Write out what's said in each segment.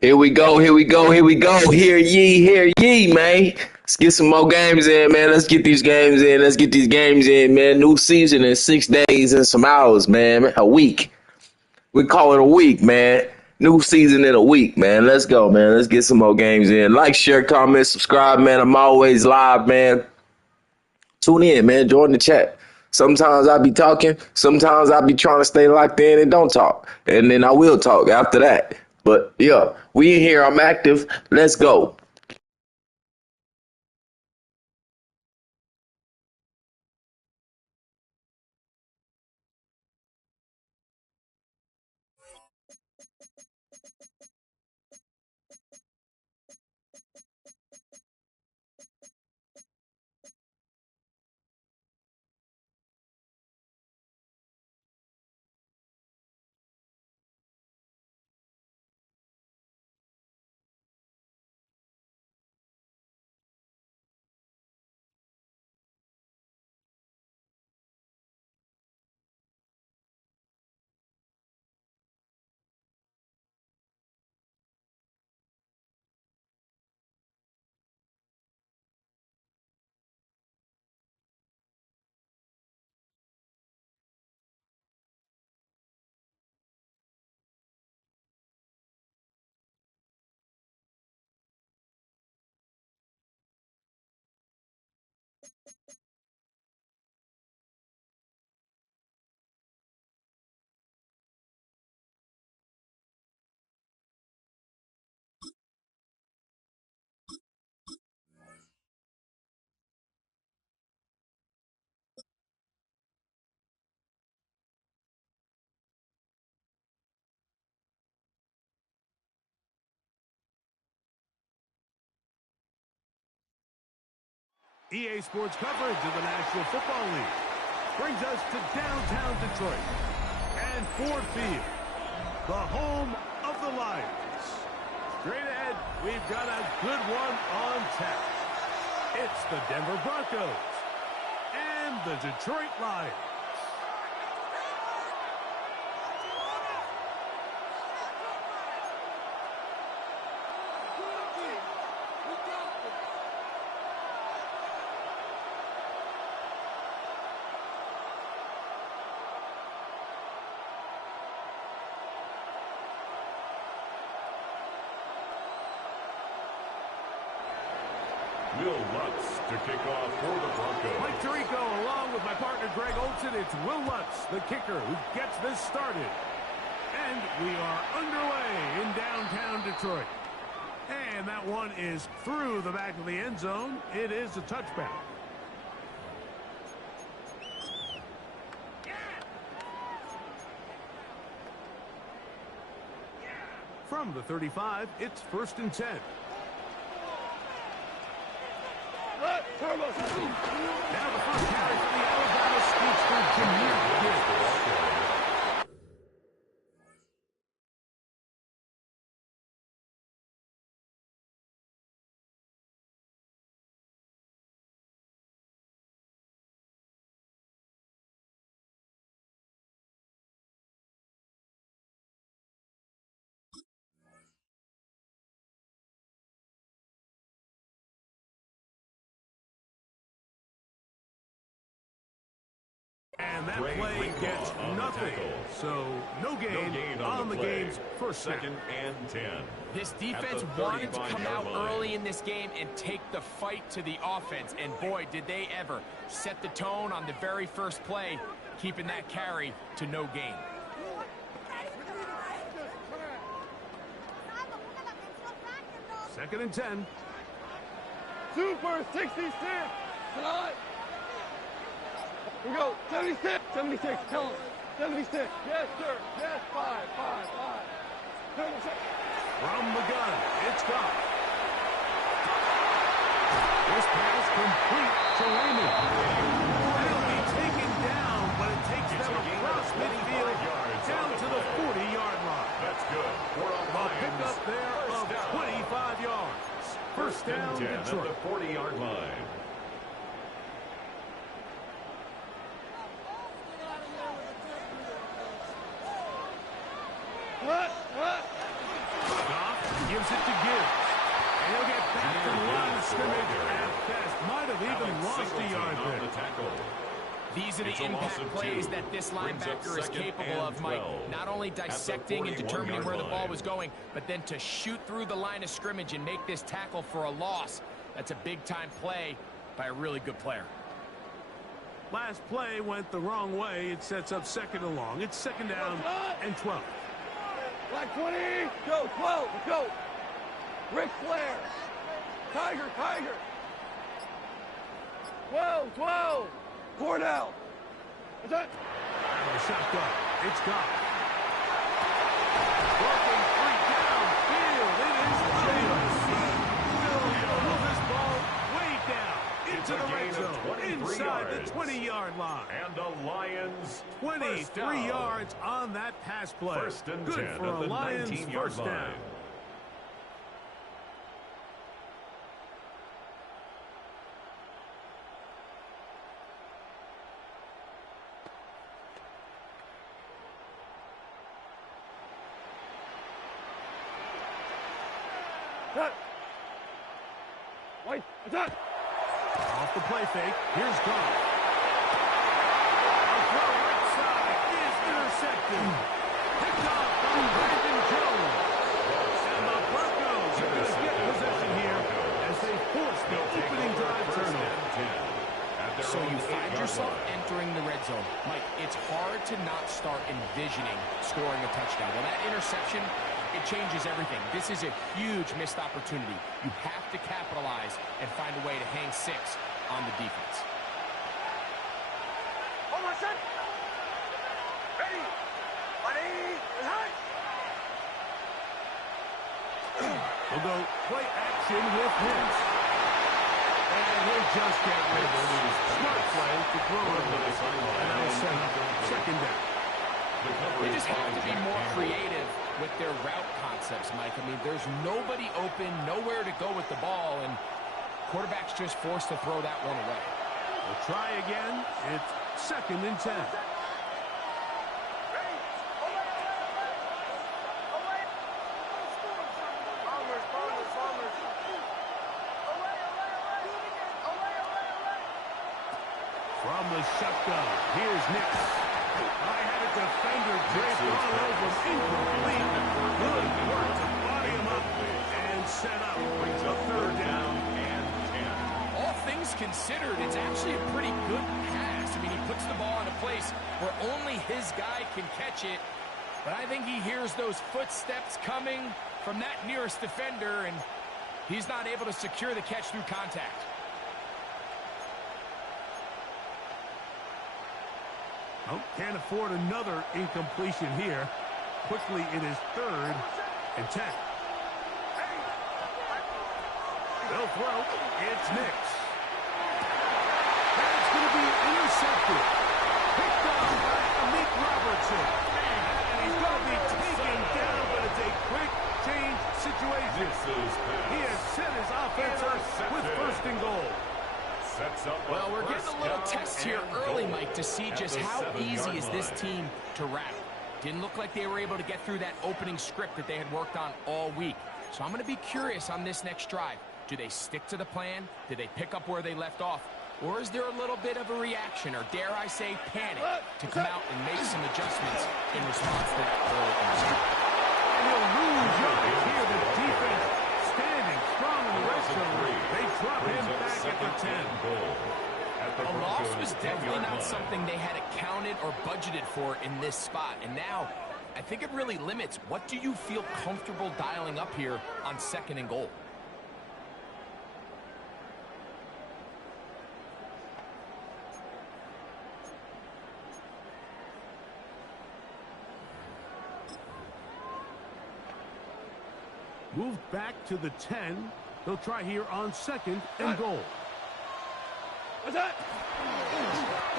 Here we go, here we go, here we go. Hear ye, man. Let's get some more games in, man. Let's get these games in. Let's get these games in, man. New season in 6 days and some hours, man. A week. We call it a week, man. New season in a week, man. Let's go, man. Let's get some more games in. Like, share, comment, subscribe, man. I'm always live, man. Tune in, man. Join the chat. Sometimes I be talking. Sometimes I be trying to stay locked in and don't talk. And then I will talk after that. But yeah, we in here. I'm active. Let's go. EA Sports coverage of the National Football League brings us to downtown Detroit and Ford Field, the home of the Lions. Straight ahead, we've got a good one on tap. It's the Denver Broncos and the Detroit Lions. Will Lutz to kick off for the Broncos. Mike Tirico along with my partner Greg Olson. It's Will Lutz, the kicker, who gets this started. And we are underway in downtown Detroit. And that one is through the back of the end zone. It is a touchback. From the 35, it's 1st and 10. Now the first carry for the Alabama speedster, Jameer Gibbs. And that play gets nothing. So no gain on the game's first second and 10. This defense wanted to come out early in this game and take the fight to the offense. And boy, did they ever set the tone on the very first play, keeping that carry to no gain. Second and 10. Super 66. Tonight. We go. 76. 76. Tell him. 76. Yes, sir. Yes, 5. 76. From the gun, it's gone. This pass complete to Raymond. They'll be taken down, but it takes them across midfield down to the 40-yard line. That's good. A pickup there of 25 yards. First down, Detroit. At the 40-yard line. Goff gives it to Gibbs. And he'll get back to the line of scrimmage at best. Might have even lost a yard there. These are the impact plays that this linebacker is capable of, Mike. Not only dissecting and determining where the ball was going, but then to shoot through the line of scrimmage and make this tackle for a loss. That's a big-time play by a really good player. Last play went the wrong way. It sets up second and long. It's second down and 12. Black 20. Go, 12. Let's go. Ric Flair. Tiger, Tiger. 12, 12. Cornell. What's that? And the shotgun. It's gone. Working free downfield. It is James. He'll move this ball way down into the red zone. Inside the 20-yard line. And the Lions 23 yards on that pass play. First and Good 10 for a at the Lions 19-yard first line. down. Wait, attack! Off the play fake. Here's Goff. A throw right side is intercepted. Picked off by Brandon Jones. And the Broncos are going to get possession here as they force the opening drive turnover. So you find yourself entering the red zone. Mike, it's hard to not start envisioning scoring a touchdown. Well, that interception, it changes everything. This is a huge missed opportunity. You have to capitalize and find a way to hang 6 on the defense. Hold on, son. Ready. Ready. High. We'll go play action with him. And he'll just get rid of it. Smart play to throw it over the sideline. And that'll set up second down. They just have to be more creative with their route concepts, Mike. I mean, there's nobody open, nowhere to go with the ball, and quarterback's just forced to throw that one away. We'll try again. It's second and 10. From the shotgun, here's Nick. I had a defender draped all over him. Incomplete. Good work to body him up and set up. Brings up third down and 10. All things considered, it's actually a pretty good pass. I mean, he puts the ball in a place where only his guy can catch it. But I think he hears those footsteps coming from that nearest defender, and he's not able to secure the catch through contact. Oh, can't afford another incompletion here. Quickly, it is third and 10. They'll throw. It's Nix. That's going to be intercepted. Picked off by Amik Robertson. And he's going to be taken down, but it's a quick change situation. He has set his offense up with first and goal. Well, we're getting a little test here early, Mike, to see just how easy is this team to rattle. Didn't look like they were able to get through that opening script that they had worked on all week. So I'm going to be curious on this next drive. Do they stick to the plan? Do they pick up where they left off? Or is there a little bit of a reaction, or dare I say panic, to come out and make some adjustments in response to that early interception? And he'll lose yardage here. The defense standing strong in the red zone. They drop him back at the 10. A loss was definitely not something they had accounted or budgeted for in this spot. And now, I think it really limits what do you feel comfortable dialing up here on second and goal. Moved back to the 10. They'll try here on second and goal. What's that?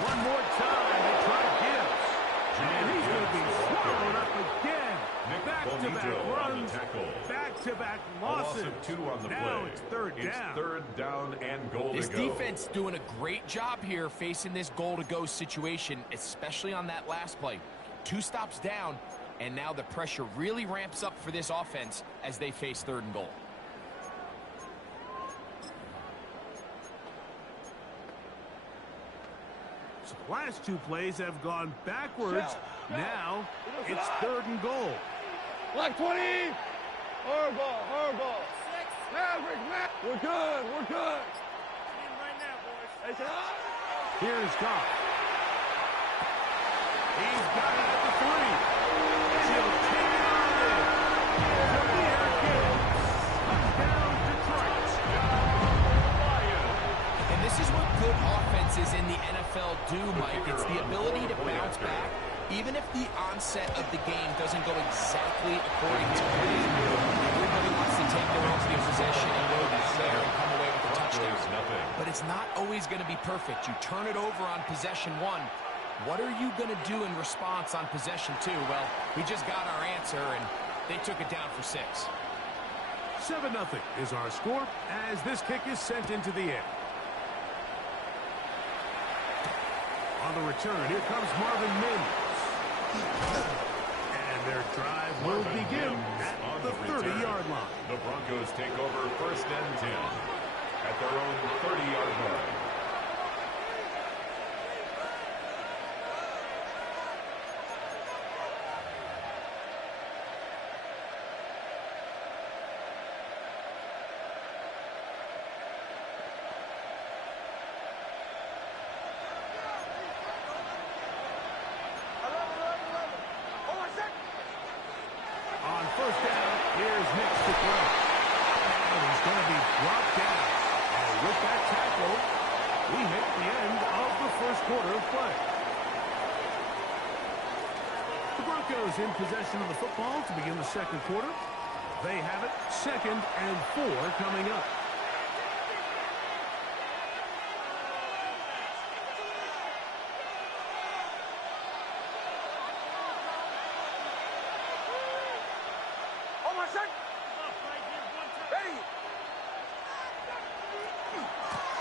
One more time. They try Gibbs. And he's going to be swallowed up again. Back-to-back runs. Back-to-back losses. Now it's third down. It's third down and goal This to go. defense doing a great job here facing this goal-to-go situation, especially on that last play. 2 stops down, And now the pressure really ramps up for this offense as they face 3rd and goal. So the last 2 plays have gone backwards. Now it's 3rd and goal. Like 20. Hard ball, hard ball. Maverick, we're good, we're good. Right now, boys. Here's Goff. He's got it at the 3. And he'll take it on in. Jameer Gibbs. Touchdown, Detroit. And this is what good offenses in the NFL do, Mike. It's the ability to bounce back, even if the onset of the game doesn't go exactly according to plan. Everybody wants to take their own possession and go down there and come away with a touchdown. But it's not always going to be perfect. You turn it over on possession 1. What are you going to do in response on possession 2? Well, we just got our answer, and they took it down for 6. 7-0 is our score as this kick is sent into the air. On the return, here comes Marvin Mims. And their drive will begin at the 30-yard line. The Broncos take over 1st and 10 at their own 30-yard line. On 1st down, here's Nick to throw. And he's going to be brought down. And with that tackle, we hit the end of the 1st quarter of play. The Broncos in possession of the football to begin the 2nd quarter. They have it 2nd and 4 coming up.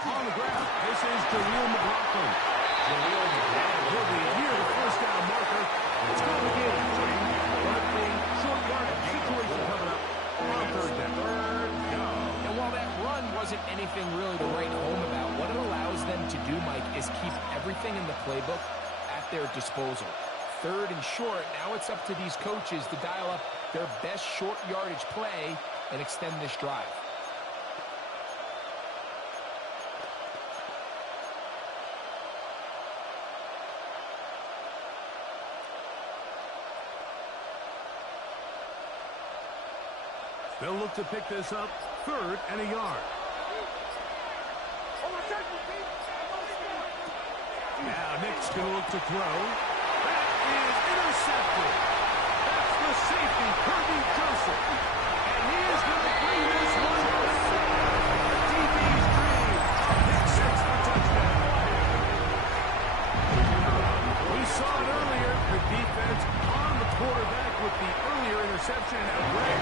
On the ground, this is Jaleel McLaughlin. He'll be near the 1st down marker. It's going to begin. But a short yardage situation coming up on 3rd down. And while that run wasn't anything really to write home about, what it allows them to do, Mike, is keep everything in the playbook at their disposal. 3rd and short, now it's up to these coaches to dial up their best short yardage play and extend this drive. They'll look to pick this up 3rd and a yard. Now Nick's going to look to throw. That is intercepted. That's the safety, Kirby Joseph. And he is going to bring this one back. DB's dream. Nick 6 for touchdown. We saw it earlier. The defense on the quarterback with the earlier interception. Now Greg,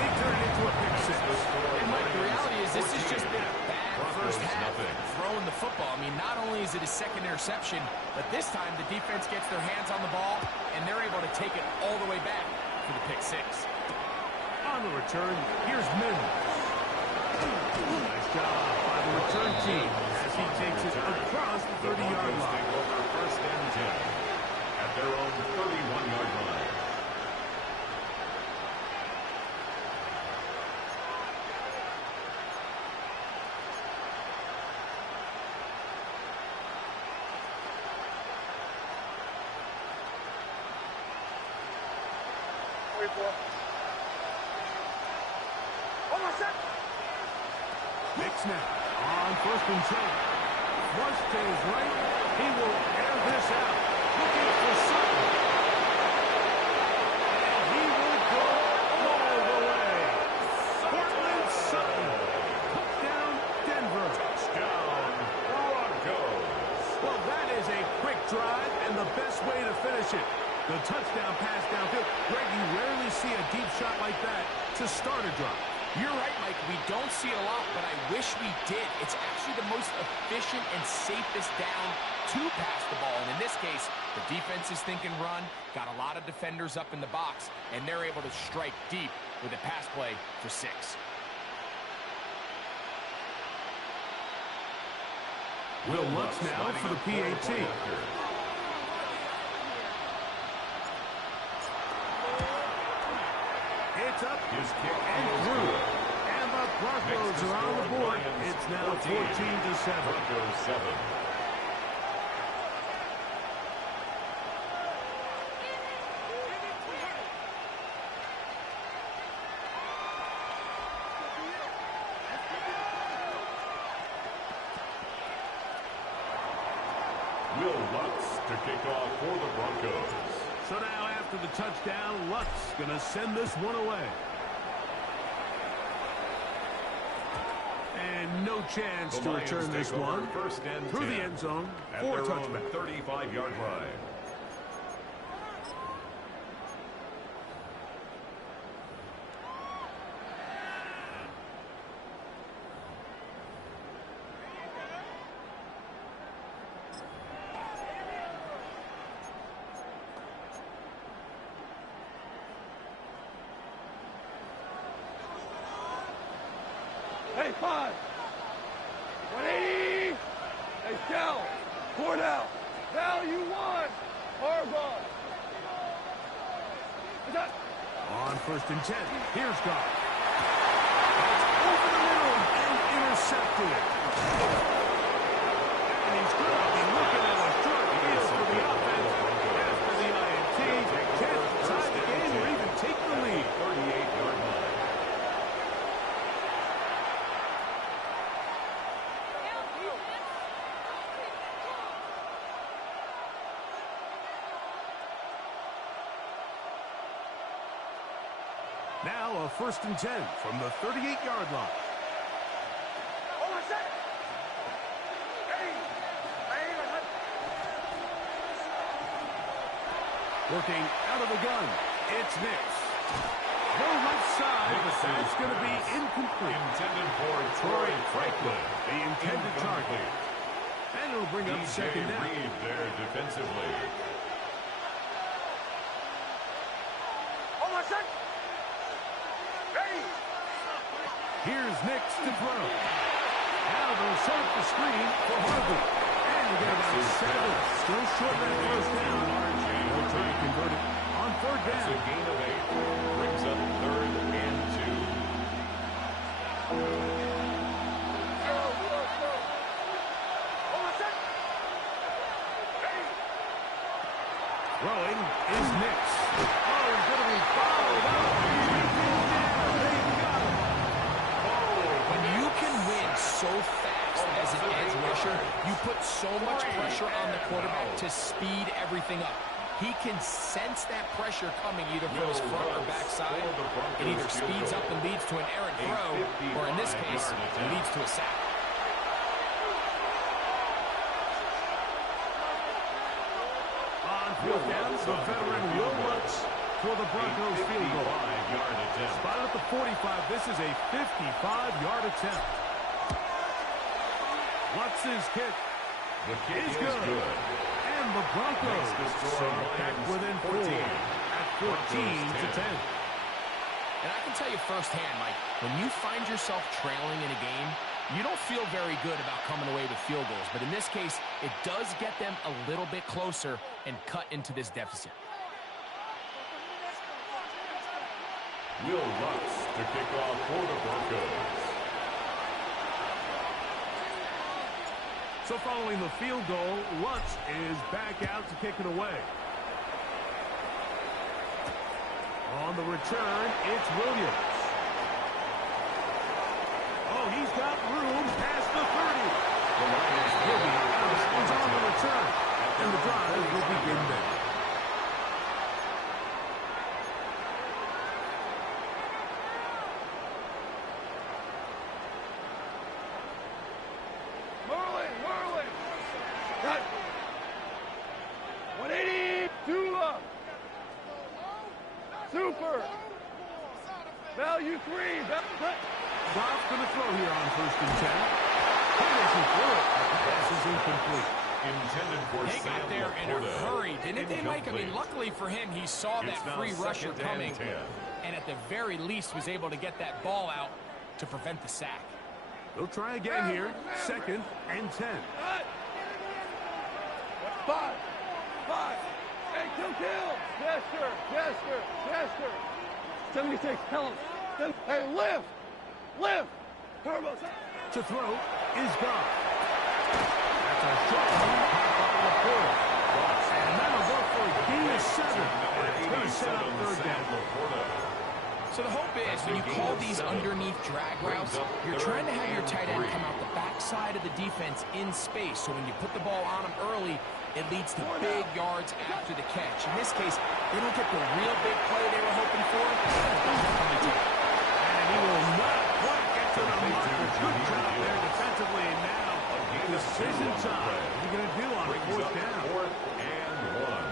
they turn it into a pick 6. And Mike, the reality is this has just been a bad first half throwing the football. I mean, not only is it his 2nd interception, but this time the defense gets their hands on the ball, and they're able to take it all the way back for the pick 6. On the return, here's Mims. Nice job by the return team as he takes it across the 30-yard line. Take over 1st and 10 at their own 31-yard line. Nick snap on 1st and 10. Flush to his right. He will air this out. Looking for Sutton. And he will go all the way. Cortland Sutton. Touchdown, Denver. Touchdown, Broncos. Well, that is a quick drive and the best way to finish it. The touchdown pass downfield. Greg, you rarely see a deep shot like that to start a drive. You're right, Mike. We don't see it a lot, but I wish we did. It's actually the most efficient and safest down to pass the ball. And in this case, the defense is thinking run, got a lot of defenders up in the box, and they're able to strike deep with a pass play for 6. Will Lutz now for the PAT. It's up and through. And the Broncos are on the board. It's now 14-7. Broncos 7. Will Lutz to kick off for the Broncos. So now after the touchdown, Lutz going to send this one away. And no chance to return this one through the end zone for a touchback. 35-yard line. Hey, 5. 180. Hey, Cal. 4 down. Value 1. Harbaugh. On 1st and 10. Here's God. Over the middle and intercepted. And he's going to be looking at a short field for the offense after the INT. Chance to tie the game or even take the lead. 38-yard line. Now a 1st and 10 from the 38-yard line. Working out of the gun, it's Nix. The left side, but that's going to be incomplete. Intended for Troy Franklin. The intended target. And it'll bring up 2nd down. Reed there defensively. Here's Nix to throw. Now they'll set up the screen for Harvey. And we get about 7. Still short of that 1st down. They'll try to convert it on 3rd It's a down. gain of 8. Brings up 3rd and 2. Throwing is Nix. Oh, he's going to be fouled up. They've got him. When you can win so fast as an edge rusher, you put so much pressure on the quarterback to speed everything up. He can sense that pressure coming either from his front or back side. It either speeds up and leads to an errant throw, or in this case, it leads to a sack. On 4th down, the veteran Will Lutz for the Broncos field goal. 55-yard attempt. Spotted at the 45. This is a 55-yard attempt. Lutz's kick The kick is is good. good. And the Broncos Makes the score are back Lions within 4 at 14-10. And I can tell you firsthand, Mike, when you find yourself trailing in a game, you don't feel very good about coming away with field goals. But in this case, it does get them a little bit closer and cut into this deficit. Will Lutz to kick off for the Broncos. So following the field goal, Lutz is back out to kick it away. On the return, it's Williams. Oh, he's got room past the 30. The Lions will be out is on the return. And the drive will begin there. Whirling. Cut. 180. Tula. Super. Value 3. Goff's going to throw here on 1st and 10. He doesn't throw it. The pass is incomplete. Intended for They got there in a hurry, didn't they, Mike? I mean, luckily for him, he saw that free rusher coming, and at the very least was able to get that ball out to prevent the sack. They'll try again here. 2nd and 10. 5. Hey, kill. Gesture. 76, tell him. Hey, lift. Turbo. To throw is Goff. That's a short one. Up in the portal. And that'll go for a gain of 7. It's going to set up 3rd down. So the hope is when you call these underneath drag routes, you're trying to have your tight end come out the backside of the defense in space. So when you put the ball on him early, it leads to big yards after the catch. In this case, they don't get the real big play they were hoping for. And he will not quite get to the marker. Good job there defensively. And now, decision time. What are you going to do on 4th down?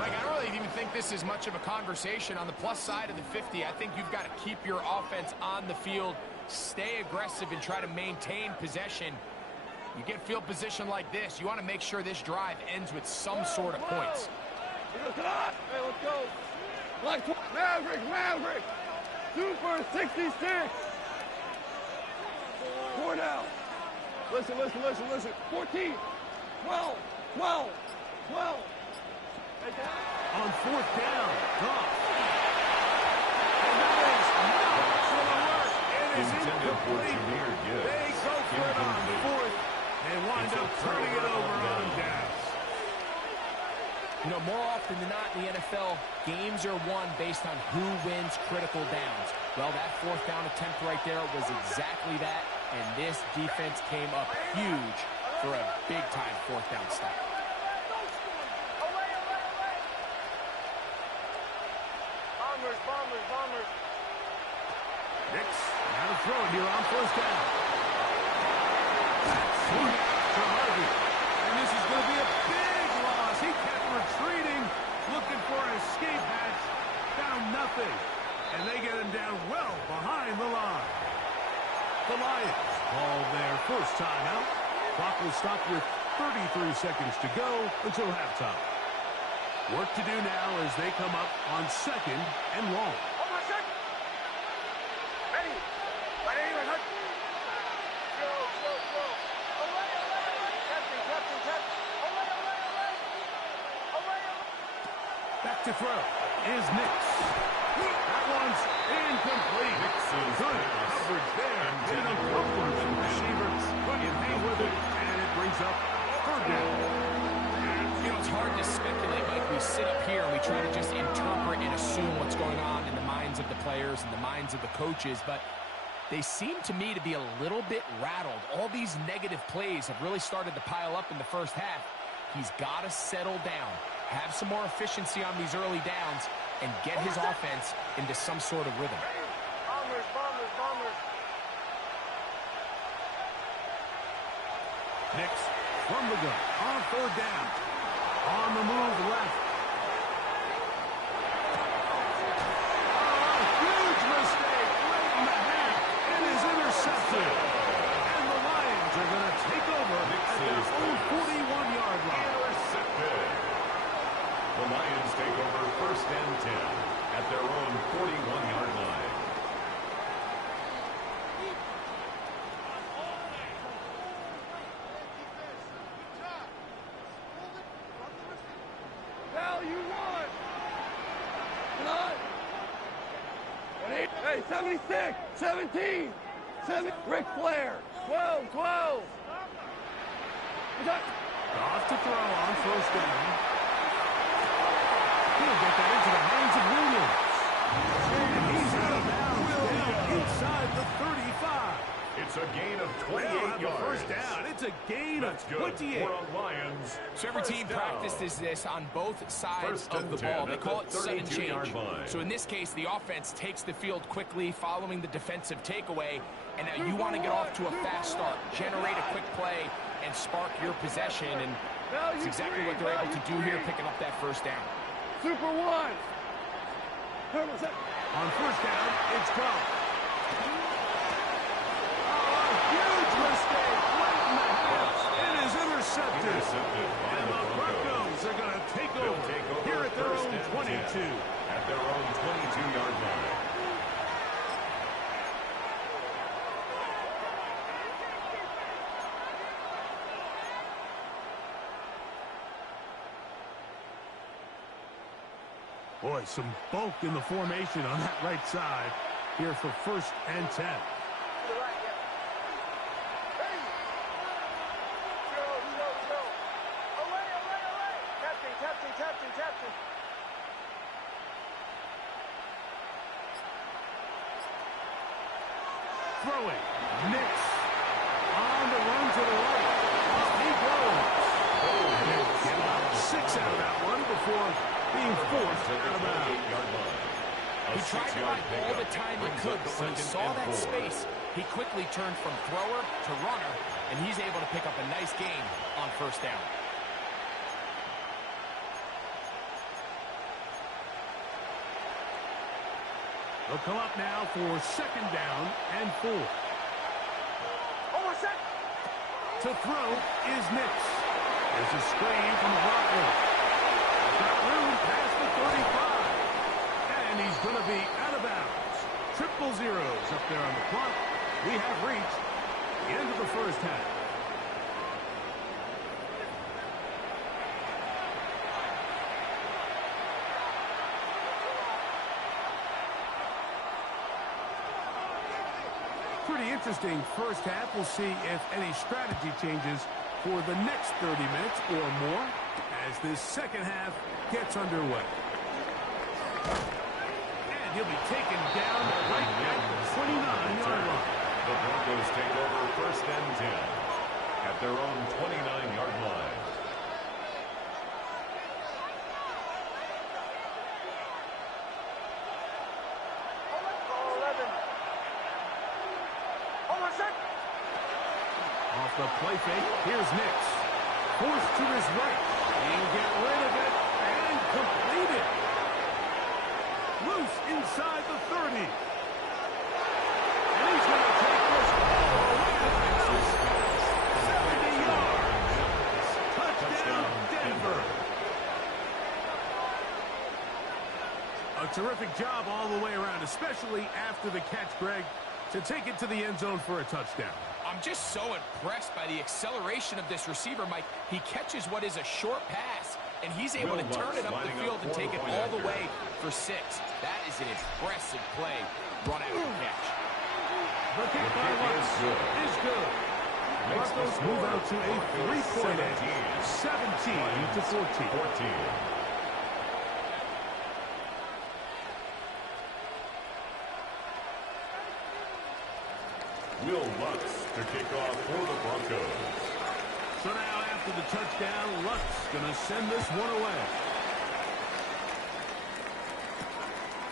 Mike, I don't really even think this is much of a conversation. On the plus side of the 50, I think you've got to keep your offense on the field, stay aggressive, and try to maintain possession. You get field position like this, you want to make sure this drive ends with some sort of points. Hey, let's go. Maverick. Super 66. 4 down. Listen. 14. 12. On 4th down, Goff. And that is not going to work. It is incomplete. They go for it on 4th. They wind up turning it over on downs. You know, more often than not in the NFL, games are won based on who wins critical downs. Well, that 4th down attempt right there was exactly that, and this defense came up huge for a big-time 4th down stop. Bombers. Nix, now to throw it here on 1st down. That's swung out to Harvey. And this is going to be a big loss. He kept retreating, looking for an escape hatch. Found nothing. And they get him down well behind the line. The Lions call their first timeout. Clock will stop with 33 seconds to go until halftime. Work to do now as they come up on 2nd and long. Hold on a second. Ready. Go. Away. Captain. Away. Back to throw is Nix. That one's incomplete. Good coverage there. Did a couple of receivers. Couldn't hang with it, and it brings up 3rd down. You know, it's hard to speculate, Mike. We sit up here and we try to just interpret and assume what's going on in the minds of the players and the minds of the coaches, but they seem to me to be a little bit rattled. All these negative plays have really started to pile up in the first half. He's got to settle down, have some more efficiency on these early downs, and get his offense into some sort of rhythm. Bombers. Nix from the gun on 3rd down. On the move left. Huge mistake late in the half. It is intercepted. And the Lions are going to take over at their own 41-yard line. Intercepted. The Lions take over 1st and 10 at their own 41-yard line. Value 1. Hey, 76, 17, 7. Ric Flair, 12. Off to throw on 1st down. He'll get that into the hands of Williams. And he's out of bounds down inside the 35. It's a gain of 28 yards. 1st down. It's a gain of 28. For the Lions. So every team practices this on both sides of the ball. They call it sudden change. So in this case, the offense takes the field quickly following the defensive takeaway, and now you want to get off to a fast start, generate a quick play, and spark your possession, and that's exactly what they're able to do here, picking up that 1st down. Super 1. On 1st down, it's Goff. Huge mistake. Right in the house. It is intercepted. And the Broncos are going to take over here at their own 22. At their own 22-yard line. Boy, some bulk in the formation on that right side here for 1st and 10. Throwing. Nix. On the run to the right. Off he goes. Get about 6 out of that one before being forced out of bounds. He tried to run all the time he could, but when he saw that space, he quickly turned from thrower to runner, and he's able to pick up a nice gain on 1st down. They'll come up now for 2nd down and 4. To throw is Nix. There's a screen from the Broncos. Got room past the 35. And he's going to be out of bounds. 000 up there on the clock. We have reached the end of the 1st half. Pretty interesting 1st half. We'll see if any strategy changes for the next 30 minutes or more as this 2nd half gets underway. And he'll be taken down right at the 29-yard line. The Broncos take over 1st and 10 at their own 29-yard line. Off the play fake, here's Nix. Forced to his right. He'll get rid of it and complete it. Loose inside the 30. And he's going to take this all the way 70 yards. Touchdown, Denver. A terrific job all the way around, especially after the catch, Greg, to take it to the end zone for a touchdown. I'm just so impressed by the acceleration of this receiver, Mike. He catches what is a short pass, and he's able to turn it up the field and take it all the way for 6. That is an impressive play, run after catch. The kick by Lutz is good. Broncos move out to a 3-point edge, 17-14. Will Lutz to kick off for the Broncos. So now after the touchdown, Lutz going to send this one away.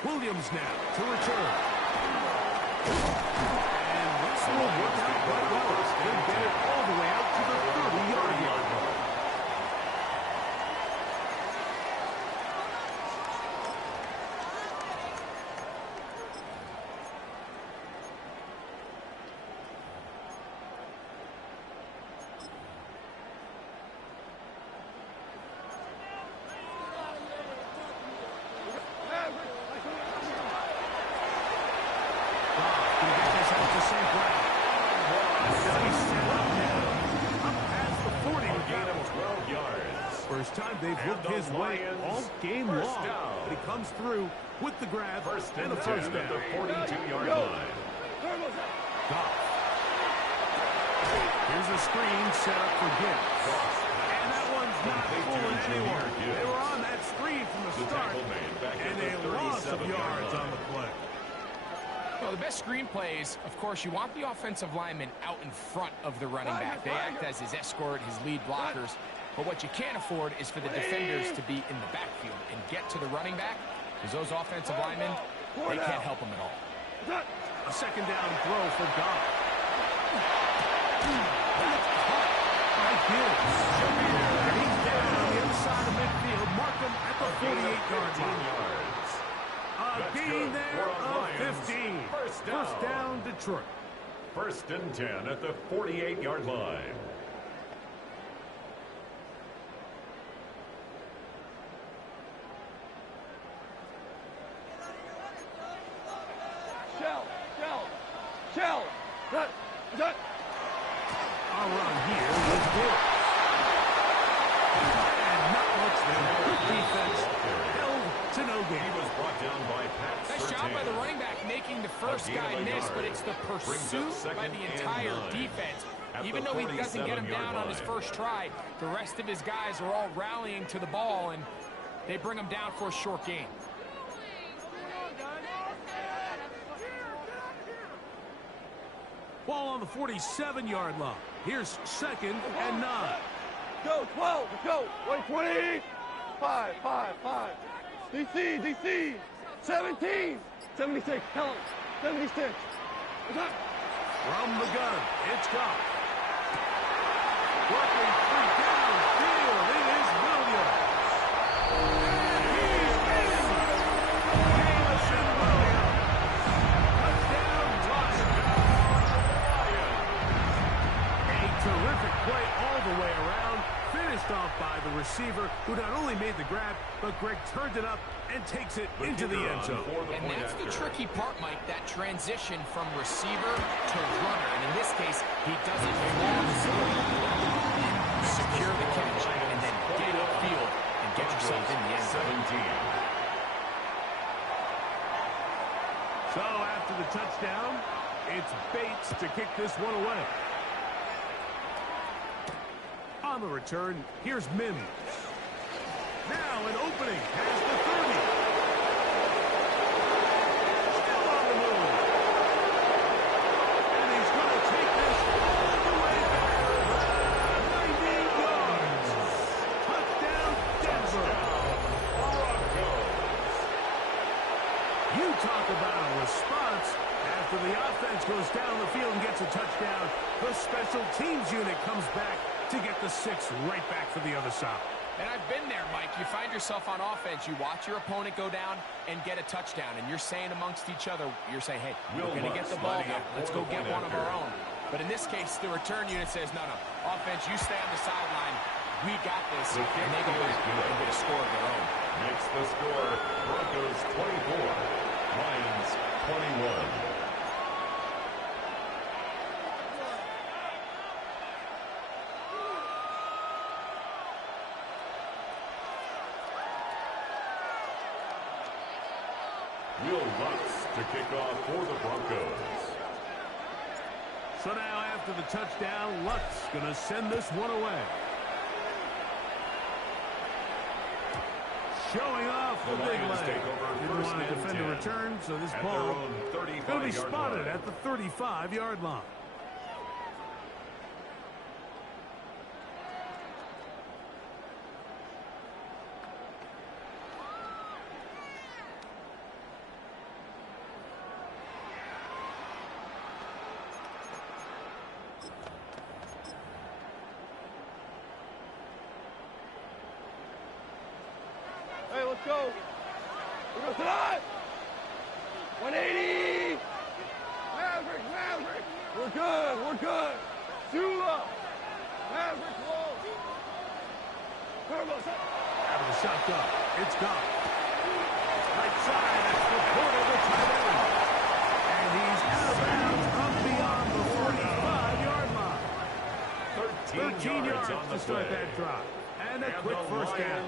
Williams now to return. And this will work out quite well. He'll get it all the way out to the 30-yard line. First time they've looked his way all game long. But he comes through with the grab and a 1st down. At the 42-yard line. Goff. Here's a screen set up for Gibbs. And that one's not fooling anyone. They were on that screen from the start, and a loss of yards on the play. Well, the best screen plays, of course, you want the offensive lineman out in front of the running back. They act as his escort, his lead blockers. But what you can't afford is for the defenders to be in the backfield and get to the running back, because those offensive linemen, they can't help them at all. A 2nd down throw for Goff. By Gibbs. And he's down on the inside of midfield. Mark him at the 48-yard line. A gain there of 15. First down Detroit. First and 10 at the 48-yard line. Shell. That. Our run here was good. And not much there. Good defense. Held to no gain. He was brought down by Pat Nice job by the running back making the first guy miss, but it's the pursuit by the entire defense. Even though he doesn't get him down on his first try, the rest of his guys are all rallying to the ball, and they bring him down for a short gain. Ball on the 47-yard line. Here's 2nd and 9. Go, 12, let's go. 120. 5. DC. 17. 76, tell him. 76. From the gun, it's gone. Working free downfield, it is Williams. And he's in. Jamison Williams. Touchdown, Lions. A terrific play all the way around. Finished off by the receiver, who not only made the grab, but Greg turned it up and takes it into the end zone. And that's the tricky part, Mike, that transition from receiver to runner. And in this case, he does it flawlessly. Secure the catch and then get upfield and get yourself in the end zone. So after the touchdown, it's Bates to kick this one away. On the return, here's Mims. Now an opening has the 30. Still on the move. And he's going to take this all the way back. 90 yards. Touchdown, Denver. You talk about a response. After the offense goes down the field and gets a touchdown, the special teams unit comes back to get the 6 right back for the other side. And I've been there, Mike. You find yourself on offense, you watch your opponent go down and get a touchdown, and you're saying amongst each other, you're saying, hey, we're going to get the ball back. Let's go get one of our own. But in this case, the return unit says, no, offense, you stay on the sideline. We got this. And they go back and get a score of their own. Makes the score Broncos 24, Lions 21. Will Lutz to kick off for the Broncos. So now after the touchdown, Lutz going to send this one away. Showing off the big leg. Didn't want to defend the return, so this ball going to be spotted at the 35-yard line. Hey, let's go. We're going tonight. 180. Maverick. We're good. Zula. Maverick, whoa. Turbo, set. Out of the shotgun. It's gone. Right side. That's the Porter, the tight end. And he's out of bounds up beyond the 45-yard line. 13 yards to start that drive. And a quick first down.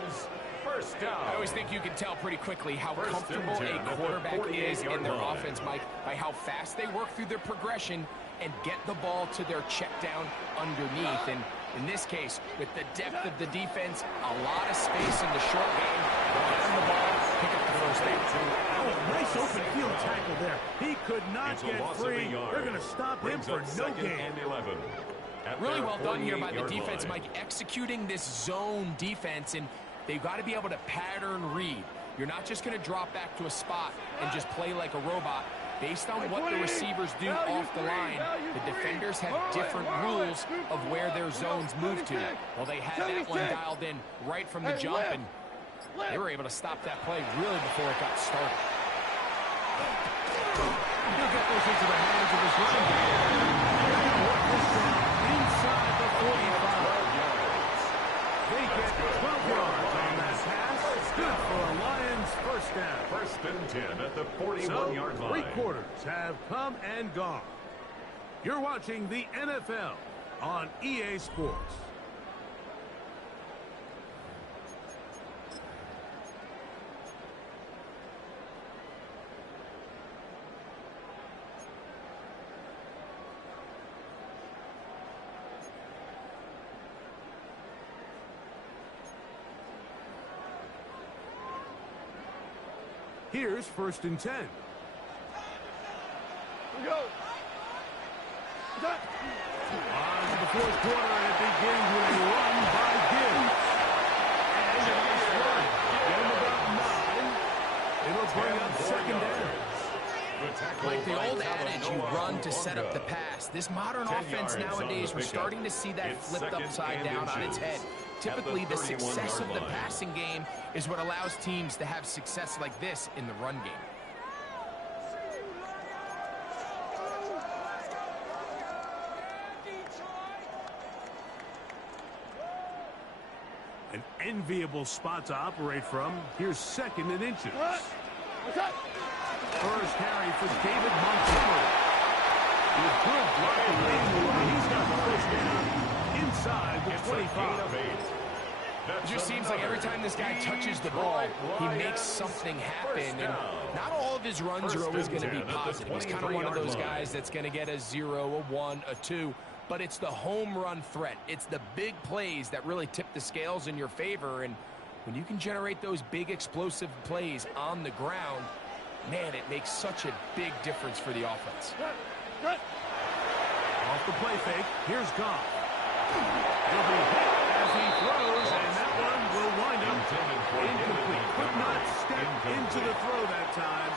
I always think you can tell pretty quickly how comfortable a quarterback is in their offense, Mike, by how fast they work through their progression and get the ball to their check down underneath. And in this case, with the depth of the defense, a lot of space in the short game, get the ball, pick up the first down. Oh, nice open field tackle there. He could not get free. They're going to stop him for no gain. Really well done here by the defense, Mike, executing this zone defense, and they've got to be able to pattern read. You're not just going to drop back to a spot and just play like a robot. Based on what the receivers do off the line, the defenders have different rules of where their zones move to. Well, they had that one dialed in right from the jump, and they were able to stop that play really before it got started. He'll get this into the hands of his running back. They're going to work this down inside the 45. They get 12 yards on that pass. It's good for a Lions first down. First and 10 at the 41-yard line. 3 quarters have come and gone. You're watching the NFL on EA Sports. Here's first and 10. Here we go. On to the fourth quarter, and it begins with a run by Gibbs. And a nice run. Get him about 9. It'll bring up second down. Like the old adage, you run to set up the pass. This modern offense nowadays, we're starting to see that flipped upside down on its head. Typically, the success of the passing game is what allows teams to have success like this in the run game. An enviable spot to operate from. Here's second and inches. What's up? First carry for David Montgomery. With good blocking leading the way, he's got the first down inside the 25. It just seems like every time this guy touches the ball, he makes something happen. And not all of his runs are always going to be positive. He's kind of one of those guys that's going to get a 0, a 1, a 2. But it's the home run threat. It's the big plays that really tip the scales in your favor. And when you can generate those big explosive plays on the ground, man, it makes such a big difference for the offense. Off the play fake, here's Goff. He'll be hit as he throws, and that one will wind up incomplete. Could not step into the throw that time.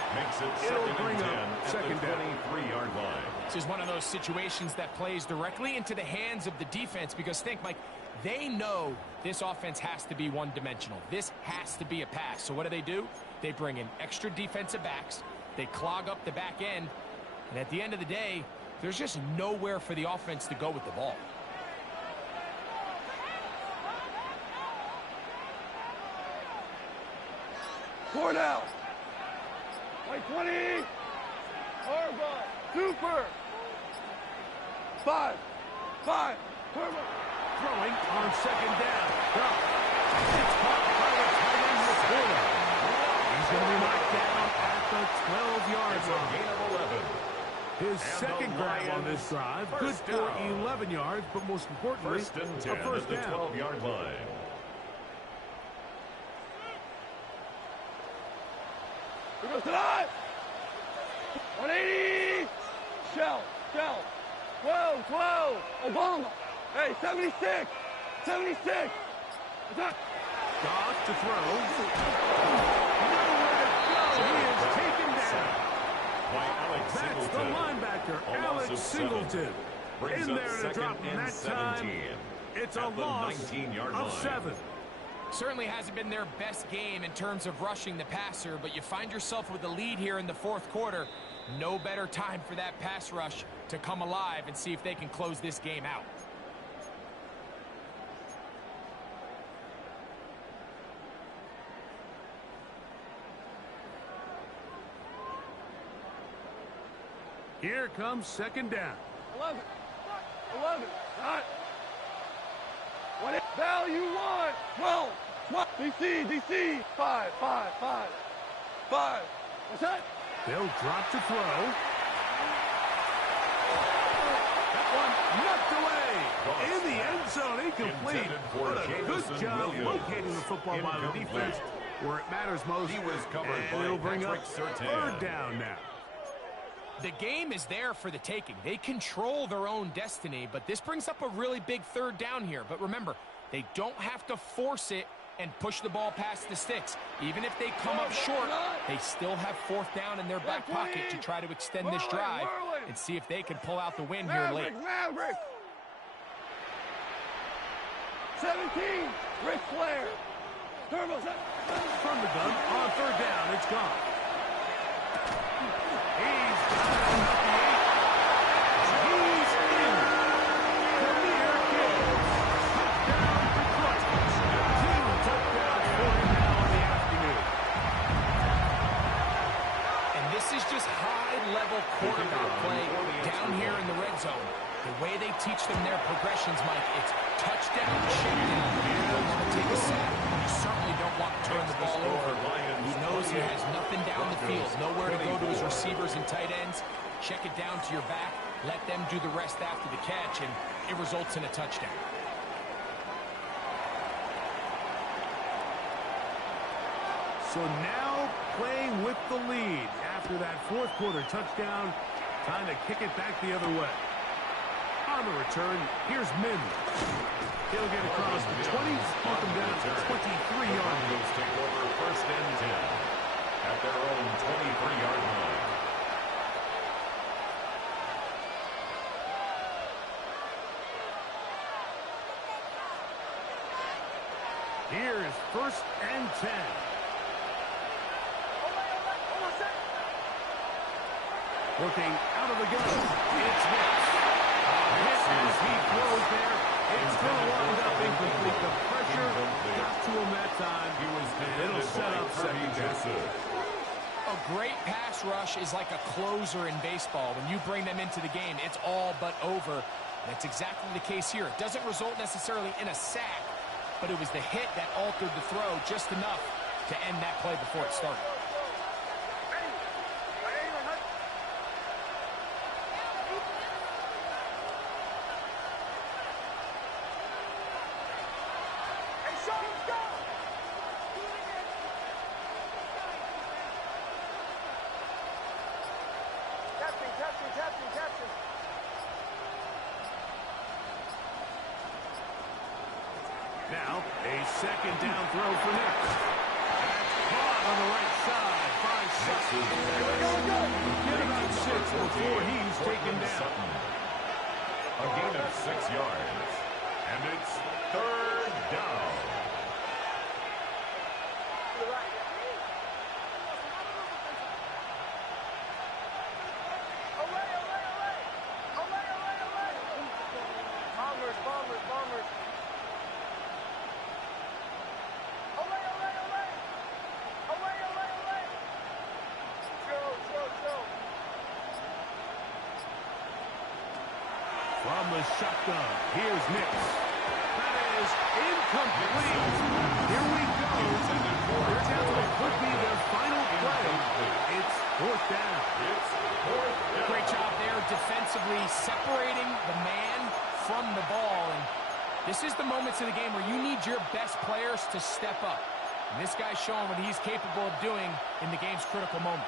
It'll bring up second down. 23-yard line. This is one of those situations that plays directly into the hands of the defense because think, Mike, they know this offense has to be one-dimensional. This has to be a pass. So what do? They bring in extra defensive backs. They clog up the back end. And at the end of the day, there's just nowhere for the offense to go with the ball. Four down. Like 20. Horrible. Super. 5. Turbo. Throwing on second down. It's caught by the tight end McCoy. He's going to be knocked down at the 12-yard line. Gain of 11. His second grab on this drive, good for 11 yards, but most importantly, First and 10 a first at the down. 12-yard line. Here goes tonight. 180. Shell. 12. Obama. Hey, 76. Attack. Goff to throw. Nowhere to go. He is taken down. By Alex That's the linebacker, Alex Singleton. In there to drop him that time. It's a loss of 7. Certainly hasn't been their best game in terms of rushing the passer, but you find yourself with a lead here in the fourth quarter. No better time for that pass rush to come alive and see if they can close this game out. Here comes second down. 11. 9. What is value 1? 12. What? DC. 5. What's that? They'll drop to throw. That one knocked away. In the end zone, incomplete. But a good job locating the football by the defense where it matters most. He was covered and by it'll bring up Patrick Surtain. third down now. The game is there for the taking. They control their own destiny, but this brings up a really big third down here. But remember, they don't have to force it and push the ball past the sticks. Even if they come up short, they still have fourth down in their back pocket to try to extend this drive and see if they can pull out the win here late. Maverick. 17. Ric Flair. Turbo. From the gun, on third down, it's gone. He's got it quarterback play down here in the red zone. The way they teach them their progressions, Mike, it's touchdown, check down. You don't want to take a sack. You certainly don't want to turn the ball over. He knows he has nothing down the field, nowhere to go to his receivers and tight ends. Check it down to your back, let them do the rest after the catch, and it results in a touchdown. So now playing with the lead after that fourth quarter touchdown. Time to kick it back the other way. On the return, here's Mims. He'll get across the 20, put them down to 23 yards. Broncos take over first and 10 at their own 23-yard line. Here's first and 10. Working out of the gun. It's Hicks. As he throws there, it's going to wind up incomplete. The pressure got to him that time. It'll set up second down. A great pass rush is like a closer in baseball. When you bring them into the game, it's all but over. That's exactly the case here. It doesn't result necessarily in a sack, but it was the hit that altered the throw just enough to end that play before it started. Now, a second down throw for Nix. That's caught on the right side by Sutton. Get about 6 before he's taken down. A gain of 6 yards. And it's third down. Bombers. From the shotgun, here's Nix. That is incomplete. Here we go. They're down to what could be their final play. It's fourth down. Great job there defensively separating the man from the ball. And this is the moments of the game where you need your best players to step up. And this guy's showing what he's capable of doing in the game's critical moment.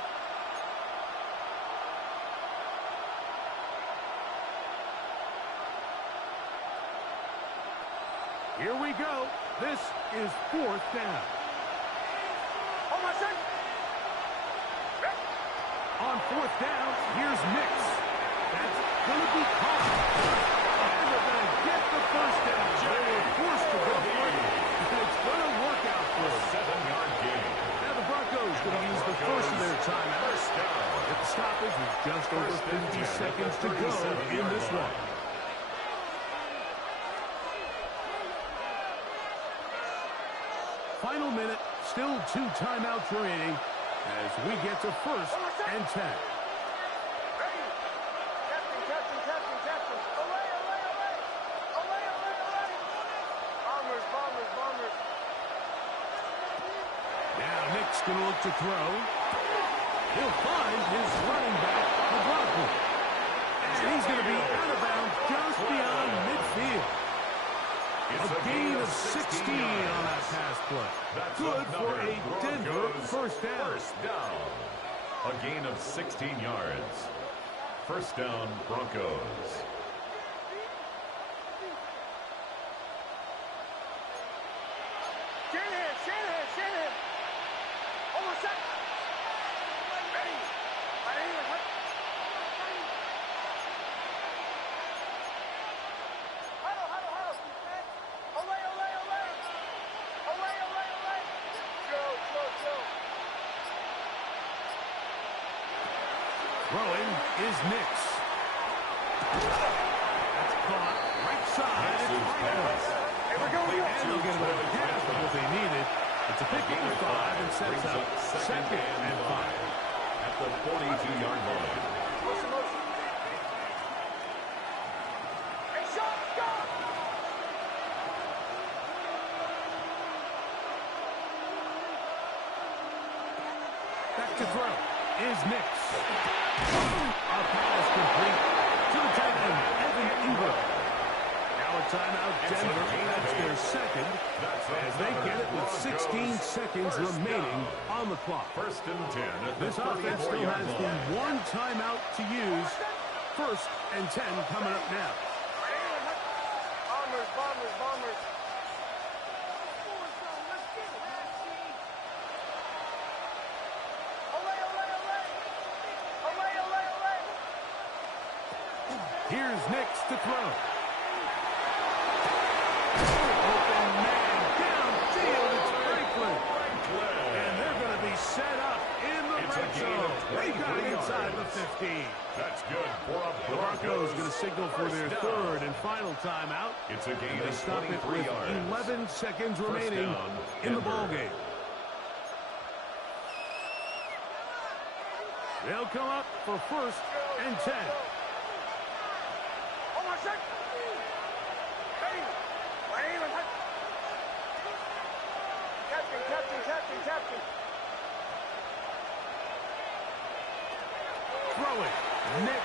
Here we go. This is fourth down. On fourth down, here's Nix. That's going to be caught. And they're going to get the first down. They were forced to go for it. And it's going to work out for them. 7-yard gain. Now the Broncos going to use the first of their timeouts. At the stoppage with just over 50 seconds to go in this one. Final minute, still 2 timeouts remaining as we get to first and 10. Bombers. Now Nick's going to look to throw. He'll find his running back, McLaughlin. And he's going to be out of bounds just beyond midfield. A gain of 16 on that pass play. Good for a Denver first down. A gain of 16 yards. First down, Broncos. Shanahan. Almost set. Ready. Throwing is Nix. That's caught right side. It's pass. Here we go. And they'll get another pass of what they needed. It's a pick of 5 and sets up second and 5. At the 42-yard line. Back to throw is Nix. A pass complete to the tight end, Evan Ingram. Now a timeout, Denver. That's their second. As they get it with 16 seconds remaining on the clock. First and 10. This offense still has the one timeout to use. First and 10 coming up now. Bombers, bombers, bombers. Here's Nix to throw. Open man downfield. It's Franklin. And they're going to be set up in the red zone. They got it inside the 15. That's good for a The Broncos going to signal for their third and final timeout. It's a gain They of stop it 23 with yards. 11 seconds remaining in the ball game. They'll come up for first and 10. Captain. Throwing. Nix.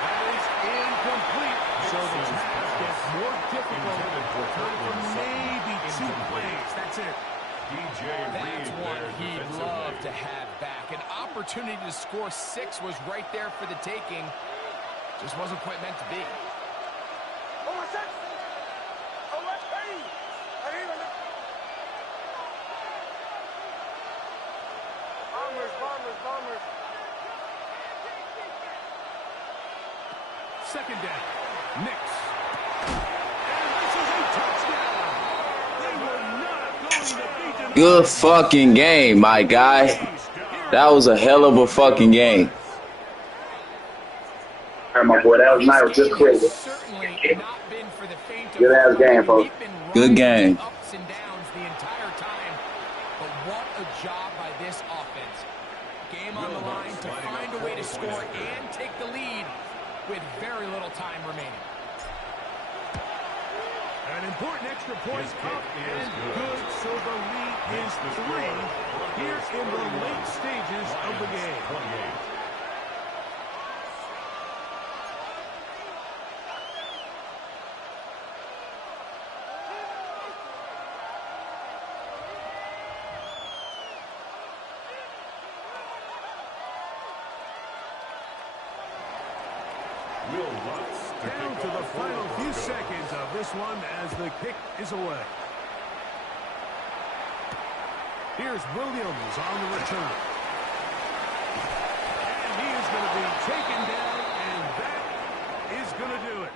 That is incomplete. So the task gets more difficult. Returning for maybe 2 plays. That's it. That's one he'd love to have back. An opportunity to score 6 was right there for the taking. Just wasn't quite meant to be. Bombers. Second down. Nix. And this is a touchdown. They were not going to be denied. Good fucking game, my guy. That was a hell of a fucking game. All right, my boy, that was nice. Just quick. Certainly not been for the faint of Good ass heart. game, folks. We've been Good riding game. the ups and downs the entire time. But what a job by this offense. Game on the line to find a way to score and take the lead with very little time remaining. An important extra point up and good, so the lead is 3 here in the late stages of the game. 28. Down to the final few seconds of this one as the kick is away. Here's Williams on the return. And he is going to be taken down, and that is going to do it.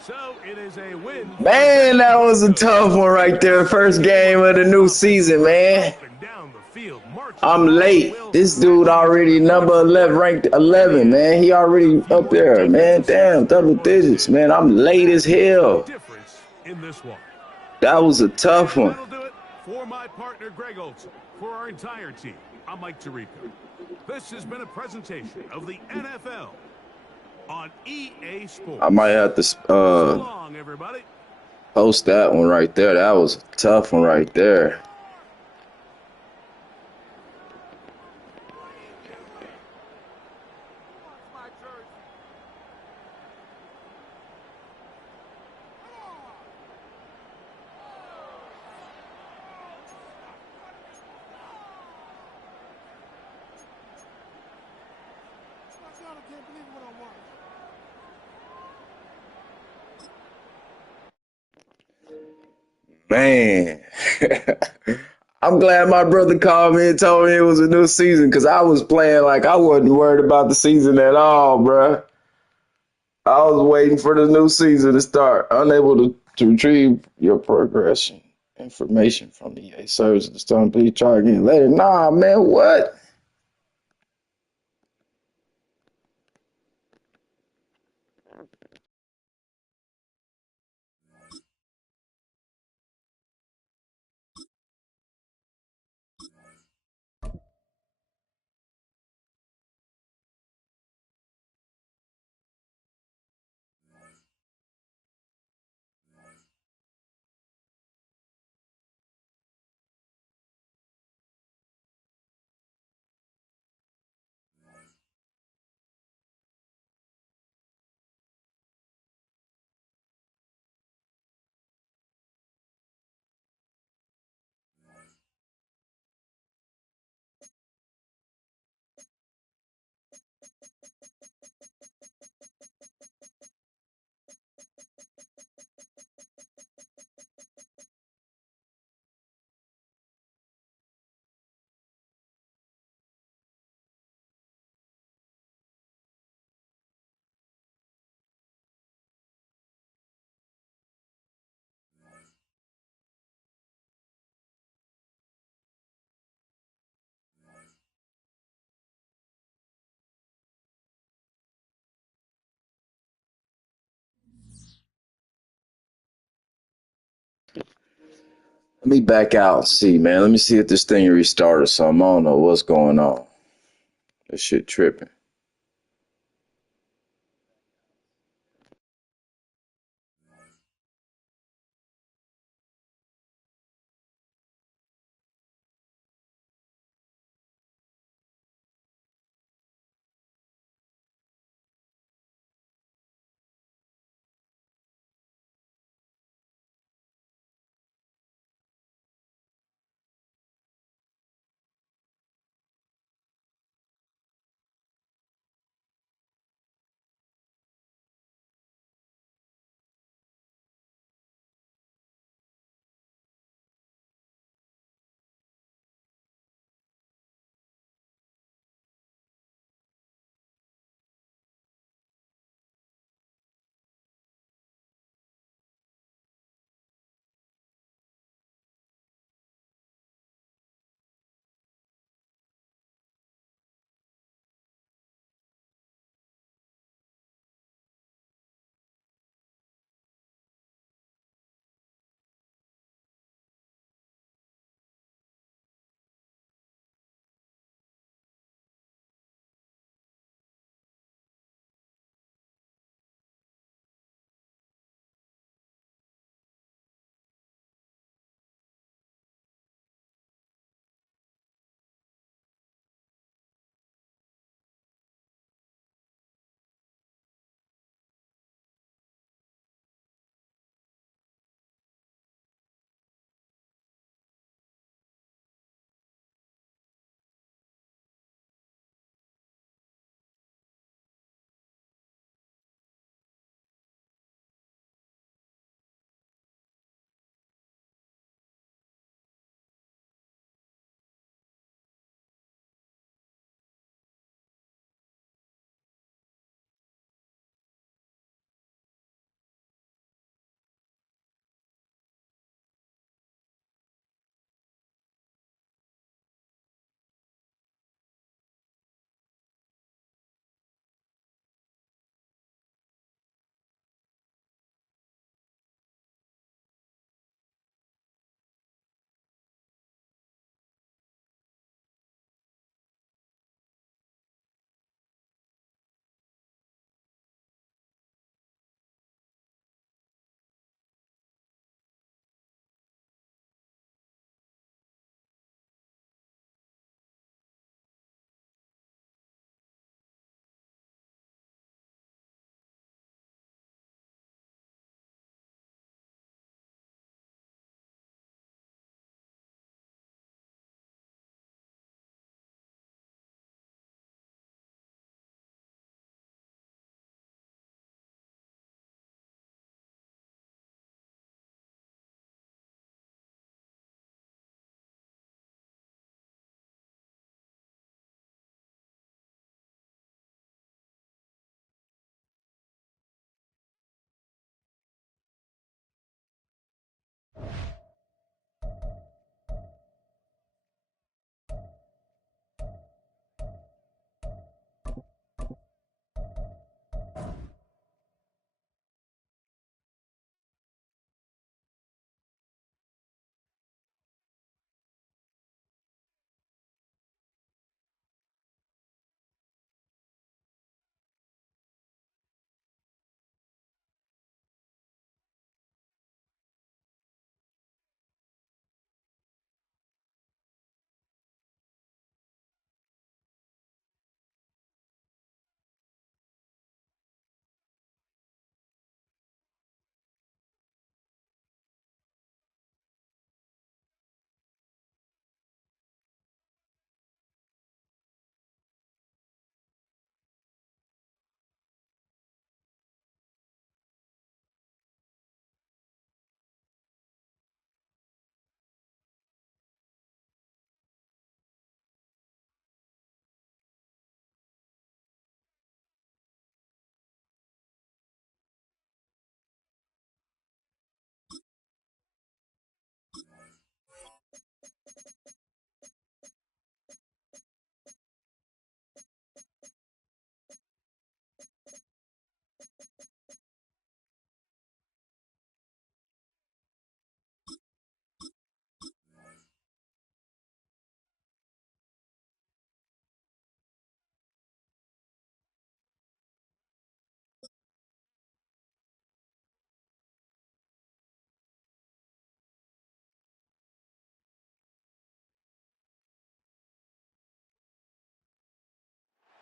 So it is a win. Man, that was a tough one right there. First game of the new season, man. Up and down the field, marching I'm late. This dude already number 11, ranked 11, man. He already up there, man. Damn, double digits, man. I'm late as hell. difference in this one. That was a tough one. That'll do it for my partner, Greg Olson. For our entire team, I'm Mike Tirico. This has been a presentation of the NFL on EA Sports. I might have to So long, everybody. post that one right there. That was a tough one right there. Man, I'm glad my brother called me and told me it was a new season because I was playing like I wasn't worried about the season at all, bruh. I was waiting for the new season to start, unable to retrieve your progression information from the EA service. It's time to please try again later. Nah, man, what? Let me back out and see, man. Let me see if this thing restarted or something. I don't know what's going on. This shit tripping.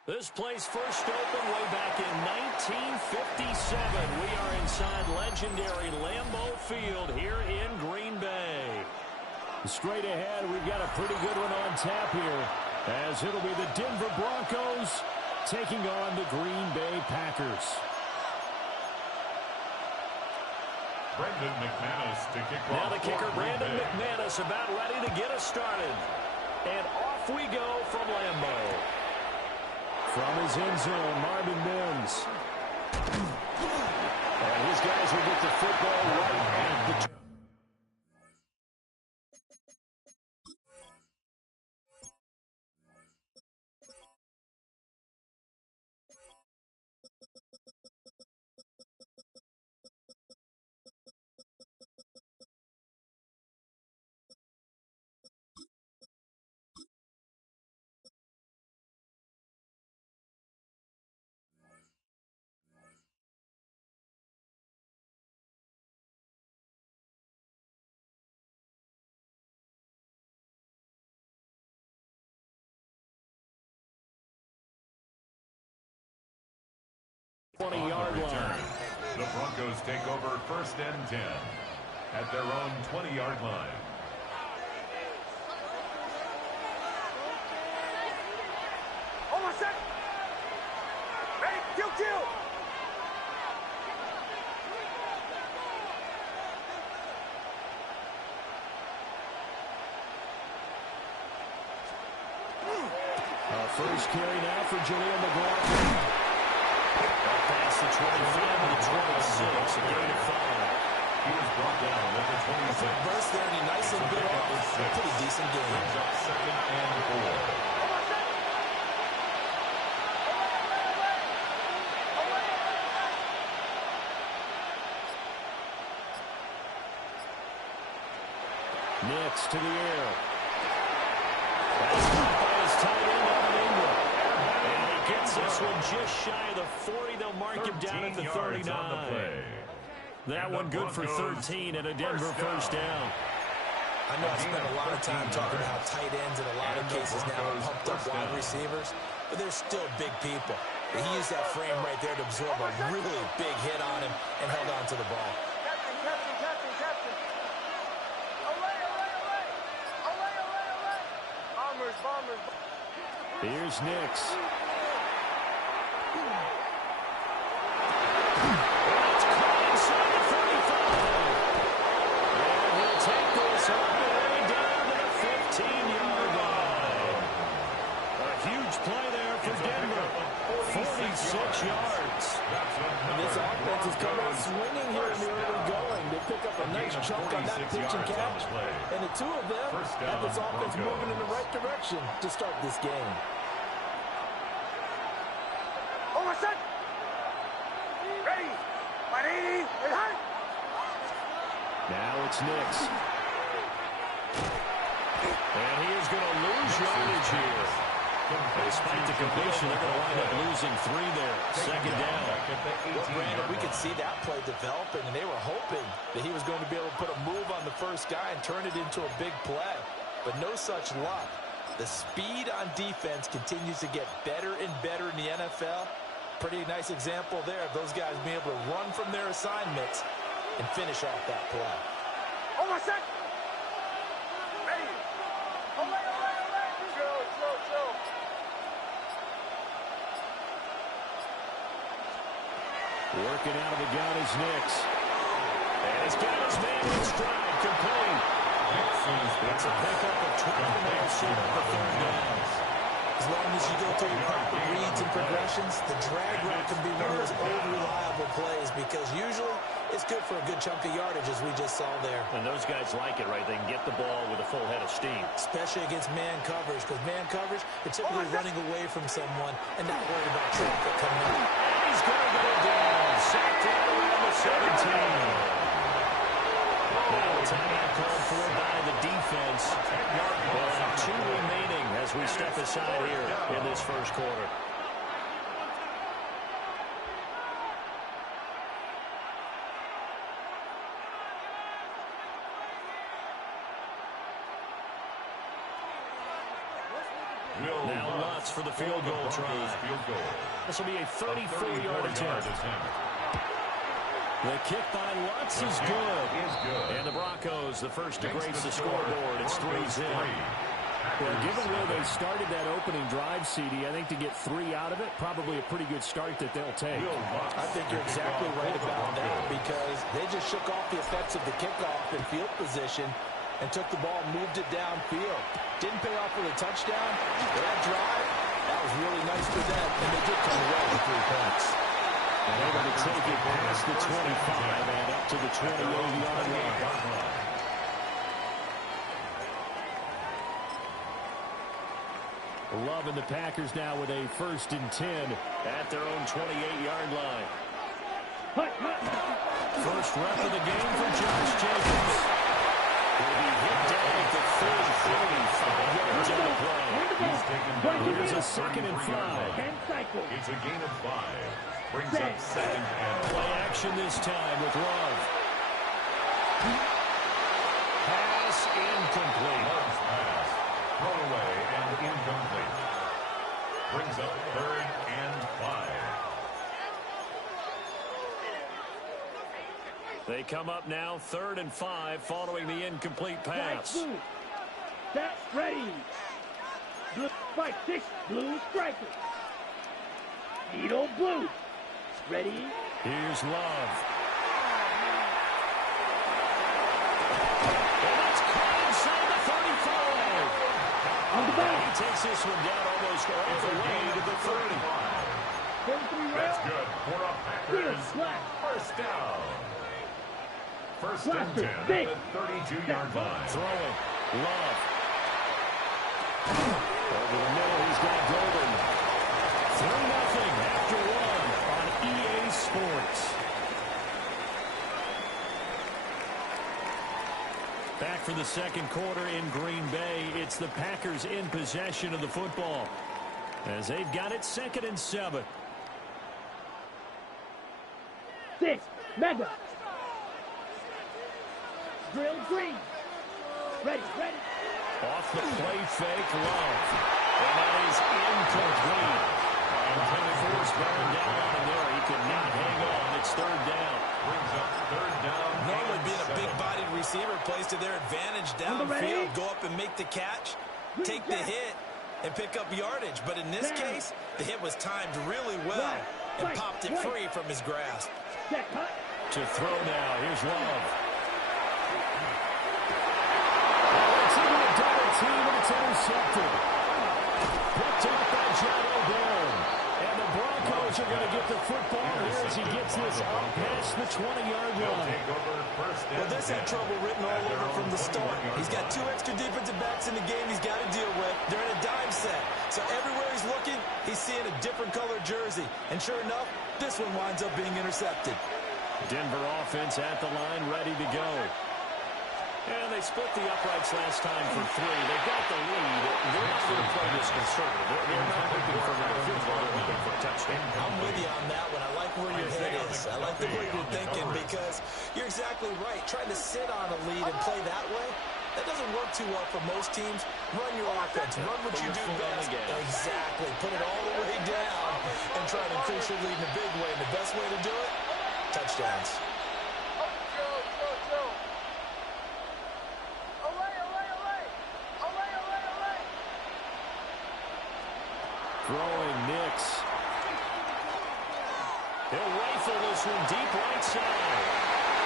This place first opened way back in 1957. We are inside legendary Lambeau Field here in Green Bay. Straight ahead, we've got a pretty good one on tap here, as it'll be the Denver Broncos taking on the Green Bay Packers. Brandon McManus to kick off. Now the kicker, Brandon McManus, about ready to get us started. And off we go from Lambeau. From his end zone, Marvin Mims. And his guys will get the football right at the On the return, the Broncos take over 1st and 10 at their own 20-yard line. Almost set. Ready? Kill. first carry now for Jaleel McLaughlin. Past the 25 to the 26, a gain of 5. He was brought down at the 26. Burst there, and he nice and good off. Pretty decent game. Brings up 2nd and 4. Nix to the air. That's caught by his tight end, Evan Ingram. And he gets this one just shy of the 40. They'll mark him down at the 39. That one good for 13 and a Denver first down. I know I spent a lot of time talking about how tight ends in a lot of cases now are pumped up wide receivers, but they're still big people. He used that frame right there to absorb a really big hit on him and held on to the ball. Captain. Away. Bombers. Here's Nix. That's caught inside the 45. And he'll take this all the way down to the 15-yard line. A huge play there for Denver. 46 yards. And this offense has come out swinging here in the early going. They pick up a nice chunk on that pitch and catch. And the two of them have this offense moving in the right direction to start this game. Almost set. Ready. 180. High. Now it's Nix. And he is going to lose yardage here. Despite the completion, they're going to wind up losing 3 there. 2nd down. Well, Brandon, we could see that play developing, and they were hoping that he was going to be able to put a move on the first guy and turn it into a big play. But no such luck. The speed on defense continues to get better and better in the NFL. Pretty nice example there of those guys being able to run from their assignments and finish off that play. Almost set. Ready. Away. Chill. Working out of the gun is Nix. And he's got his man in stride, complete. It's a pickup of 12 and set up the 3rd down. As long as you go through your proper reads and progressions, the drag route can be one of those old reliable plays because usually it's good for a good chunk of yardage, as we just saw there. And those guys like it, right? They can get the ball with a full head of steam. Especially against man coverage, because man coverage, they're typically running away from someone and not worried about traffic coming up. And he's going to go down. Sacked out around the 17. Now a timeout called for by the defense. We'll have 2 remaining as we step aside here in this first quarter. Now Lutz for the field goal try. This will be a 34-yard attempt. The kick by Lutz is good. And the Broncos, the first to grace the scoreboard. It's 3-0. Well, given where they started that opening drive, CD, I think to get 3 out of it, probably a pretty good start that they'll take. I think you're exactly right about that because they just shook off the effects of the kickoff in field position and took the ball and moved it downfield. Didn't pay off with a touchdown. But that drive, that was really nice for them, and they did come away with 3 points. And able to take it past the 25 and up to the 28-yard line. Love and the Packers now with a 1st and 10 at their own 28-yard line. First rep of the game for Josh Jacobs. Will be hit down at the 35 yards on the play. Here's a 2nd and 5. It's a gain of 5. Brings up 2nd and play action this time with Love. Pass incomplete. Love's pass thrown away and incomplete. Brings up 3rd and 5. They come up now 3rd and 5 following the incomplete pass. That's ready. Blue, fight, 6, blue striker. Needle blue. Ready? Here's Love. And that's caught inside the 35. On the back. He takes this one down almost all the way to the 30. That's good for a Packers first down. 1st and 10 at the 32-yard line. Throwing. Love. Over the middle, he's got Golden. 3-0 after 1 on EA Sports. Back for the 2nd quarter in Green Bay. It's the Packers in possession of the football as they've got it 2nd and 7. 6, mega. Drill green. Ready. Off the play fake, Love. And that is incomplete. Intended force bearing down on him there. He could not hang on. It's 3rd down. Brings up 3rd down. Normally being a big-bodied receiver plays to their advantage downfield. Go up and make the catch, take the hit, and pick up yardage. But in this case, the hit was timed really well and popped it free from his grasp. To throw now. Here's Love. Team, and it's intercepted. Picked up by John O'Brien. And the Broncos are going to get the football here as he gets this up past the 20-yard line. Well, this had trouble written all over from the start. He's got 2 extra defensive backs in the game he's got to deal with. They're in a dime set. So everywhere he's looking, he's seeing a different color jersey. And sure enough, this one winds up being intercepted. Denver offense at the line, ready to go. And they split the uprights last time for 3. They got the lead. They're not going to play this conservative. They're not looking for a field goal. They're looking for a touchdown. I'm with you on that one. I like where your head is. I like the way you're thinking because you're exactly right. Trying to sit on a lead and play that way, that doesn't work too well for most teams. Run your offense. Run what you do best. Exactly. Put it all the way down and try to increase your lead in a big way. And the best way to do it, touchdowns. Throwing Nix. He'll rifle this one deep right side.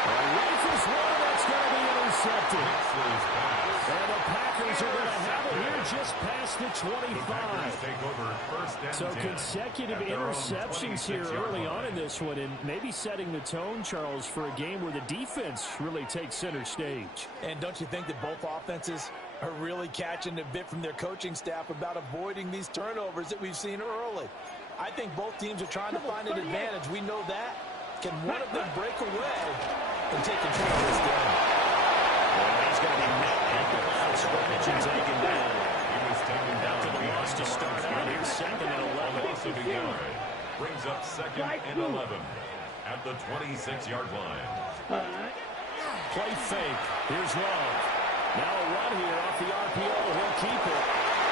Rifles one, that's going to be intercepted. And the Packers are going to have it here just past the 25. So consecutive interceptions here early on in this one, and maybe setting the tone, Charles, for a game where the defense really takes center stage. And don't you think that both offenses are really catching a bit from their coaching staff about avoiding these turnovers that we've seen early? I think both teams are trying to find an advantage. We know that. Can one of them break away and take control of this game? Well, he's going to be met at the line of scrimmage and taken down. He was taken down to the loss to start out here, 2nd and 11. Brings up 2nd and 11 at the 26-yard line. Play fake. Here's Love. Now a run here off the RPO. He'll keep it.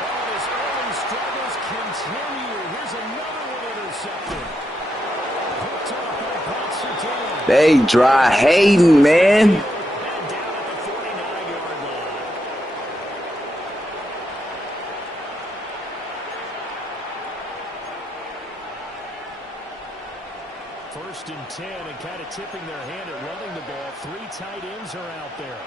Oh, this early continue. Here's another one intercepted. Picked off by Pat Surtain. They dry hating, man. And down at the 49-yard line. First and 10, and kind of tipping their hand at running the ball. 3 tight ends are out there.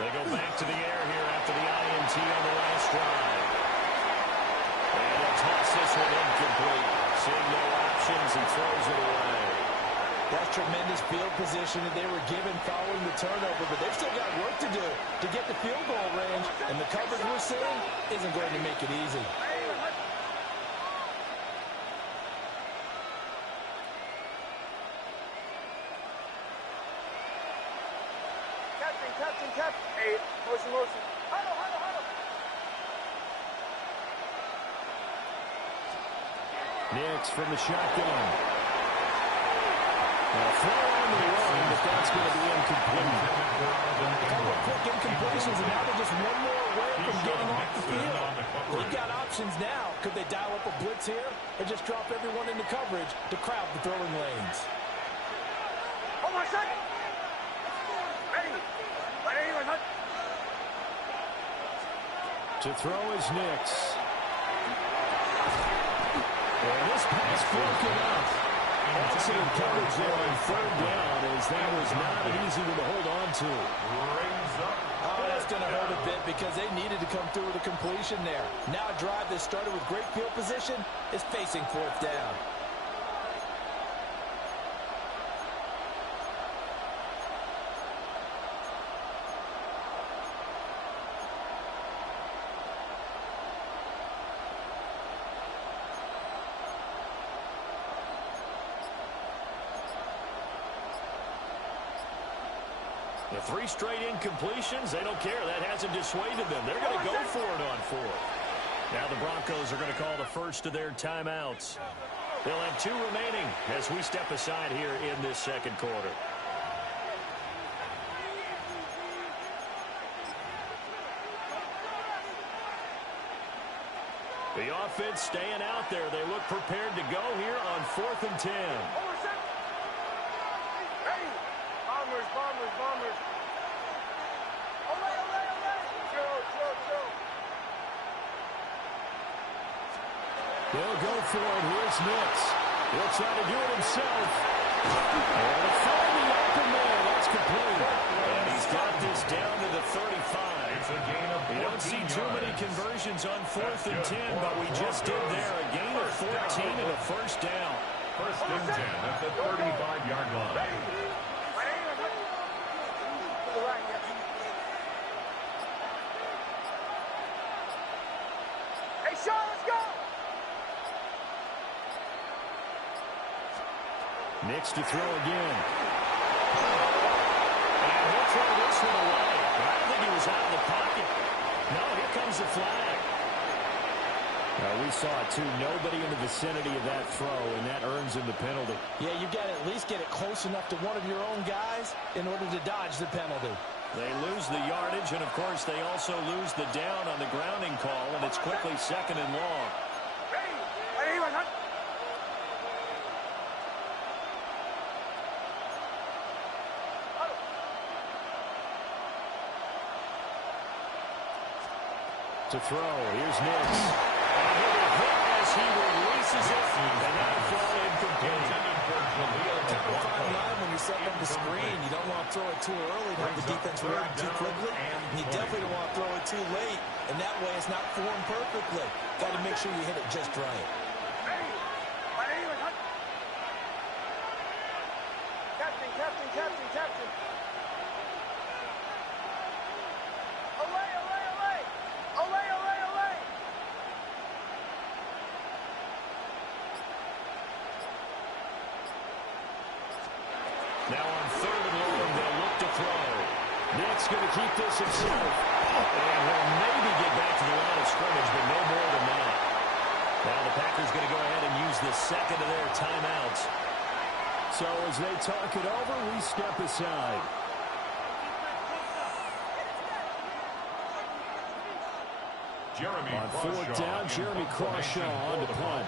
They go back to the air here after the INT on the last drive. And they'll toss this one incomplete. Seeing no options, and throws it away. That's tremendous field position that they were given following the turnover, but they've still got work to do to get the field goal range, and the coverage we're seeing isn't going to make it easy. Captain. Hey, motion. Huddle. Nix from the shotgun. Now throw on the run, but that's going to be incomplete. A couple of quick incompletions, and now they're just one more away from getting off the field. They've got options now. Could they dial up a blitz here, or just drop everyone into coverage to crowd the throwing lanes? Hold on a second. Ready. To throw is Nix. And this pass broken up. Excellent coverage there on 3rd down, as that was not an easy one to hold on to. Oh, that's going to hurt a bit because they needed to come through with a completion there. Now a drive that started with great field position is facing 4th down. The 3 straight incompletions, they don't care. That hasn't dissuaded them. They're going to go for it on 4th. Now the Broncos are going to call the first of their timeouts. They'll have 2 remaining as we step aside here in this 2nd quarter. The offense staying out there. They look prepared to go here on 4th and 10. Bombers. Chill. They'll go for it. Here's Nix. He'll try to do it himself. And to find the open man. That's complete. And he's got this down to the 35. We don't see too many conversions on 4th and 10, but we just did there. A gain of 14 and a first down. First and 10 at the 35-yard line. Hey, Sean, let's go! Nix to throw again. And he'll throw this one away. I don't think he was out of the pocket. No, here comes the flag. We saw it, too. Nobody in the vicinity of that throw, and that earns him the penalty. Yeah, you've got to at least get it close enough to one of your own guys in order to dodge the penalty. They lose the yardage, and, of course, they also lose the down on the grounding call, and it's quickly 2nd and long. To throw, here's Nix. And he'll be hit as he releases it, and that'll fall incomplete. Kind of a fine line when you're setting up the screen. You don't want to throw it too early to have the defense react too quickly, and you definitely don't want to throw it too late, and that way it's not formed perfectly. Got to make sure you hit it just right. Captain. Olay. Now on 3rd and long, they'll look to throw. Nix going to keep this himself. And he'll maybe get back to the line of scrimmage, but no more than that. Now the Packers going to go ahead and use the 2nd of their timeouts. So as they talk it over, we step aside. On fourth down, Jeremy Crawshaw on to punt.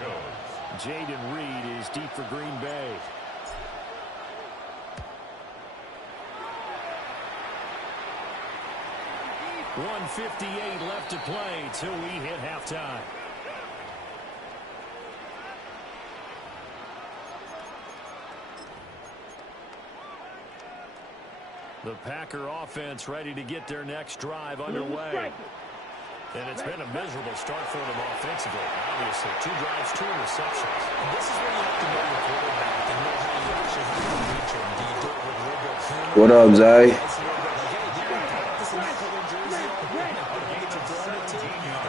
Jaden Reed is deep for Green Bay. .158 left to play till we hit halftime. The Packer offense ready to get their next drive underway. And it's been a miserable start for them offensively. Obviously, 2 drives, 2 interceptions. And this is where you have to know your quarterback and know how you actually have to reach him. Do you do it with a little bit of humor? What up, Zay?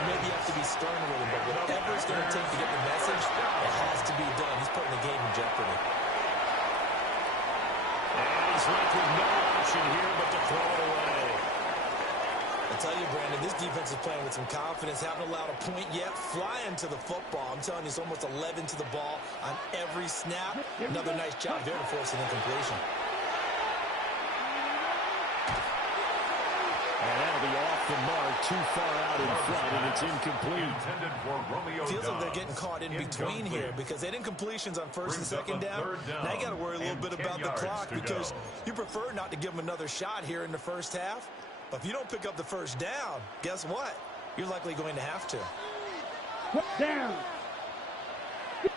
Maybe you have to be stern with him, but whatever it's going to take to get the message, it has to be done. He's putting the game in jeopardy. And he's left with no option here but to throw it away. I tell you, Brandon, this defense is playing with some confidence. Haven't allowed a point yet. Flying to the football. I'm telling you, it's almost 11 to the ball on every snap. Another nice job there to force an incompletion. And that'll be off the mark, too far out in front, and it's incomplete. Feels like they're getting caught in between here because they didn't completions on first and second down. Now you got to worry a little bit about the clock because you prefer not to give them another shot here in the first half. But if you don't pick up the first down, guess what? You're likely going to have to. Down.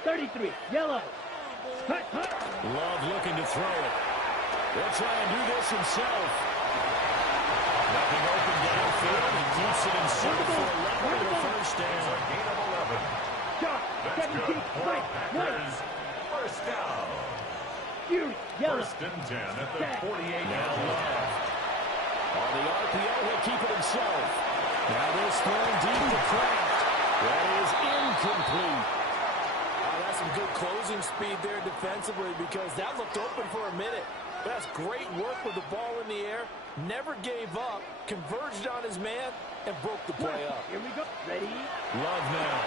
33, yellow. Love looking to throw it. He'll try and do this himself. Nothing open downfield. He keeps it himself for 11 and a first down. Shot, 17, right, right. First down. Fury, yellow. First and 10 at the 48. Now Love. On the RPO, he'll keep it himself. Now this throw deep to Kraft. That is incomplete. That's some good closing speed there defensively because that looked open for a minute. That's great work with the ball in the air. Never gave up, converged on his man, and broke the play up. Here we go. Ready? Love now.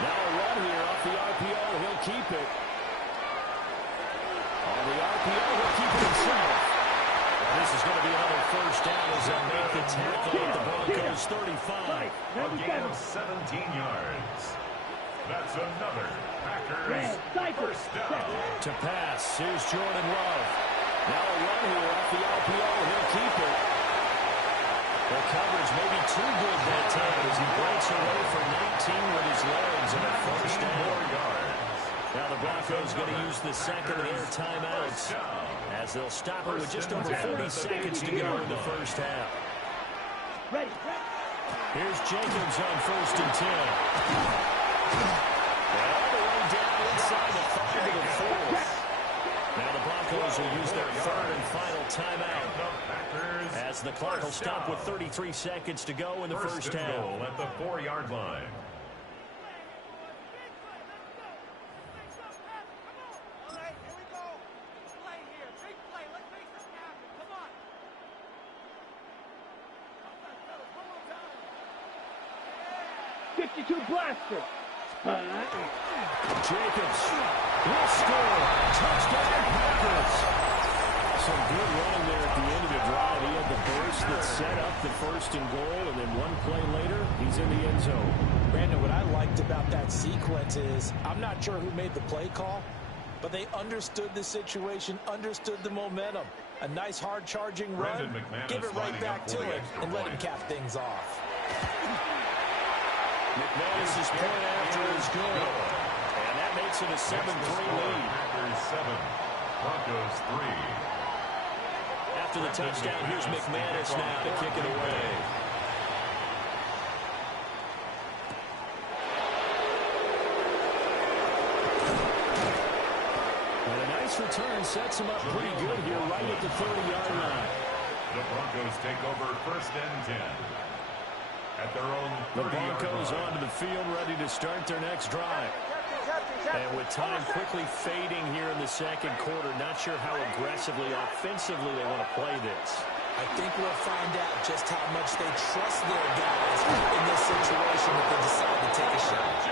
Now a run here off the RPO. He'll keep it. On the RPO, he'll keep it himself. This is going to be another first down as they make the tackle at the Broncos 35. A gain of 17 yards. That's another Packers first down. To pass, here's Jordan Love. Now a run here off the RPO, and he'll keep it. The coverage may be too good that time as he breaks away for 19 with his legs and a first down. Now the Broncos going to use the second of their timeouts as they'll stop it with just over 40 seconds to go in the first half. Ready. Here's Jacobs on first and 10. And all the way down inside the 5 to the 4. Now the Broncos will use their third and final timeout as the clock will stop with 33 seconds to go in the first half. At the 4-yard line. Blaster. Jacobs will score. Touchdown, Packers. Some good running there at the end of the drive. He had the burst that set up the first and goal, and then one play later, he's in the end zone. Brandon, what I liked about that sequence is I'm not sure who made the play call, but they understood the situation, understood the momentum. A nice hard-charging run, give it right back to him, and let him cap things off. McManus's point after is good. And that makes it a 7-3 lead. Packers 7, Broncos 3. After the touchdown, here's McManus now to kick it away. And a nice return sets him up pretty good here right at the 30-yard line. The Broncos take over first and 10. At their own the Broncos onto the field ready to start their next drive. And with time quickly fading here in the second quarter, not sure how aggressively, offensively they want to play this. I think we'll find out just how much they trust their guys in this situation if they decide to take a shot.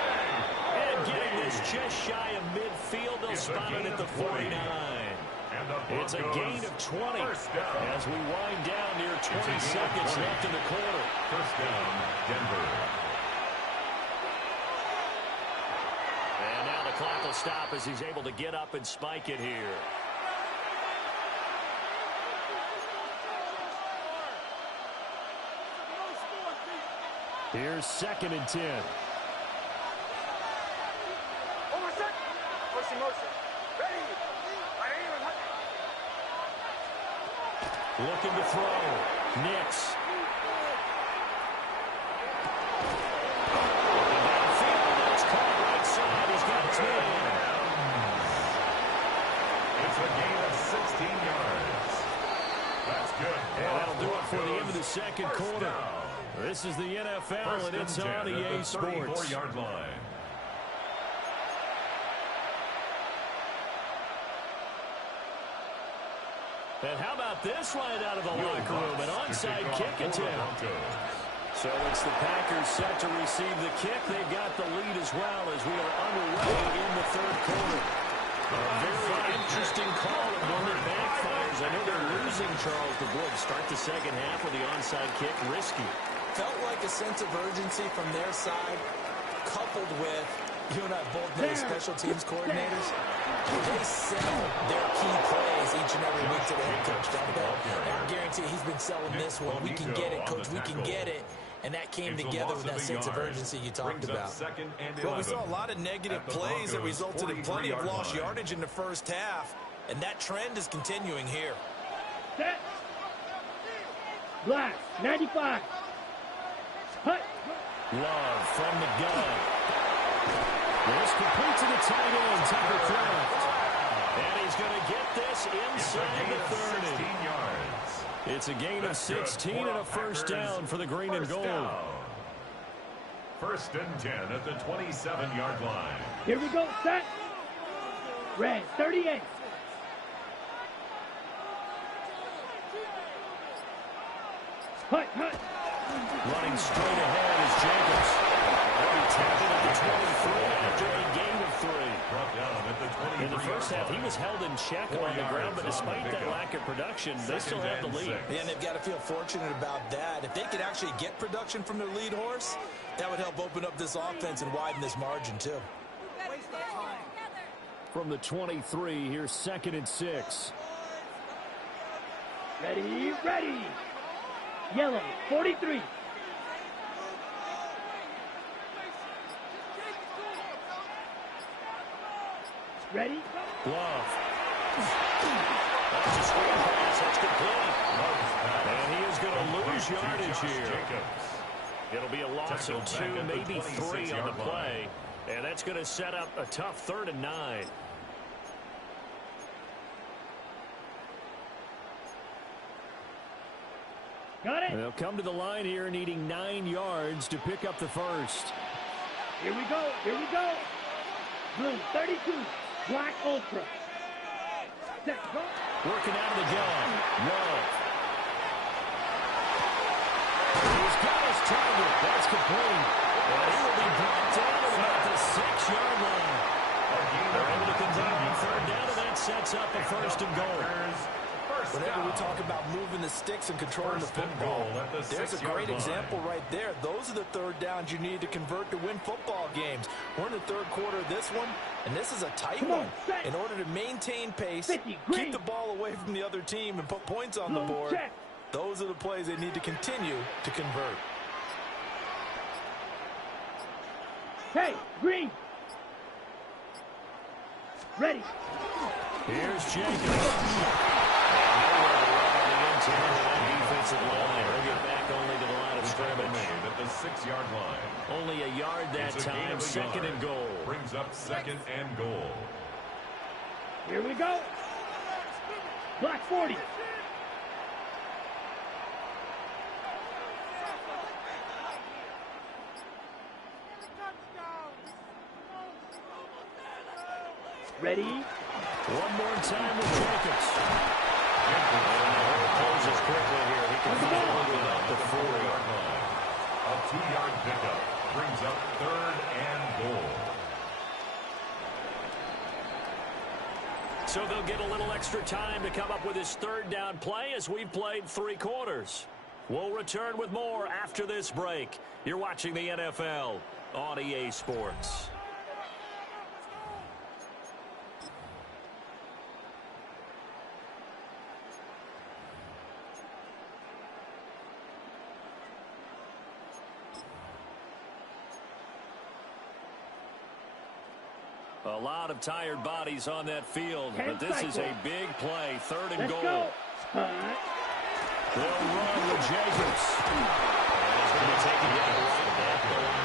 And getting this just shy of midfield, they'll spot it at the 49. And It's a gain of 20 as we wind down near 20 seconds left in the quarter. First down, Denver. And now the clock will stop as he's able to get up and spike it here. Here's 2nd and 10. Looking to throw. Nix. Looking downfield. It's caught right side. He's got 10. It's a gain of 16 yards. That's good. And that'll do it for the end of the second quarter. This is the NFL, and it's on EA Sports. 34-yard line. And how about this right out of the locker room? An onside kick attempt. So it's the Packers set to receive the kick. They've got the lead as well as we are underway in the third quarter. A very interesting call and one that backfires. I know they're losing Charles DeBoer to start the second half with the onside kick. Risky. Felt like a sense of urgency from their side, coupled with, you and I both know the special teams coordinators. They sell their key plays each and every week to the head coach. I guarantee he's been selling this one. We can get it, coach. We can get it. And that came together with that sense of urgency you talked about. Well, we saw a lot of negative plays that resulted in plenty of lost yardage in the first half. And that trend is continuing here. Set. Black, 95. Hut. Love from the gun. This complete to the tight end, Tucker Kraft. And he's going to get this inside the 30. 16 yards. It's a gain of 16 and a first down for the green and gold. First and 10 at the 27-yard line. Here we go, set. Red, 38. Hut, hut. Running straight ahead is Jacobs. Already tackled at the 23 after a gain of 3. Brought down at the 23. In the first half, he was held in check on the ground, but despite that lack of production, they still have the lead. And they've got to feel fortunate about that. If they could actually get production from their lead horse, that would help open up this offense and widen this margin, too. From the 23, here's 2nd and 6. Ready, ready. Yellow, 43. Ready? Love. That's a screen pass. That's complete. And he is going to lose yardage here. It'll be a loss of 2, maybe 3 on the play. And that's going to set up a tough 3rd and 9. Got it. They'll come to the line here needing 9 yards to pick up the first. Here we go. Here we go. Blue, 32. Black Ultra. Set, go. Working out of the gun. Love. He's got his target. That's complete. And he will be brought down at about the 6-yard line. They're able to convert on 3rd down, and that sets up a 1st and goal. Whenever we talk about moving the sticks and controlling the football, there's a great example right there. Those are the 3rd downs you need to convert to win football games. We're in the 3rd quarter of this one, and this is a tight one. In order to maintain pace, keep the ball away from the other team, and put points on the board, those are the plays they need to continue to convert. Hey, green. Ready. Here's Jacobs. Defensive line. Bring it back only to the line of scrimmage. At the 6-yard line. Only a yard that time. 2nd and goal. Brings up 2nd and goal. Here we go. Black 40. Ready. One more time with Jacobs. Closes quickly here. He can follow it up the 4-yard line. A 2-yard pickup brings up 3rd and goal. So they'll get a little extra time to come up with his third down play as we've played 3 quarters. We'll return with more after this break. You're watching the NFL on EA Sports. A lot of tired bodies on that field, but this is a big play. 3rd and goal. They'll run with Jacobs. And he's going to take it down right at the line.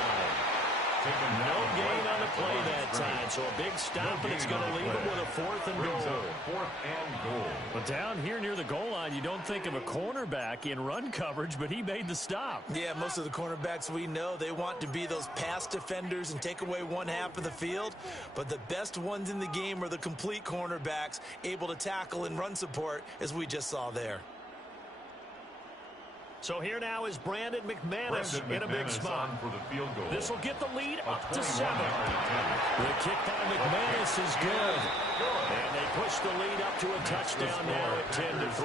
No gain on the play that time, so a big stop, and it's going to leave him with a 4th and goal. 4th and goal. But down here near the goal line, you don't think of a cornerback in run coverage, but he made the stop. Yeah, most of the cornerbacks we know, they want to be those pass defenders and take away one half of the field. But the best ones in the game are the complete cornerbacks, able to tackle and run support, as we just saw there. So here now is Brandon McManus in a big spot. For the field goal. This will get the lead up to 7. The kick by McManus is good. And they push the lead up to a touchdown now at 10-3.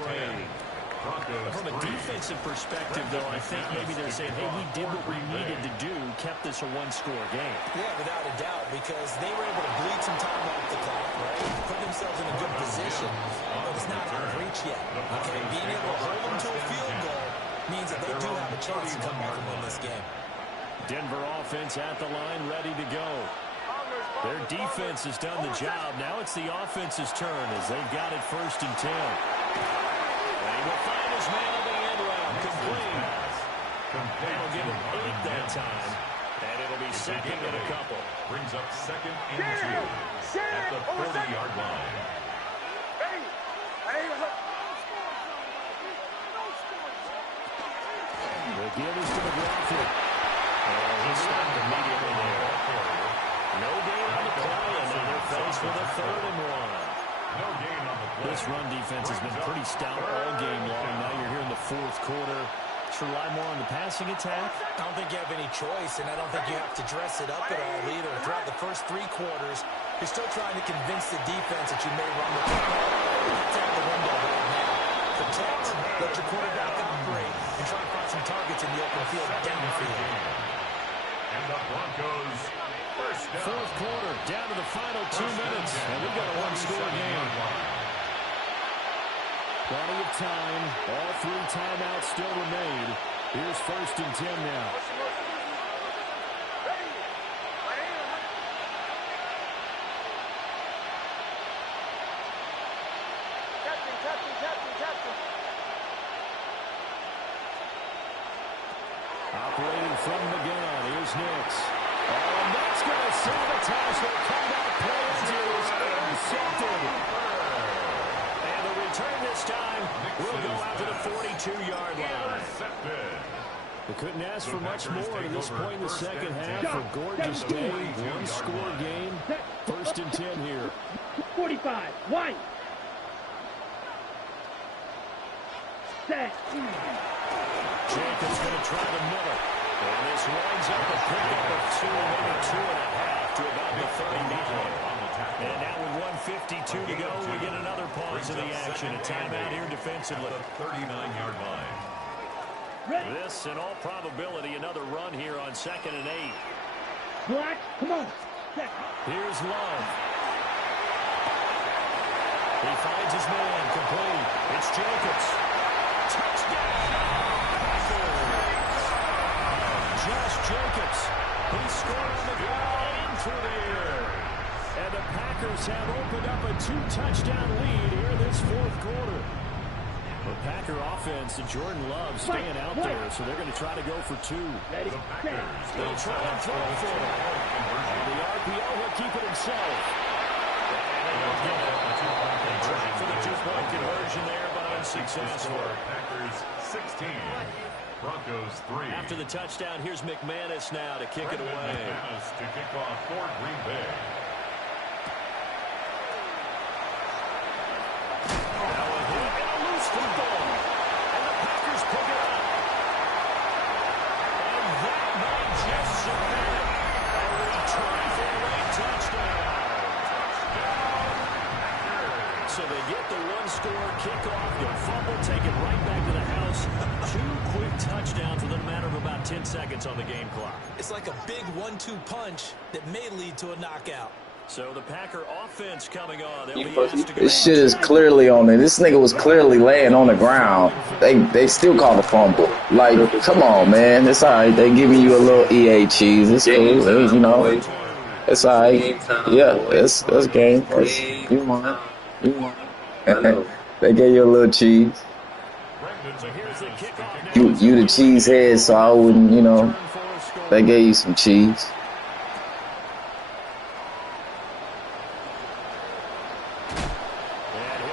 From a defensive perspective, though, I think maybe they're saying, hey, we did what we needed to do, kept this a 1-score game. Yeah, without a doubt, because they were able to bleed some time off the clock, right? Put themselves in a good position, but it's not out of reach yet. Okay, being able to hold them to a field goal means that they do have a chance to come back and win this game. Denver offense at the line, ready to go. Their defense has done the job. Now it's the offense's turn as they've got it 1st and 10. And he will find his man on the end round. Complete. That'll give him 8 that time. And it'll be 2nd and a couple. Brings up 2nd and 2 at the 40-yard line. The give is to McLaughlin. And he stopped immediately there. No gain on the play, and now they're faced with a 3rd and 1. No gain on the play. This run defense has been pretty stout all game long. Now you're here in the 4th quarter. Should rely more on the passing attack? I don't think you have any choice, and I don't think you have to dress it up at all either. Throughout the first 3 quarters, you're still trying to convince the defense that you may run the football. That's out the window right now. Protect, let your quarterback operate, and try to find some targets in the open field downfield. And the Broncos first down. 4th quarter, down to the final 2 minutes, and we've got a 1-score game. Plenty of time. All 3 timeouts still remain. Here's 1st and 10 now. Operating from the gun, here's Nix. Oh, and that's going to sabotage their comeback play. Is intercepted. And the return this time will go out to the 42-yard line. They couldn't ask for much more at this point in the second half. A gorgeous day, 1-score game. 1st and 10 here. 45, one. Set. Jacobs going to try the middle. And this winds up a pickup of 2, maybe 2.5 to about the 30-meter. And now with 1:52 to go, we get another pause in the action. A timeout here defensively. At the 39-yard line. This, in all probability, another run here on 2nd and 8. Black, come on. Set. Here's Love. He finds his man, complete. It's Jacobs. Touchdown! Josh Jacobs. He scored on the ground and through the air. And the Packers have opened up a 2-touchdown lead here in this 4th quarter. The Packer offense and Jordan Love staying out there, so they're going to try to go for 2. They'll try and throw for it. And the RPO will keep it himself. They tried for the 2-point conversion there, but unsuccessful. Packers 16. Broncos 3. After the touchdown, here's McManus now to kick it away. McManus to kick off for Green Bay. Now a hit and a loose football. And the Packers pick it up. And that might just submit it. A return for a late touchdown. score, kickoff, you'll fumble, take it right back to the house. 2 quick touchdowns within a matter of about 10 seconds on the game clock. It's like a big 1-2 punch that may lead to a knockout. So the Packer offense coming on. They'll be asked to go. This shit is clearly on it. This nigga was clearly laying on the ground. They still call the fumble. Like, come on, man. It's all right. They giving you a little EA cheese. It's cool. You know, it's all right. Yeah, it's game. You won. You won. They gave you a little cheese. You the cheese head, so I wouldn't, you know. They gave you some cheese.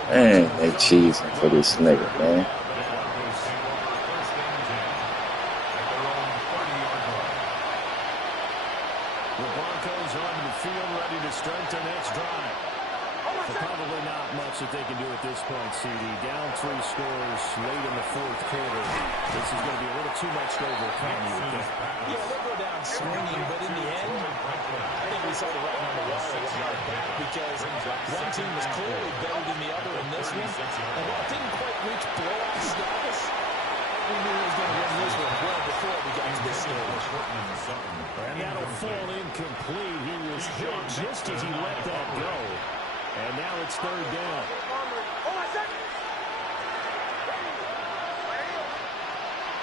Man, they cheesing for this nigga, man. The Broncos onto the field, ready to start their next drive. But probably not much that they can do at this point, CD. Down 3 scores late in the 4th quarter. This is going to be a little too much to overcome, you would think. Yeah, they'll go down swinging, but in the end, I think we saw the writing on the wall because one team was clearly better than the other in this one. And while it didn't quite reach blowout status, we knew he was going to win this one well before we got to this stage. And that'll fall incomplete. He was hit just as he let that go. And now it's 3rd down.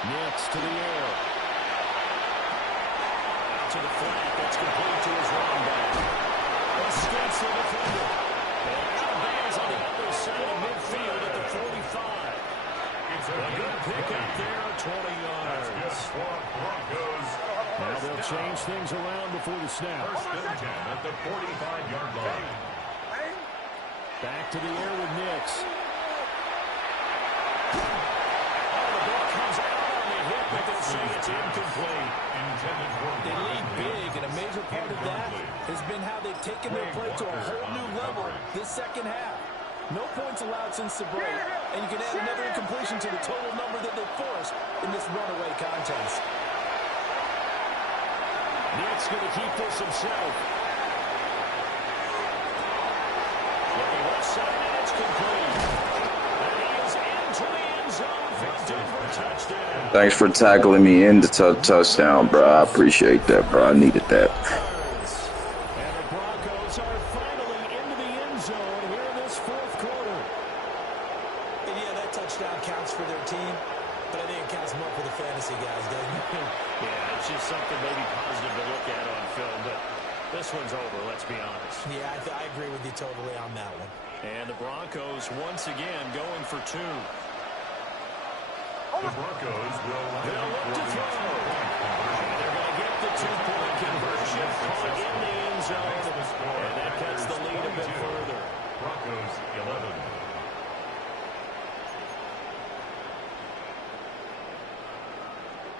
Nix to the air. Out to the flat. That's complete to his running back. Escapes the defender. And out of bounds on the other side of midfield at the 45. A good pickup there, 20 yards. Now they'll change things around before the snap. At the 45-yard line. Back to the air with Nix. Oh, the ball comes out on the hit, but they say it's incomplete. They lead big, and a major part of that has been how they've taken their play to a whole new level this second half. No points allowed since the break, and you can add another incompletion to the total number that they forced in this runaway contest. Nix going to keep this himself. Looking left side, and it's complete. And he is into the end zone for Denver touchdown. Thanks for tackling me in the touchdown, bro. I appreciate that, bro. I needed that. And the Broncos are finally into the end zone here in this 4th quarter. And yeah, that touchdown counts for their team, but I think it counts more for the fantasy guys, doesn't it? Yeah, it's just something maybe positive to look at on film, but this one's over, let's be honest. Yeah, I agree with you totally on that one. And the Broncos once again going for 2. The Broncos will They'll look to throw. And they're going to get the 2-point conversion caught in the end zone. And that cuts the lead a bit further. Broncos 11.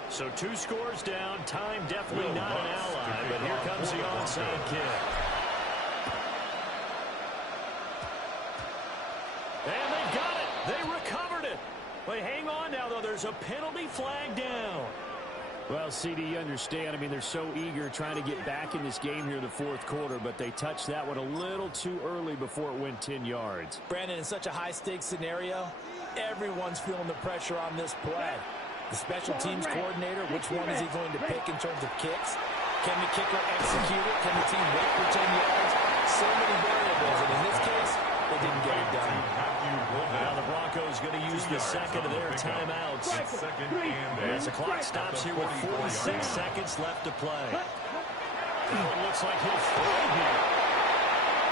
So 2 scores down. Time definitely not an ally, but here comes the onside kick. And they got it. They recovered it. But hang on now, though. There's a penalty flag down. Well, CD, you understand. I mean, they're so eager trying to get back in this game here in the 4th quarter, but they touched that one a little too early before it went 10 yards. Brandon, in such a high-stakes scenario, everyone's feeling the pressure on this play. The special teams coordinator, which one is he going to pick in terms of kicks? Can the kicker execute it? Can the team wait for 10 yards? So many variables, and in this case, they didn't get it done. Now the Broncos going to use the second of their timeouts. As the clock stops here with 46 seconds left to play. Oh, it looks like he'll fly here.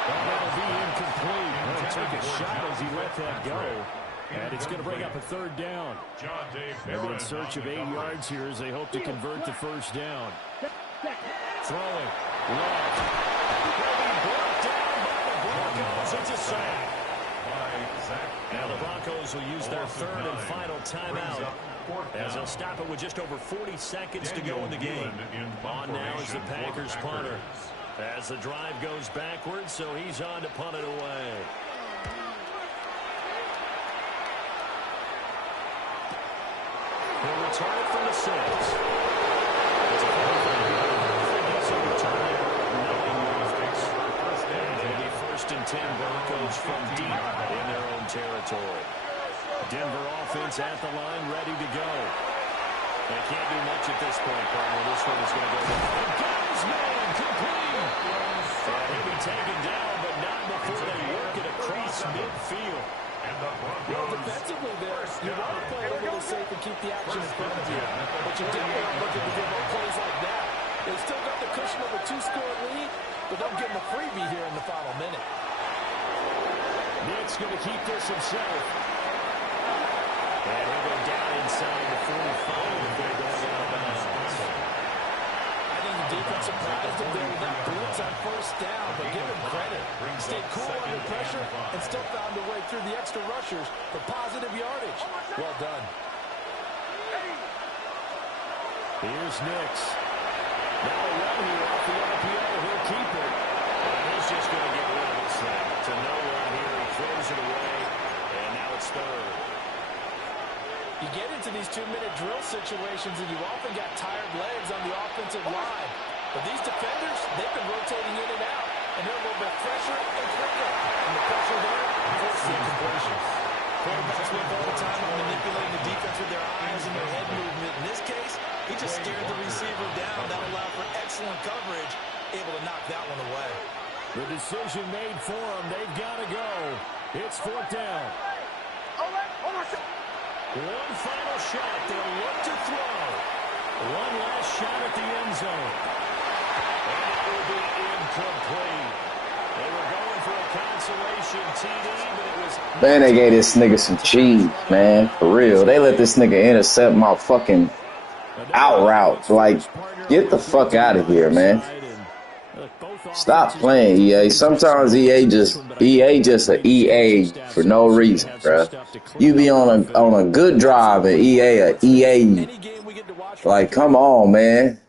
Well, that'll be incomplete. Well, he took a shot as he let that go. And it's going to bring up a 3rd down. They're in search of 8 yards here as they hope to convert the 1st down. Throwing. Left. Will be brought down by the Broncos. It's a sack. Now the Broncos will use their 3rd and final timeout as they'll stop it with just over 40 seconds to go in the game. On now is the Packers punter. As the drive goes backwards, so he's on to punt it away. He'll return it from the 6. It's a first 1st and 10 Broncos from deep in their own territory. Denver offense at the line, ready to go. They can't do much at this point, partner. This one is going to go down. And got his man complete. And he'll be taken down, but not before they work it across midfield. Well, defensively there, you want to play a little safe and keep the action in front of you. But you definitely aren't looking to give up plays like that. They've still got the cushion of a 2-score lead, but don't give them a freebie here in the final minute. Nick's going to keep this himself. And he'll go down inside the 45 if they're going out of bounds. I think the defense surprised him there with that blitz on 1st down, but give him credit. Stayed cool under pressure and still found a way through the extra rushers for positive yardage. Well done. Here's Nix. Now a run here off the RPO. He'll keep it. And he's just going to get rid of this thing. To nowhere here. He throws it away. And now it's 3rd. You get into these 2-minute drill situations and you often got tired legs on the offensive line. But these defenders, they've been rotating in and out. And they're a little bit fresher and quicker. And the pressure there forces the incompletions. Quarterbacks spend all the time on manipulating the defense with their eyes and their head movement. In this case, he just stared the receiver down. That allowed for excellent coverage, able to knock that one away. The decision made for them. They've got to go. It's 4th down. One final shot. They'll look to throw. One last shot at the end zone. And it will be incomplete. They were going for a consolation TD, but it was... Man, they gave this nigga some cheese, man. For real. They let this nigga intercept my fucking out route. Like, get the fuck out of here, man. Stop playing, EA. Sometimes EA just a EA for no reason, bruh. You be on a good drive and EA. Like, come on, man.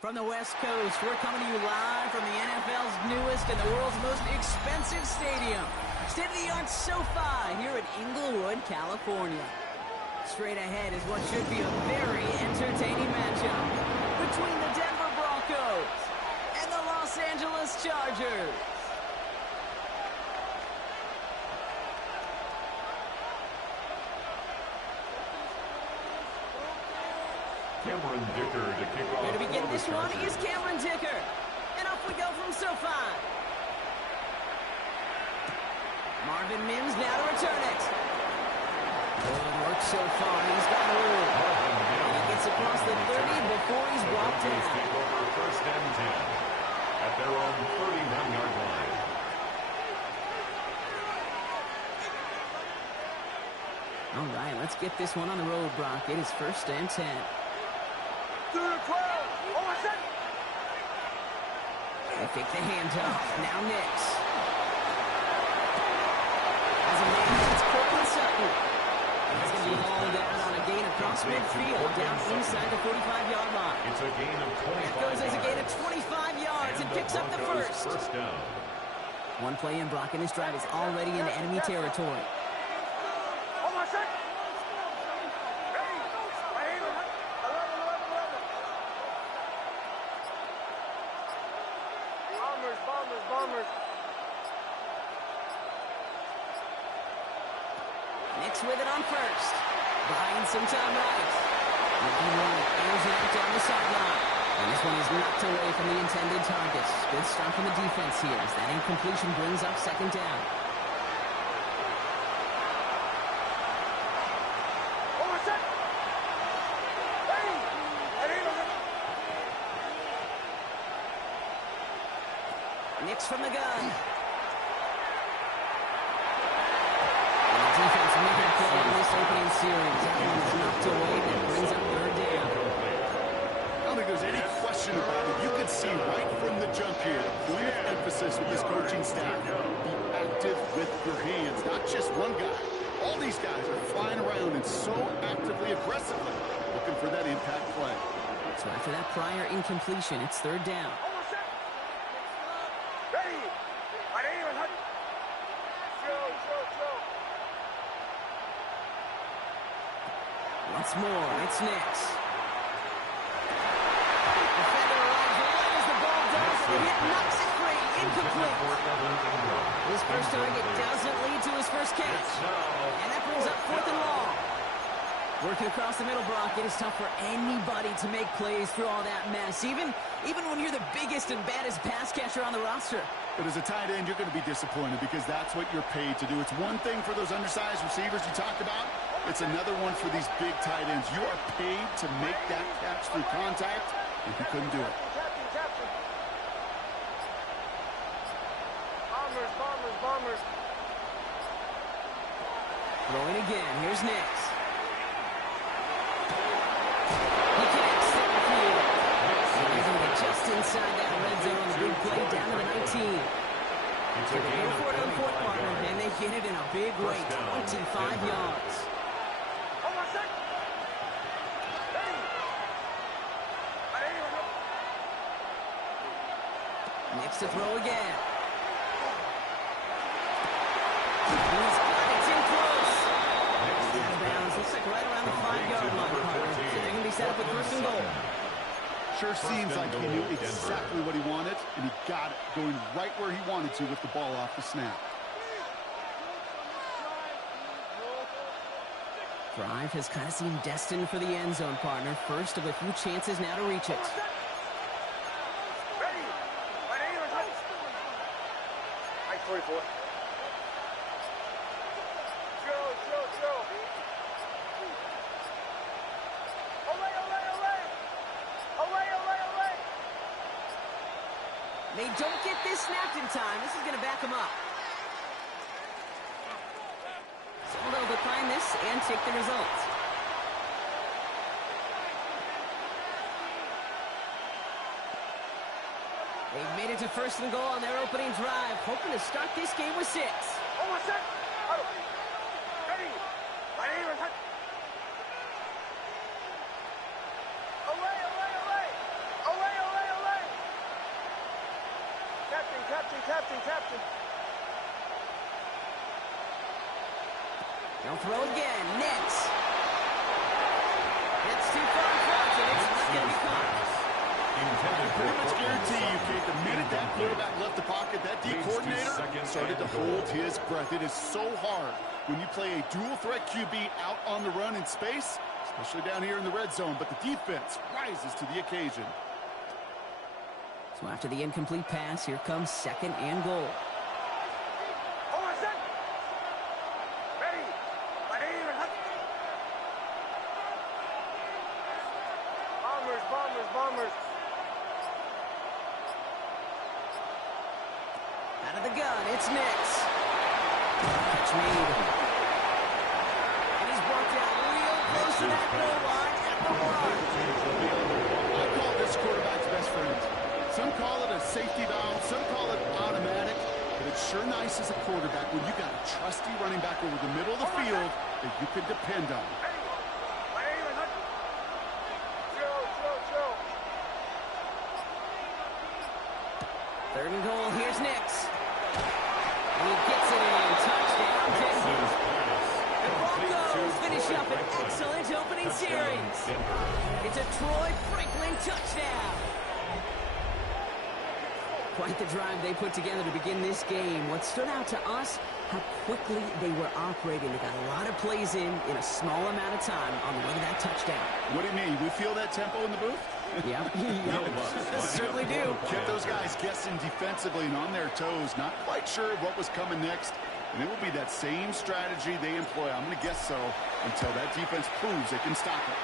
From the West Coast, we're coming to you live from the NFL's newest and the world's most expensive stadium, state-of-the-art SoFi here in Inglewood, California. Straight ahead is what should be a very entertaining matchup between the Denver Broncos and the Los Angeles Chargers. Cameron Dicker to kick off. Here to begin this one is Cameron Dicker. And off we go from SoFi. Marvin Mims now to return it. Good work so far. He's got room. And he gets across the 30 before he's brought down. Take over 1st and 10 at their own 31-yard line. All right, let's get this one on the road, Brock. It is 1st and 10. They fake the handoff. Now Nix. As a man, it's Cortland Sutton. And he's going to be hauled down on a gain across midfield, down inside the 45-yard line. It's a gain of 25 That goes as a gain of 25 yards and picks up the first. First down. One play in, Brock, and his drive is already in enemy territory. Bombers. Nix with it on first. Buying some time right. Looking right. Airs it out down the sideline. And this one is knocked away from the intended targets. Good start from the defense here as that incompletion brings up second down. Nix from the gun. And the defense making a play on this opening series. That one is knocked away. That brings up third down. I don't think there's any question about it. You can see right from the jump here, the point of emphasis with this coaching staff. Be active with your hands, not just one guy. All these guys are flying around and so actively, aggressively looking for that impact play. So after that prior incompletion, it's third down. Once more, it's Nix. Defender arrives right as the ball does. The hit knocks it free. Incomplete. His first target doesn't lead to his first catch. And that brings up fourth and long. Working across the middle, Brock, it is tough for anybody to make plays through all that mess, even when you're the biggest and baddest pass catcher on the roster. But as a tight end, you're going to be disappointed because that's what you're paid to do. It's one thing for those undersized receivers you talked about. It's another one for these big tight ends. You are paid to make that catch through contact, and you couldn't do it. Bombers. Throwing again. Here's Nix. He connects the field. Just inside that red zone. A big play down to the 19. So they go for it on fourth, partner, and they hit it in a big way. 25 yards. Nix to throw again. He's got it in close. Out of bounds. Looks like right around the 5-yard line, partner. So they're going to be set up with first and goal. Sure seems like he knew exactly what he wanted, and he got it, going right where he wanted to with the ball off the snap. Drive has kind of seemed destined for the end zone, partner. First of a few chances now to reach it. Ready. 44. Show. Away. They don't get this snapped in time. This is going to back them up. So they'll decline this and take the results. They've made it to first and goal on their opening drive, hoping to start this game with 6. Ready. Away. Captain. They'll throw again. Nix. It's too far in front, and it's not going to be caught. Pretty much guarantee you, Kate, the minute that quarterback left the pocket, that D coordinator started to hold his breath. It is so hard when you play a dual threat QB out on the run in space, especially down here in the red zone, but the defense rises to the occasion. So after the incomplete pass, here comes second and goal. Bombers. Out of the gun, it's Nix. Catch made. And he's brought down real close to that goal line at the 1. I call this quarterback's best friend. Some call it a safety valve. quarterback when you got a trusty running back over the middle of the field that you can depend on. Third and goal. Here's Nix. And he gets it in. Touchdown, Denver. The Broncos finish up an excellent opening series. It's a Troy Franklin touchdown. Quite the drive they put together to begin this game. What stood out to us, how quickly they were operating. They got a lot of plays in a small amount of time on the way to that touchdown. What do you mean? We feel that tempo in the booth? Yep. Certainly do. Kept those guys guessing defensively and on their toes, not quite sure of what was coming next. And it will be that same strategy they employ, I'm going to guess so, until that defense proves they can stop it.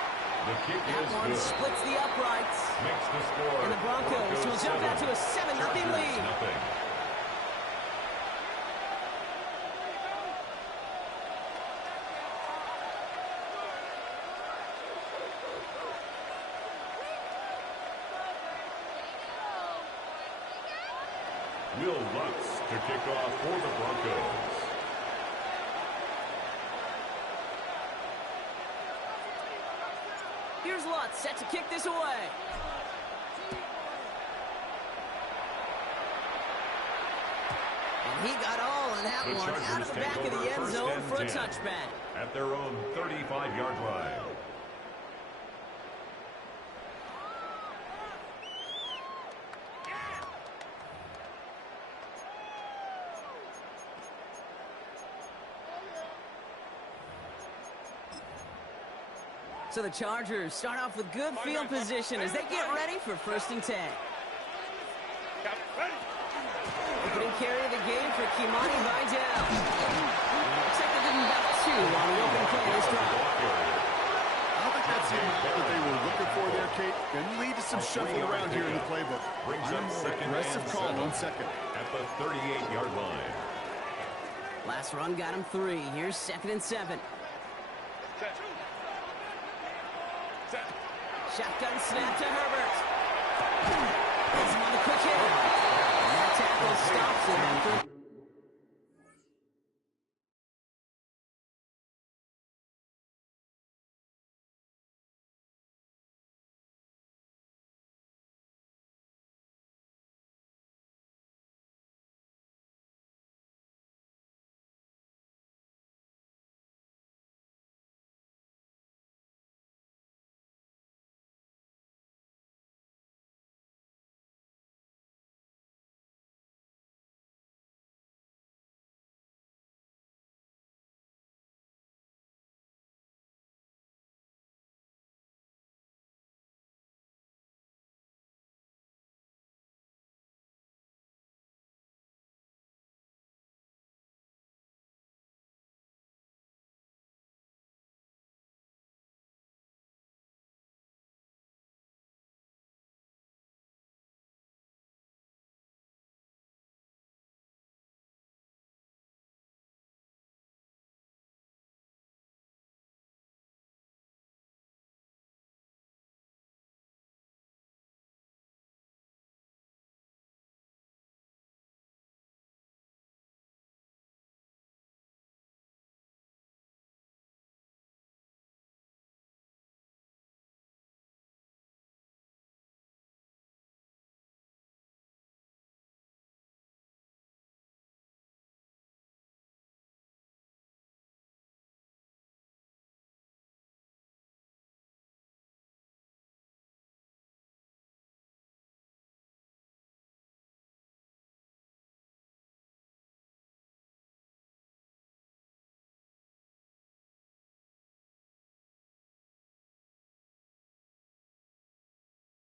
The kick that is one good. splits the uprights. Makes the score. And the Broncos will jump out to a 7-0 lead. Will Lutz to kick off for the Broncos. Here's Lutz set to kick this away. And he got all of that one out of the back of the end zone for a touchback. At their own 35-yard line. So the Chargers start off with good field position as they get ready for 1st and 10. Opening carry of the game for Kimani Vidal. Looks like they didn't back 2 on the open play this drive. I don't think that's the amount that they were looking for there, Kate. Going to lead to some shuffle around here in the playbook. Brings up second aggressive call on second. At the 38-yard line. Last run got him 3. Here's 2nd and 7. Shotgun snap to Herbert. Hits him on the quick hit. And that tackle stops him after.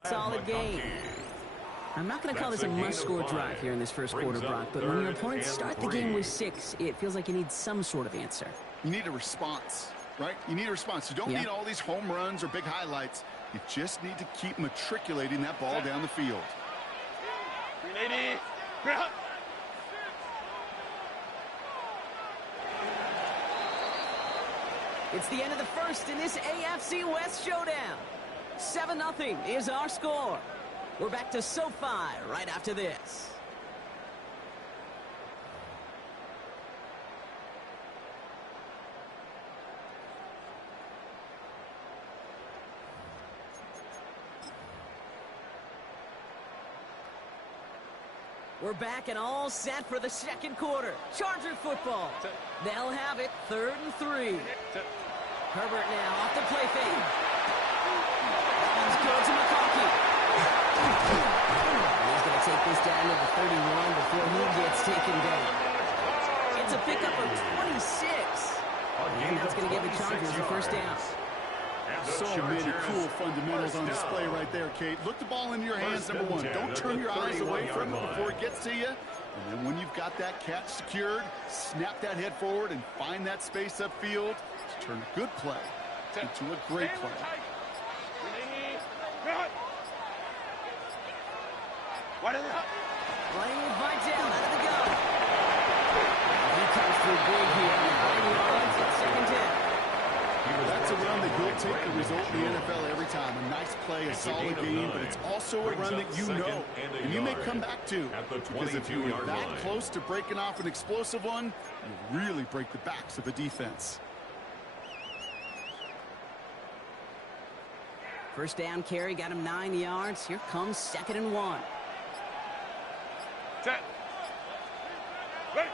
Solid game. I'm not going to call this a must-score drive here in this first quarter, Brock, but when your opponents start the game with 6, it feels like you need some sort of answer. You need a response, right? You need a response. You don't need all these home runs or big highlights. You just need to keep matriculating that ball down the field. It's the end of the first in this AFC West showdown. 7-0 is our score. We're back to SoFi right after this. We're back and all set for the second quarter. Charger football. They'll have it 3rd and 3. Herbert now off the play fake. Let's go to McConkey. He's going to take this down to the 31 before he gets taken down. It's a pickup of 26. And that's going to give the Chargers a first down. So many cool fundamentals on display right there, Kate. Look the ball into your hands, number one. Don't turn your eyes away from it before it gets to you. And then when you've got that catch secured, snap that head forward and find that space upfield to turn a good play into a great play. Playing with Vidal out of the gun. He comes through big here on the 9 yards at 2nd down. That's a run that will take the result in the NFL every time. A nice play, a solid game, but it's also a run that you know and you may come back to. Because if you were that close to breaking off an explosive one, you really break the backs of the defense. First down carry, got him 9 yards. Here comes 2nd and 1.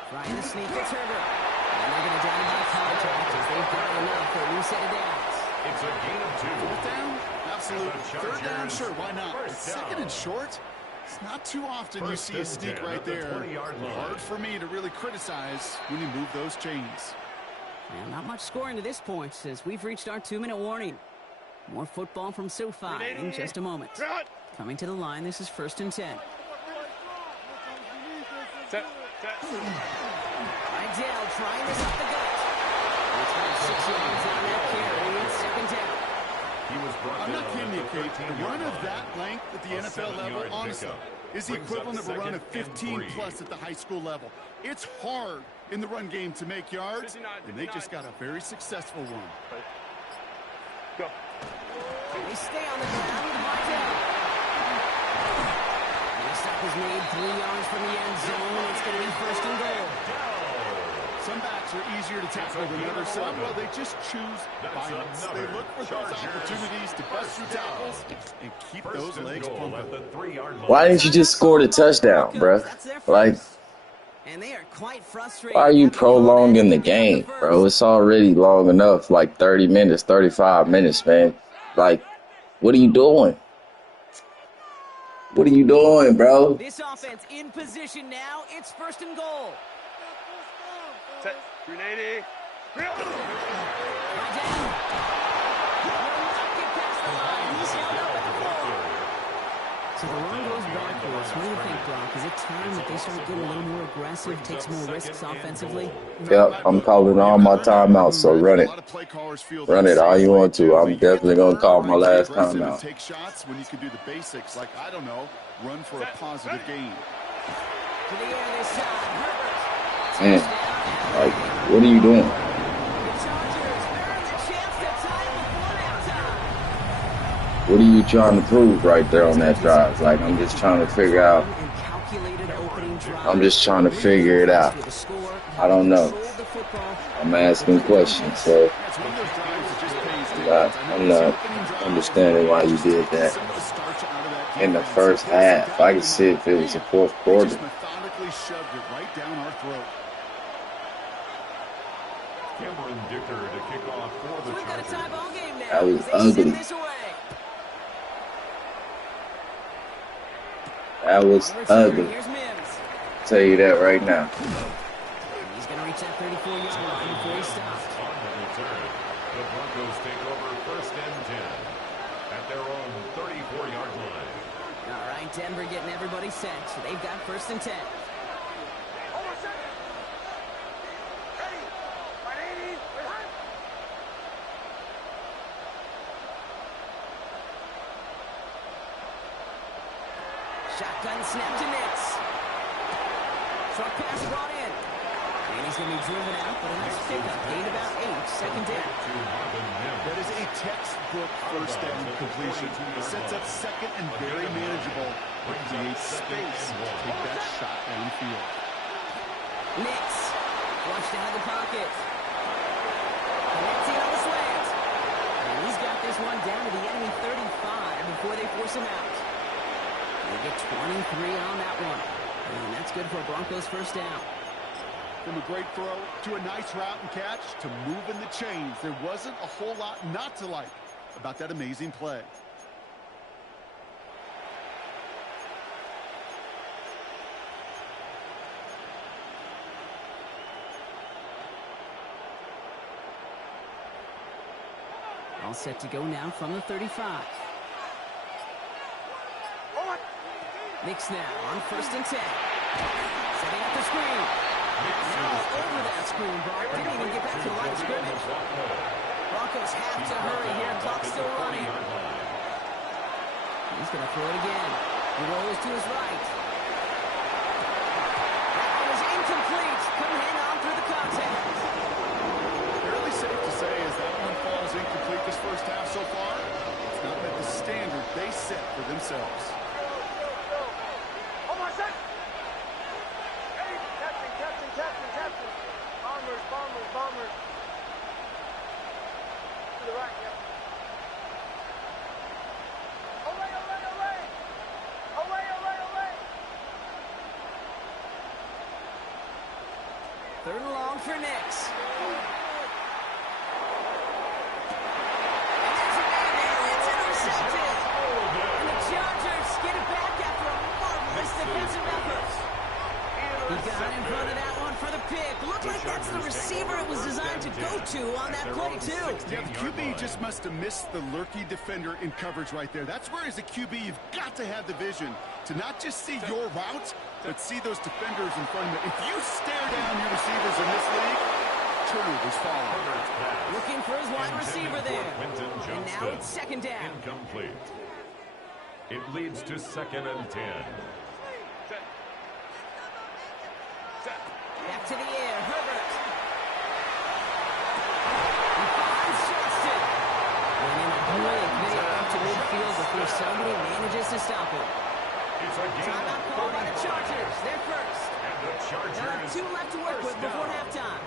Trying to sneak gets Herbert. And they're going to down by contact as they've got enough for a new set of downs. It's a gain of 2. 4th down? Absolutely. 3rd down? Sure, why not? But 2nd and short? It's not too often you see a sneak right there. Hard for me to really criticize when you move those chains. Well, not much scoring to this point as we've reached our 2-minute warning. More football from SoFi in just a moment. Coming to the line, this is 1st and 10. Vidal trying this up the gut. It's got 6 yards on that carry. It's 2nd down. I'm not kidding you, Kate. A run of that length at the NFL level, honestly, is the equivalent of a run of 15-plus at the high school level. It's hard in the run game to make yards, and they just got a very successful one. Go. They stay on the ground with Vidal. The stop is made 3 yards from the end zone. It's going to be 1st and goal. Some backs are easier to tackle than others. Some, well, they just choose violence. They look for those opportunities to bust through tackles and keep those legs pumping. Why didn't you just score the touchdown, bro? Like, And they are quite frustrated. why are you prolonging the game, bro? It's already long enough, like 30 minutes, 35 minutes, man. Like, what are you doing? What are you doing, bro? This offense in position now. It's 1st and goal. Set. 380. So the run goes backwards. What do you think, Brock? Is it time that they start getting a little more aggressive, take some more risks offensively? Yep, I'm calling all my timeouts, so run it. Run it all you want to. I'm definitely going to call my last timeout. Take shots when you can do the basics, like, I don't know, run for a positive gain. To the air this time. Herbert. Man, like, what are you doing? What are you trying to prove right there on that drive? Like, I'm just trying to figure out. I'm just trying to figure it out. I don't know. I'm asking questions, so I'm not understanding why you did that in the first half. I can see if it was the 4th quarter. That was ugly. That was ugly. I'll tell you that right now. He's going to reach that 34-yard line before he stops. The Broncos take over 1st and 10 at their own 34-yard line. All right, Denver getting everybody set. So they've got 1st and 10. Shotgun snap to Nix. Short pass brought in. And he's going to be driven out, but a nice pickup. Gain about 8. 2nd down. That is a textbook 1st down completion. It sets up 2nd and very manageable. Creates space to take that shot downfield. Nix. Flushed out of the pocket. Connecting on the slant. And he's got this one down to the enemy 35 before they force him out. They get 23 on that one. And that's good for a Broncos first down. From a great throw to a nice route and catch to moving the chains, there wasn't a whole lot not to like about that amazing play. All set to go now from the 35. Mix now on 1st and 10. Setting up the screen. All over that screen, Brock. Didn't even get back to the line of scrimmage. Broncos have to hurry here. Clock's still running. He's going to throw it again. He rolls to his right. That was incomplete. Couldn't hang on through the contact. Fairly safe to say as that one falls incomplete this first half so far, it's not met the standard they set for themselves. Bombers. To the right, yeah. Away. Third and long for Nix. It's intercepted. And the Chargers get it back after a marvelous defensive effort. He got in front of that one for the pick. Looked like that's the receiver it was designed to go to on that play, too. Yeah, the QB just must have missed the lurky defender in coverage right there. That's where, as a QB, you've got to have the vision to not just see your routes, but see those defenders in front of you. If you stare down your receivers in this league, turnovers follow. Looking for his wide receiver there. And now it's second down. Incomplete. It leads to 2nd and 10. Back to the air, Herbert. He finds Johnston. And in a brilliant video up to midfield before somebody manages to stop it. It's a game. Timeout called by the Chargers. They're first. And the Chargers. They'll have 2 left to work with before halftime.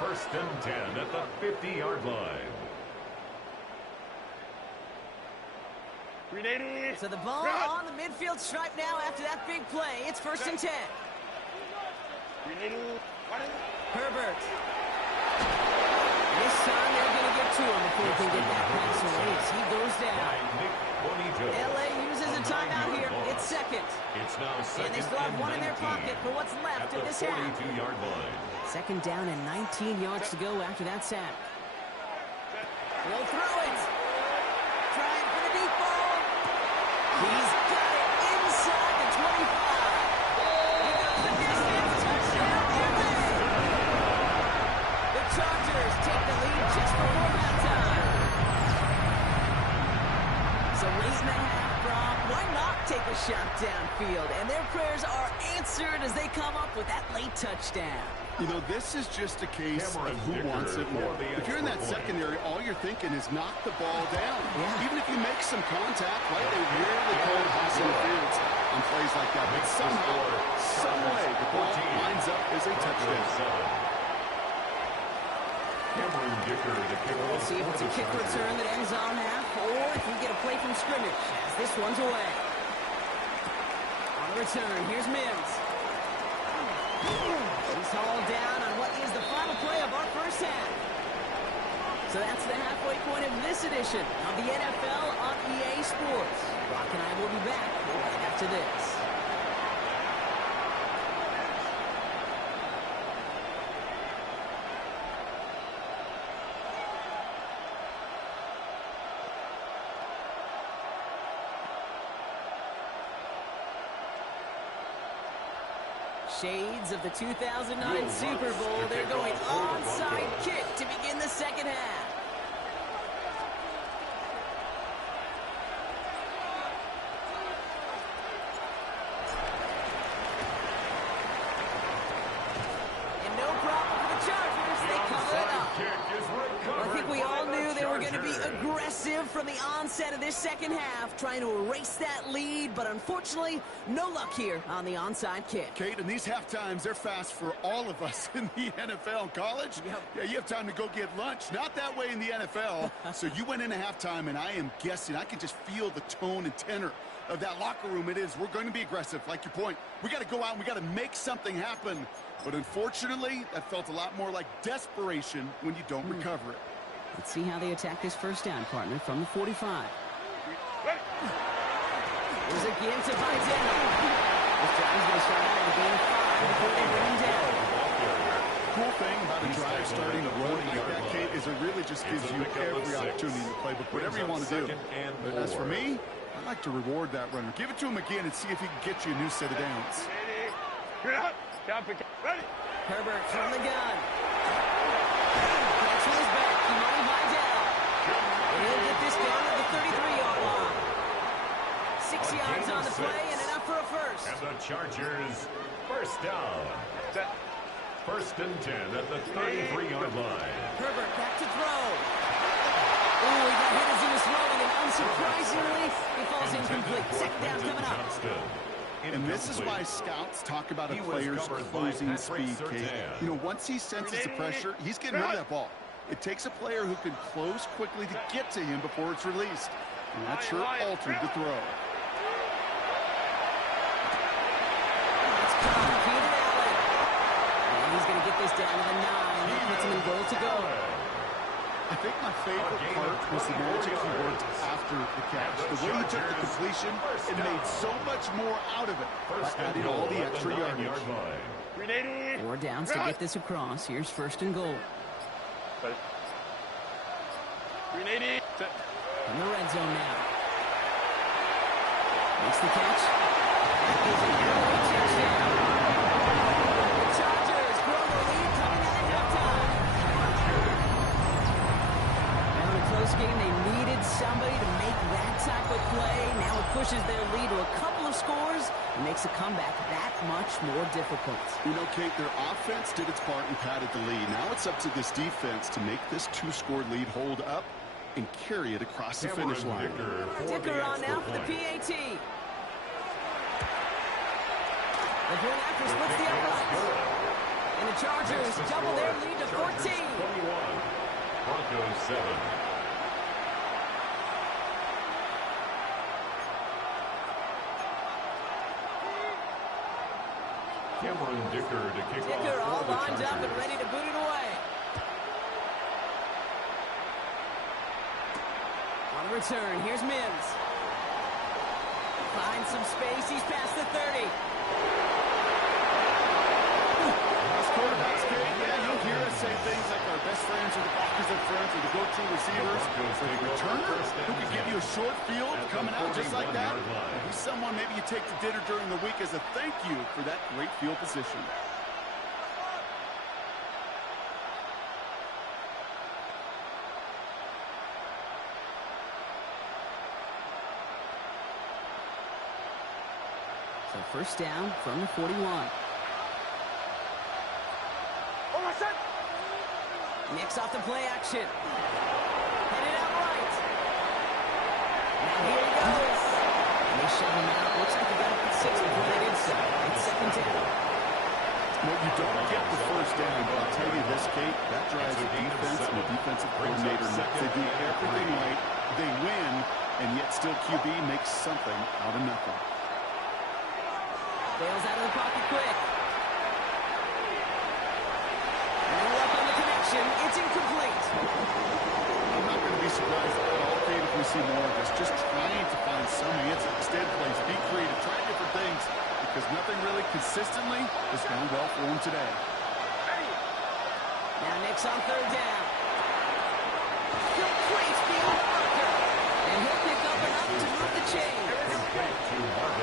1st and 10 at the 50-yard line. So the ball on the midfield stripe now after that big play. It's 1st and 10. Herbert. This time they're going to get to him before he can get that pass away as he goes down. LA uses a timeout here. It's second. It's now second and they still have one in their pocket for what's left of this half. 42-yard line. Second down and 19 yards to go after that sack. We'll throw it. Trying for the deep ball. He's got it inside the 25. Chargers take the lead just before halftime. So late in the half, Brock, why not take a shot downfield? And their prayers are answered as they come up with that late touchdown. You know, this is just a case of who wants it more. If you're in that secondary, all you're thinking is knock the ball down. Yeah. Even if you make some contact, right? They rarely call pass interference on plays like that. But somehow, some way, the ball lines up as a touchdown. We'll see if it's a kick return that ends on half, or if we get a play from scrimmage, as this one's away. On the return, here's Mims. He's hauled down on what is the final play of our first half. So that's the halfway point of this edition of the NFL on EA Sports. Brock and I will be back right after this. Shades of the 2009 Super Bowl. They're going onside kick to begin the second half. And no problem for the Chargers. They cover it up. I think we all knew they were going to be aggressive from the onset of this second half, trying to erase that lead, but unfortunately, no luck here on the onside kick. Kate, and these half times, they're fast for all of us in the NFL. College, yeah, you have time to go get lunch. Not that way in the NFL. So you went into halftime, and I am guessing, I can just feel the tone and tenor of that locker room. It is, we're going to be aggressive, like your point. We got to go out and we got to make something happen. But unfortunately, that felt a lot more like desperation when you don't recover it. Let's see how they attack this first down, partner, from the 45. Here's again to Vidal. This drive is going to start out at a gain of 5 before they bring him down. Cool thing about a drive starting a run like that, Kate, is it really just gives you every opportunity in the playbook, whatever you want to do. But as for me, I like to reward that runner. Give it to him again and see if he can get you a new set of downs. Ready? Herbert from the gun. Catch his back. Kimani Vidal. And he'll get this down at the 33-yard line. 6 yards on the play and enough for a first. And the Chargers, first down. First and 10 at the 33-yard line. Herbert back to throw. Oh, he got hit as he was throwing, and unsurprisingly, he falls incomplete. Second down coming up. And this is why scouts talk about a player's closing speed, Kate. You know, once he senses the pressure, he's getting rid of that ball. It takes a player who can close quickly to get to him before it's released. And that sure altered the throw. It's caught. Peter Allen. And he's going to get this down to the 9. That puts him in goal to go. I think my favorite part was the magic he worked after the catch. The way he took the completion and made so much more out of it by adding all the extra yardage. 4 downs to get this across. Here's first and goal. In the red zone now. Makes the catch. That is an early touchdown. The Chargers grow the lead coming out of halftime. Now in a close game, they needed somebody to make that type of play. Now it pushes their lead to a couple of scores and makes a comeback that much more difficult. You know, Kate, their offense did its part and padded the lead. Now it's up to this defense to make this 2-score lead hold up and carry it across the finish line. Dicker on now for the PAT. The point after splits the uprights. And the Chargers double their lead to 14. 21, Broncos 7. Cameron Dicker to kick off. Dicker all lined up and ready to boot it away. On the return, here's Mims. Finds some space, he's past the 30. As quarterbacks, Kate, yeah, you'll hear us say things like our best friends or the blockers of friends or the go-to receivers. But a returner who can give you a short field coming out just like that. He's someone maybe you take to dinner during the week as a thank you for that great field position. So first down from the 41. Knicks off the play action. Headed out right. Now here he goes. And they shove him out. Looks like they got up at 6 before they did so. It's second down. Well, you don't get the first down, but I'll tell you this, Kate, that drives the defense and the defensive coordinator nuts. They do everything right. They win, and yet still QB makes something out of nothing. Bails out of the pocket quick. It's incomplete. I'm not going to be surprised at all, Kate, if we see more of this. Just trying to find some answer. Extend plays, be creative, try different things, because nothing really consistently has gone well for him today. Now Nick's on third down. Complete beyond Parker. And he'll pick up enough to move the chain.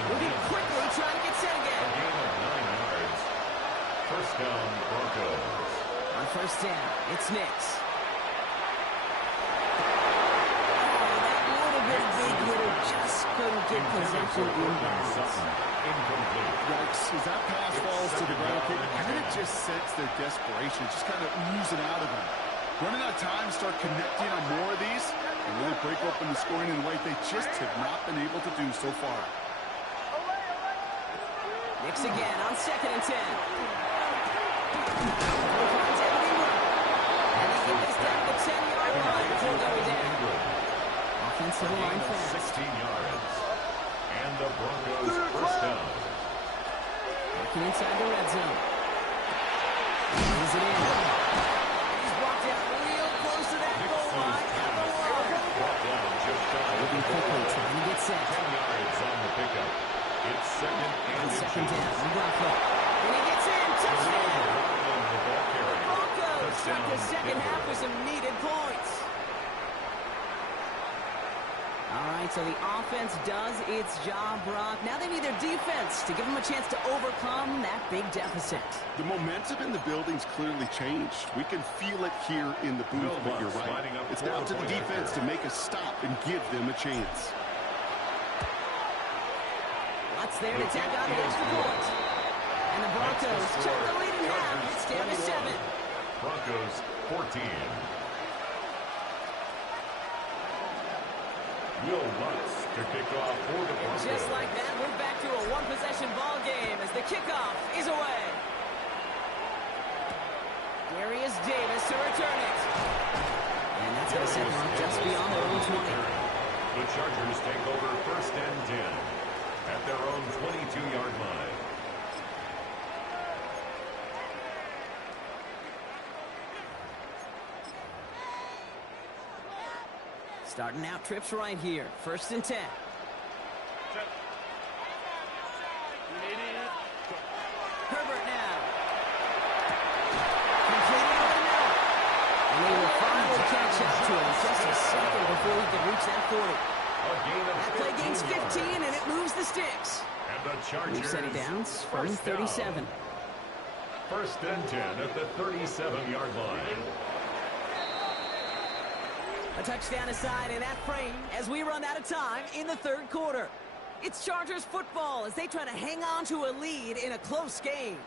Moving quickly, trying to get set again. A gain of 9 yards. First down, Broncos. On first down, it's Knicks. That little bit of big hitter just couldn't get possession inbounds. Incomplete. Yikes, as that pass falls to the ground, Kate, you kind of just sense their desperation, just kind of oozing out of them. Running out of time, start connecting on more of these, and really break open the scoring in a way they just have not been able to do so far. Nix again on 2nd and 10. And they get this down to the 10-yard line before going down. Offensive line fast. 16 yards. And the Broncos first down. Looking inside the red zone. Brings it in. He's blocked out real close to that goal line. Brought down just shy. Moving quickly, trying to get set. 10 yards on the pickup. It's second and second down. And he gets in. Touchdown. Broncos start the second half with some needed points. All right, so the offense does its job, Brock. Now they need their defense to give them a chance to overcome that big deficit. The momentum in the building's clearly changed. We can feel it here in the booth, but you're right. It's down to the defense to make a stop and give them a chance. What's there to take on the extra point? And the Broncos took the lead in half. It's down to 7. Broncos 14. Will Lutz to kick off for the Broncos. Just like that, we're back to a one-possession ball game as the kickoff is away. Darius Davis to return it. And that's going to set them up just beyond their own 20. The Chargers take over first and 10 at their own 22-yard line. Starting out trips right here. First and 10. Herbert now. Completed over the middle. And they will finally catch up to him just a second before he can reach that 40. That play gains 15, and it moves the sticks. And the Chargers We've set it down from 37. First and 10 at the 37-yard line. A touchdown aside in that frame as we run out of time in the third quarter. It's Chargers football as they try to hang on to a lead in a close game.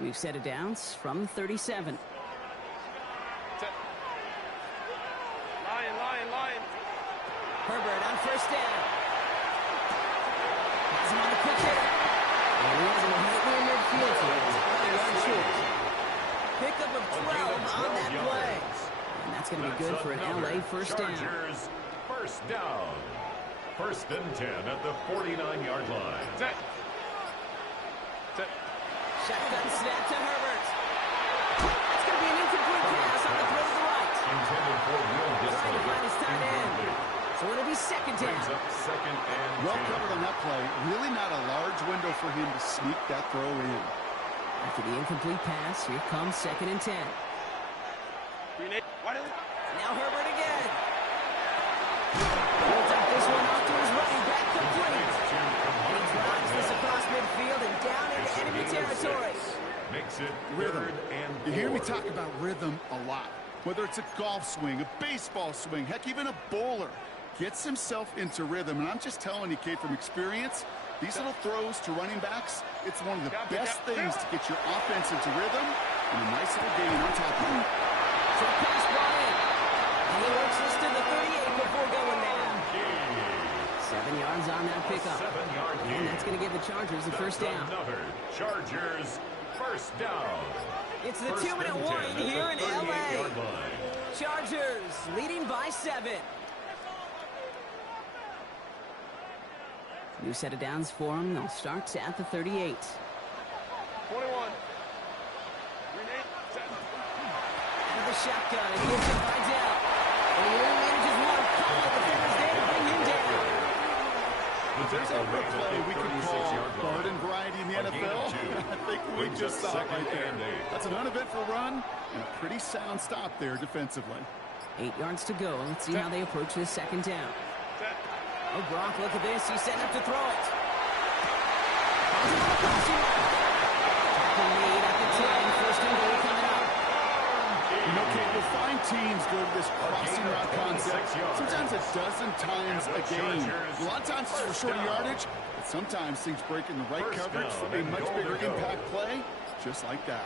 We've set it down from 37. Lion. Herbert on first down. Has him on the quick hitter. And he has him lightly in midfield for it. Run short. Pickup of 12 on that play. And that's going to be good for an LA first down. Chargers first down. First and 10 at the 49-yard line. Shotgun snap to Herbert. That's going to be an incomplete pass on the throw to the right. Intended for real distance. Trying to find his tight end. So it'll be second down. Second and well covered on that play. Really not a large window for him to sneak that throw in. After the incomplete pass, here comes second and 10. Now Herbert again. Holds up this one off to his running back, complete. And he drives this across midfield and down into enemy territory. Makes it Rhythm. third and 4. You hear me talk about rhythm a lot. Whether it's a golf swing, a baseball swing, heck, even a bowler gets himself into rhythm. And I'm just telling you, kid, from experience, these little throws to running backs, it's one of the best things to get your offense into rhythm and a nice little gain on top of it. So pass ball in. And he works this to the 38 before going down. 7 yards on that pickup. 7-yard gain. And that's going to give the Chargers the first down. Another Chargers first down. It's the First 2-minute and 10 warning at here the in 38-yard LA. line. Chargers leading by 7. New set of downs for them. They'll start at the 38. 21. Out of the shotgun, and gives it by Dell. And he only manages one. Couple of defenders there to bring him down. There's a play we could call garden variety in the NFL. I think we just saw it right there. That's an uneventful run and a pretty sound stop there defensively. 8 yards to go. Let's see how they approach this second down. Oh, Brock, look at this. He's setting up to throw it. Tackle made at the 10. First and goal coming You'll find teams go to this crossing route concept sometimes a dozen times a game. A lot of times it's for short yardage, but sometimes things break in the right coverage for a much bigger impact play, just like that.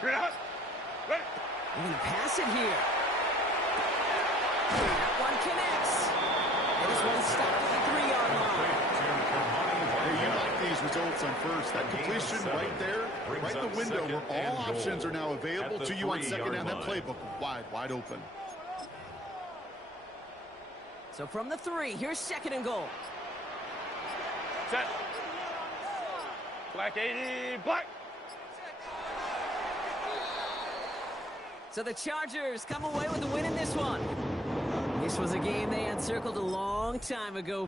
We're going to pass it here. That one connects. And this one stopped at the 3-yard line. Hey, you like these results on first. That completion right there, right in the window where all options are now available to you on second down. That playbook wide open. So from the 3, here's second and goal. Set. Black 80, black. So the Chargers come away with the win in this one. This was a game they had circled a long time ago.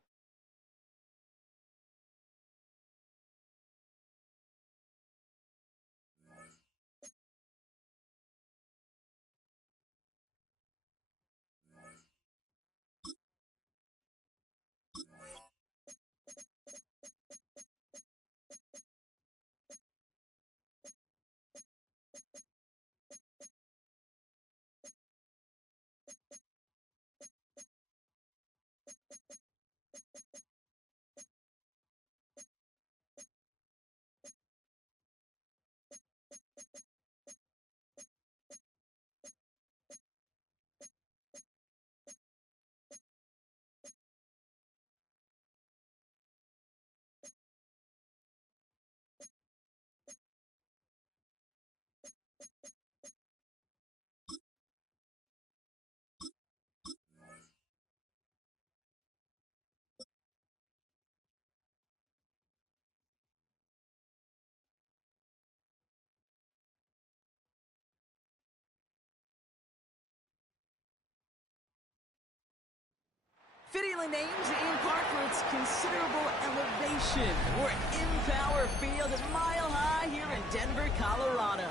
Fittingly named in part for its considerable elevation. We're at Empower Field at Mile High here in Denver, Colorado.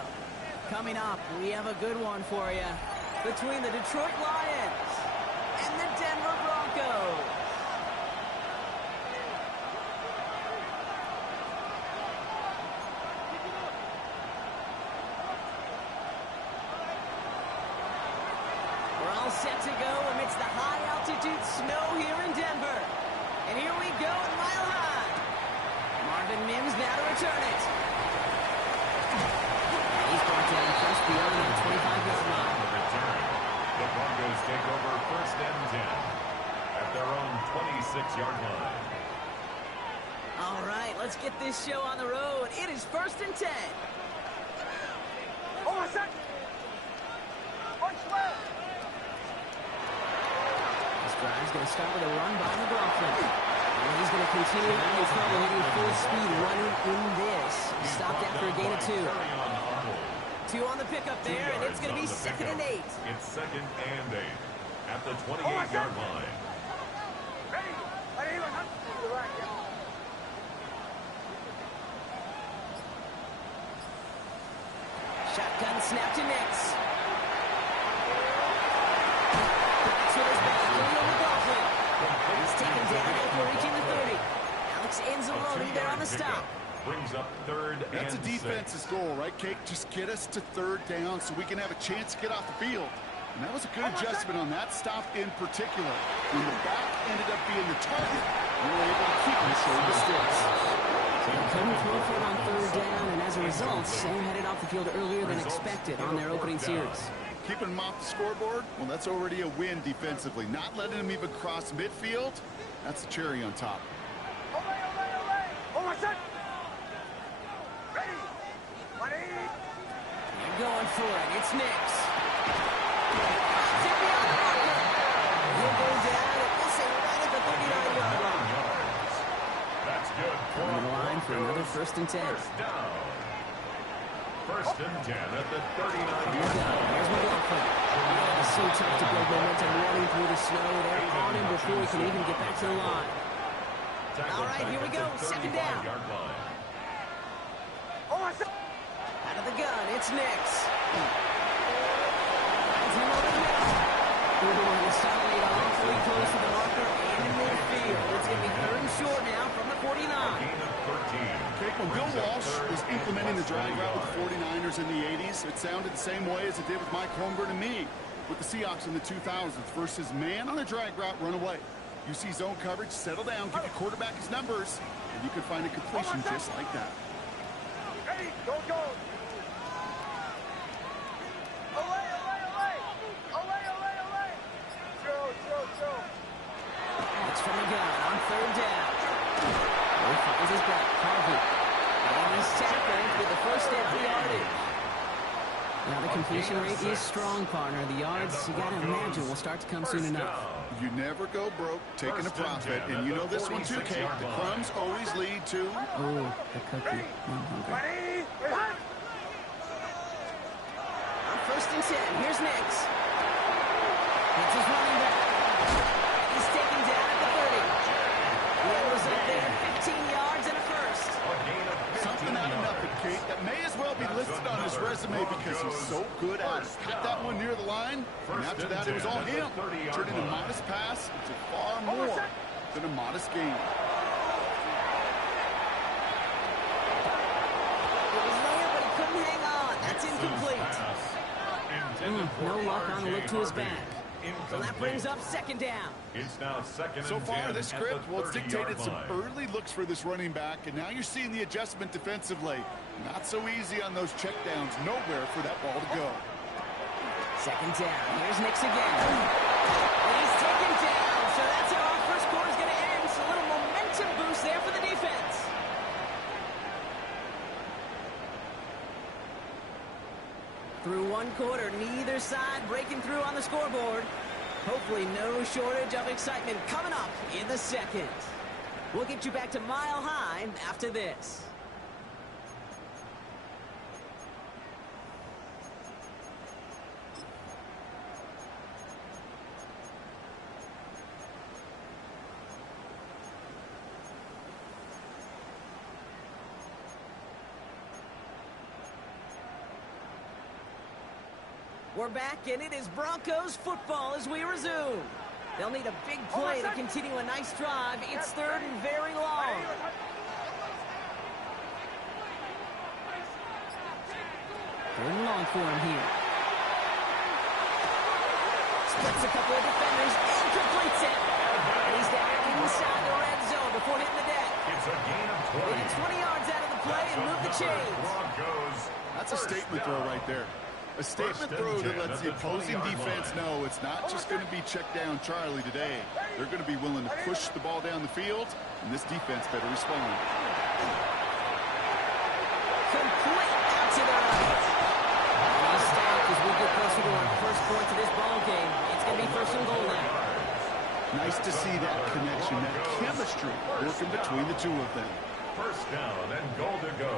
Coming up, we have a good one for you between the Detroit Lions and the Denver Broncos. We're all set to go amidst the high-altitude snow here in Denver. And here we go at Mile High. Marvin Mims now to return it. He's brought down first beyond the 25-yard line. The Broncos take over first and 10 at their own 26-yard line. All right, let's get this show on the road. It is first and 10. Oh, my son. Drive's going to start with a run by McLaughlin. And he's going to continue on trouble hitting full speed running in this. Stopped after a gain of 2. 2 on the pickup there, and it's going to be second and 8. It's second and 8 at the 28-yard line. Shotgun snap to Nix. He's taken down after reaching the 30. Alex Anzalone there on the stop. Brings up third and 6. That's a defense's goal, right, Cake? Just get us to third down so we can have a chance to get off the field. And that was a good adjustment on that stop in particular. When the back ended up being the target, we were able to keep him short of the sticks. So they couldn't throw for it on third down, and as a result, Sam headed off the field earlier than expected on their opening series. Keeping him off the scoreboard, well, that's already a win defensively. Not letting him even cross midfield, that's the cherry on top. Oh, my son. Ready. They're going for it. It's Nix. He'll go down and missing right at the 39-yard line. That's good. On the line for another first and 10. First down. First and 10 at the 39-yard line. There's McLaughlin. It's so tough to build momentum running through the snow. They're on him before he can even get back to the line. All right, here we go. Second down. Out of the gun, it's Nix. Finds him over the middle. We're going to stop it awfully close to the marker and in midfield. It's going to be third and short now from the 49. Okay, when Bill Walsh was implementing the drag route with the 49ers in the 80s, it sounded the same way as it did with Mike Holmgren and me with the Seahawks in the 2000s versus man on a drag route, run away. You see zone coverage, settle down, give your quarterback his numbers, and you can find a completion just like that. Ready, go, go. Away, away, away. Away, away, away. Joe. It's from the gun on third down. He finds his back, Harvey. And he's tackled with the first down yardage. Now the completion rate is strong, partner. The yards, you got to imagine, will start to come soon enough. You never go broke taking a profit, and you know this one too, Kate. The crumbs always lead to... Oh, the cookie. I'm hungry. On first and 10, here's Nix. It's his running back. He's taken down at the 30. The end result there, 15 yards and a first. Something out of nothing, Kate. That may as well be listed on his resume because he's so good at it. Got that one near the line, and after that it was all him. Turning a modest pass into far more than a modest gain. It was there, but he couldn't hang on. That's incomplete. No luck on the look to his back. So that brings up second down. It's now second and 10. So far, this script, well, it's dictated some line. early looks for this running back, and now you're seeing the adjustment defensively. Not so easy on those checkdowns. Nowhere for that ball to go. Second down. Here's Nix again. He's taken down. So that's how our first quarter is going to end. So a little momentum boost there for the defense. Through one quarter, neither side breaking through on the scoreboard. Hopefully no shortage of excitement coming up in the second. We'll get you back to Mile High after this. We're back, and it is Broncos football as we resume. They'll need a big play to continue a nice drive. It's third and very long. Third and long for him here. Splits a couple of defenders and completes it. And he's down inside the red zone before hitting the deck. It's a gain of 20. They get 20 yards out of the play and move the chains. That's a statement throw right there. A statement throw that lets the opposing defense know it's not just going to be check down Charlie today. They're going to be willing to push the ball down the field, and this defense better respond. Complete out to the right. Nice stop as we get closer to our first point to this ball game. It's going to be first and goal now. Nice to see that connection, that chemistry working between the two of them. First down and goal to go.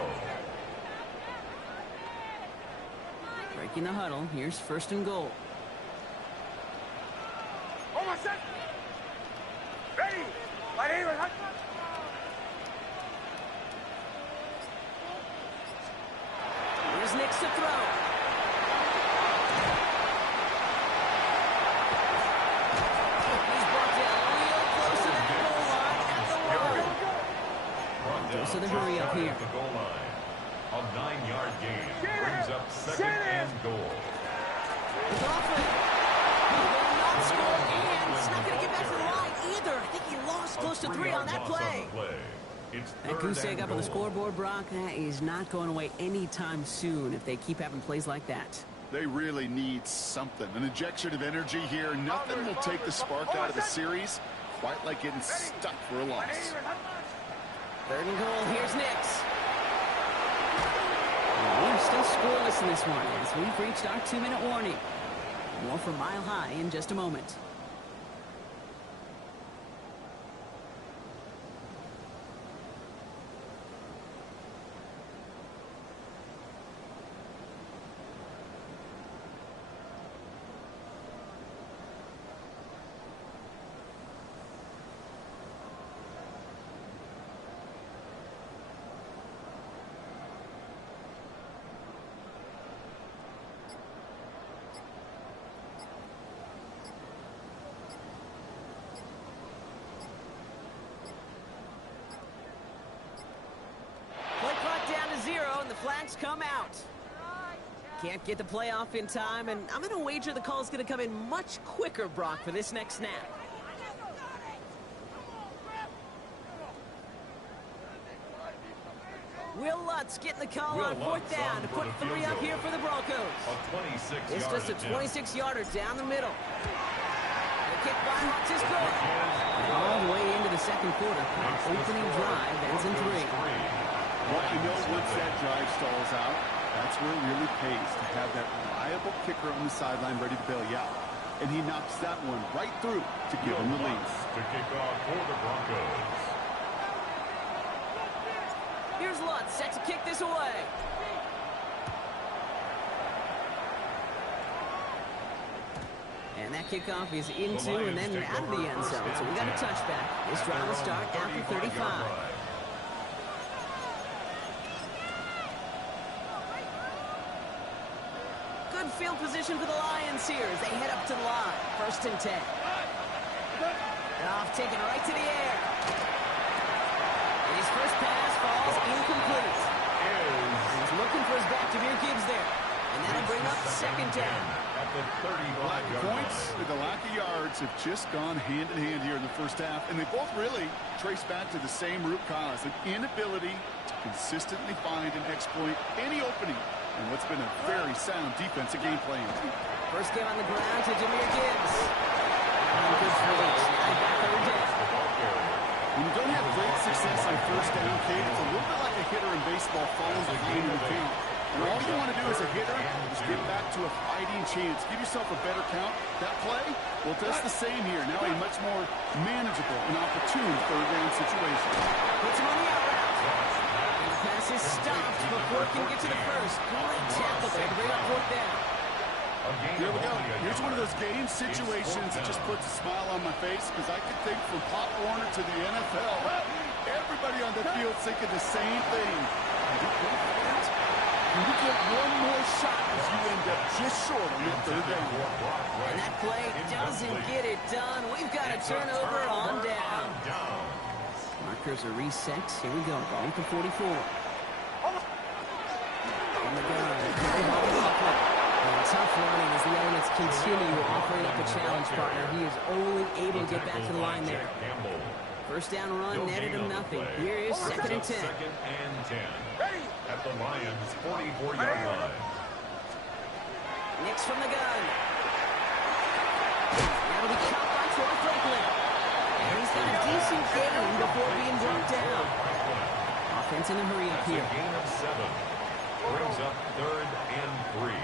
Breaking the huddle. Here's first and goal. Almost set. Ready. Here's Nix to throw. He's brought down real close to that goal line at the 1. Goes to the hurry up here. The goal line. A 9-yard gain brings up second and goal. Crawford will not score, and it's not going to get back to the line either. I think he lost close to 3 on that play. That goose egg up on the scoreboard, Brock, that is not going away anytime soon if they keep having plays like that. They really need something, an injection of energy here. Nothing will take the spark out of the series quite like getting stuck for a loss. Third and goal, here's Nix. We're still scoreless in this one as we've reached our 2-minute warning. More from Mile High in just a moment. Timeouts come out. Can't get the play off in time, and I'm going to wager the call is going to come in much quicker, Brock, for this next snap. Will Lutz getting the call on fourth down to put 3 up here for the Broncos. It's just a 26-yarder down the middle. The kick by Lutz is good. All the way into the second quarter. Opening drive ends in 3. Well, you know, once that drive stalls out, that's where it really pays to have that reliable kicker on the sideline ready to bail you out. And he knocks that one right through to give him the lead. To kick off for the Broncos. Here's Lutz, set to kick this away. And that kickoff is into and then out of the end zone. So we got a touchback. This drive will start after 35. Good field position for the Lions here as they head up to the line. 1st and 10. Off, taken right to the air. And his first pass falls incomplete. He's looking for his back to Jameer Gibbs there. And that'll bring up 2nd down. At the 35-yard Points and the lack of yards have just gone hand in hand here in the first half, and they both really trace back to the same root cause, an inability to consistently find and exploit any opening in what's been a very sound defensive game plan. First game on the ground to Jameer Gibbs. And good release. Now back 3rd down. When you don't have great success on 1st down, Kate, it's a little bit like a hitter in baseball falling behind in the count. And all you want to do as a hitter is get back to a fighting chance. Give yourself a better count. That play, well, that's the same here. Now a much more manageable and opportune 3rd down situation. Puts him on the out route. And the pass is stopped before it can get to the first. Great tackle there to bring up 4th down. Here we go. Here's one of those game situations that just puts a smile on my face because I could think from Pop Warner to the NFL. Everybody on the field thinking the same thing. You get one more shot as you end up just short on that 3rd down. And that play doesn't get it done. We've got a turnover on down. Markers are reset. Here we go. Ball to 44. On the gun. Tough running as the elements continue offering up a challenge partner. He is only able to get back to the line there. 1st down run netted him nothing. Here is 2nd and 10. 2nd and 10. At the Lions' 44-yard line. Nix from the gun. That'll be caught by Troy Franklin. And he's got a decent gain before being brought down. Offense in a hurry up here. Gain of 7. Brings up 3rd and 3.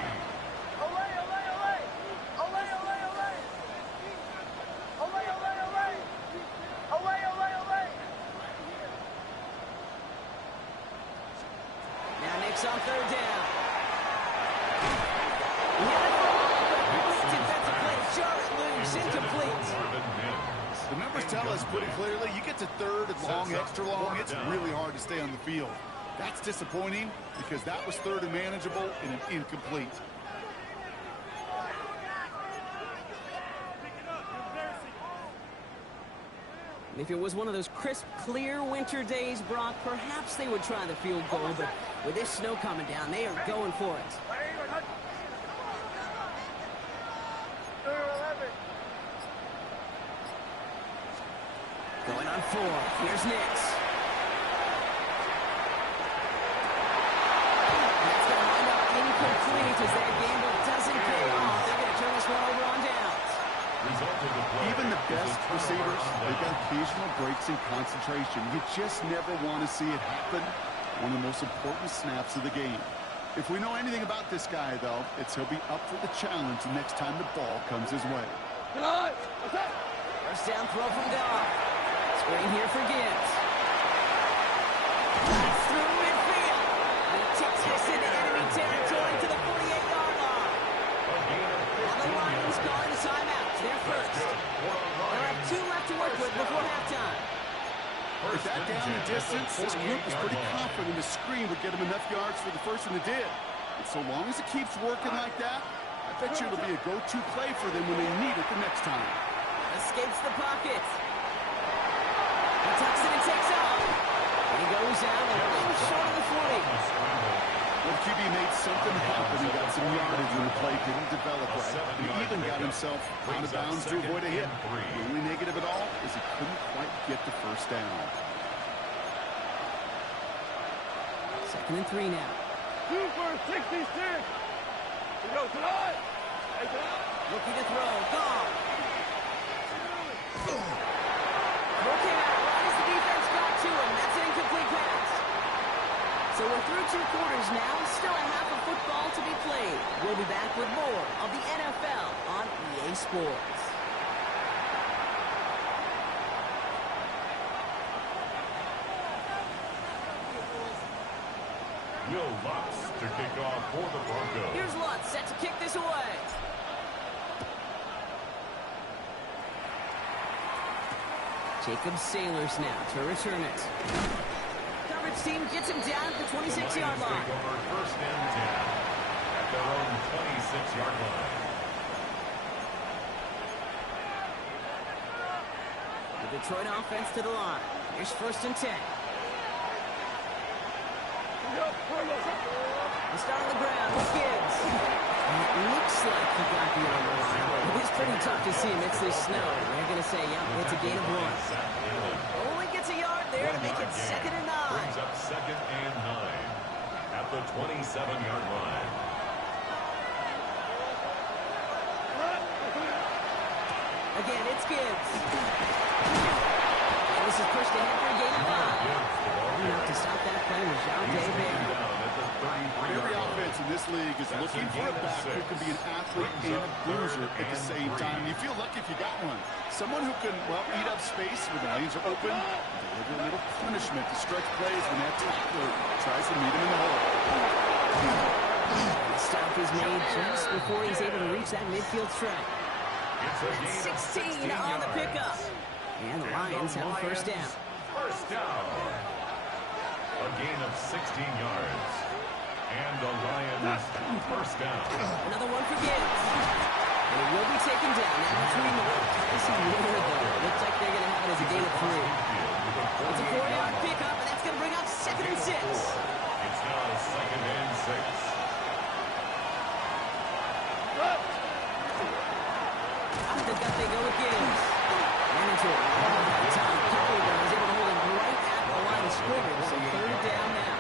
On 3rd down. Defensive play, Charlotte loose, incomplete. The numbers tell us pretty clearly, you get to 3rd and long, extra long, it's really hard to stay on the field. That's disappointing because that was 3rd and manageable and an incomplete. If it was one of those crisp, clear winter days, Brock, perhaps they would try the field goal, but with this snow coming down, they are going for it. Going on 4. Here's Nix. That's going to wind up incomplete as that gamble doesn't pay off. They're going to turn this one over on downs. Even the best receivers, they've got occasional breaks in concentration. You just never want to see it happen. One of the most important snaps of the game. If we know anything about this guy, though, it's he'll be up for the challenge the next time the ball comes his way. First down throw from Goff. Screen here for Gibbs. Through midfield. And he takes this into enemy territory to the 48-yard line. Now the Lions calling a timeout. They're first. They'll have 2 left to work with before halftime. With that down the distance, this group was pretty confident the screen would get him enough yards for the first, and it did. And so long as it keeps working like that, I bet you it'll be a go-to play for them when they need it the next time. Escapes the pocket. He tucks it and takes off. And he goes out a little short of the 40. Well, QB made something happen and got some yardage when the play didn't develop right. He even got himself out of bounds to avoid a hit. The only negative at all is he couldn't quite get the first down. 2nd and 3 now. 2 for 66. We go tonight. Hey, tonight. Looking to throw. Gone. Throw came out right as the defense got to him. That's an incomplete pass. So we're through 2 quarters now. Still a half of football to be played. We'll be back with more of the NFL on EA Sports. Will Lutz to kick off for the Broncos. Here's Lutz set to kick this away. Jacob Sailors now to return it. Coverage team gets him down at the 26-yard line. Over 1st and 10 at their own 26-yard line. The Detroit offense to the line. Here's 1st and 10. The start on the ground with Gibbs. And it looks like he got the on the line. It's pretty tough to see him. It's this snow. They're going to say, yeah, it's a gain of 1. Only gets a yard there to make it 2nd and 9. Brings up 2nd and 9 at the 27-yard line. Again, it's Gibbs. And this is pushed ahead for a gain of 5. Enough to stop that play was Jaldea Bailey. Every offense in this league is looking for a back who can be an athlete and a bruiser at the same time. You feel lucky if you got one. Someone who can, well, eat up space when the lanes are open, deliver a little punishment to stretch plays when that tackler tries to meet him in the hole. The stop is made just before he's able to reach that midfield strike. It's 16 on the pickup. And the Lions have a 1st down. 1st down. A gain of 16 yards. And the Lions 1st down. Another one for Gibbs. And it will be taken down. Now between the this is weird, though. Looks like they're going to have it as a gain of 3. It's a 4-yard pickup, and that's going to bring up 2nd and 6. It's now 2nd and 6. Out of the gut they go with Gibbs. Ran into it. Tom Cowler was able to hold him right at the line of scrimmage. So 3rd down now.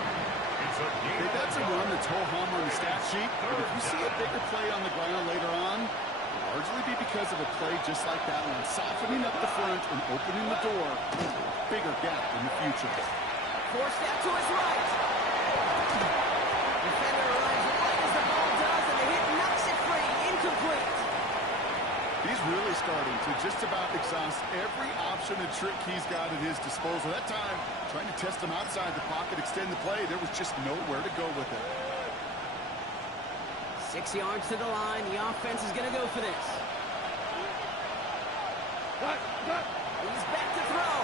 That's a run that's ho-hum on the stat sheet, but if you see a bigger play on the ground later on, it'll largely be because of a play just like that one, softening up the front and opening the door. Bigger gap in the future. Forced out to his right. Defender arrives right as the ball does, and the hit knocks it free. Incomplete. He's really starting to just about exhaust every option and trick he's got at his disposal. That time, trying to test him outside the pocket, extend the play, there was just nowhere to go with it. 6 yards to the line. The offense is going to go for this. He's back to throw.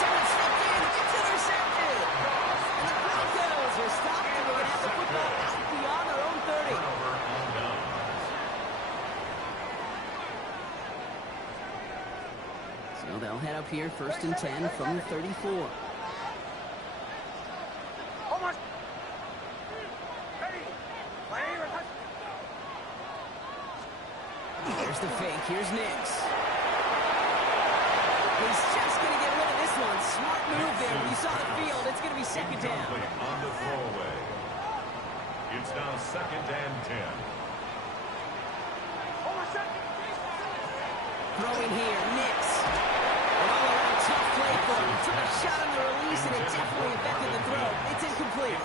Someone stepped in. It's intercepted. And the Broncos are stopped, and they're going to have the football out beyond their own 30. So they'll head up here 1st and 10 from the 34. There's the fake. Here's Nix. He's just going to get rid of this one. Smart move there. When you saw the field, it's going to be 2nd down. On the throwaway. It's now 2nd and 10. Throwing here, Nix. An all-around tough play for him. Took a shot on the release, and it definitely affected the throw. It's incomplete.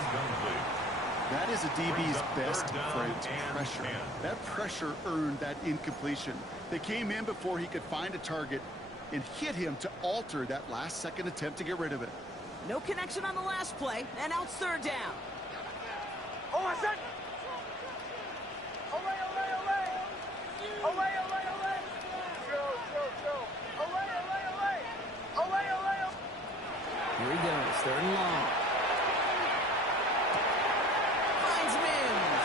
That is a DB's best friend, pressure. That pressure earned that incompletion. They came in before he could find a target and hit him to alter that last-second attempt to get rid of it. No connection on the last play, and now it's 3rd down. Here he goes, 3rd and long. Finds Mims.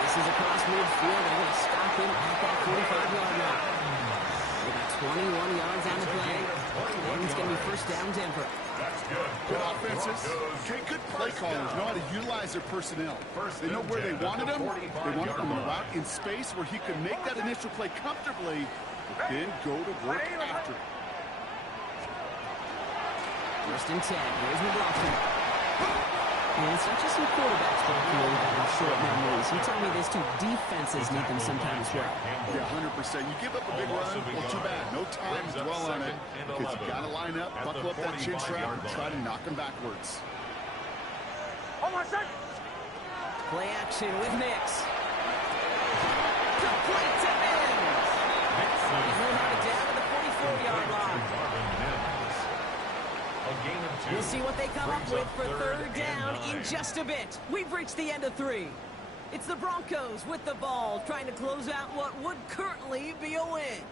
This is across midfield. They're going to stop him at that 45-yard line. They got 21 yards on the play. And it's going to be 1st down Denver. Good offenses, good play callers know how to utilize their personnel. They know where they wanted them. They wanted them to route in space where he could make that initial play comfortably, but then go to work after it. First and 10. Here's McLaughlin. And it's not just some quarterbacks that are having short memories. You tell me this too. Defenses need them sometimes as well. Yeah, 100%. You give up a big run, well, too bad. No time to dwell on it because you got to line up, buckle up that chin strap, and try to knock them backwards. Play action with Nix. Complete to Mims. He'll have it down to the 44-yard line. We'll see what they come up with for third down in just a bit. We've reached the end of 3. It's the Broncos with the ball, trying to close out what would currently be a win.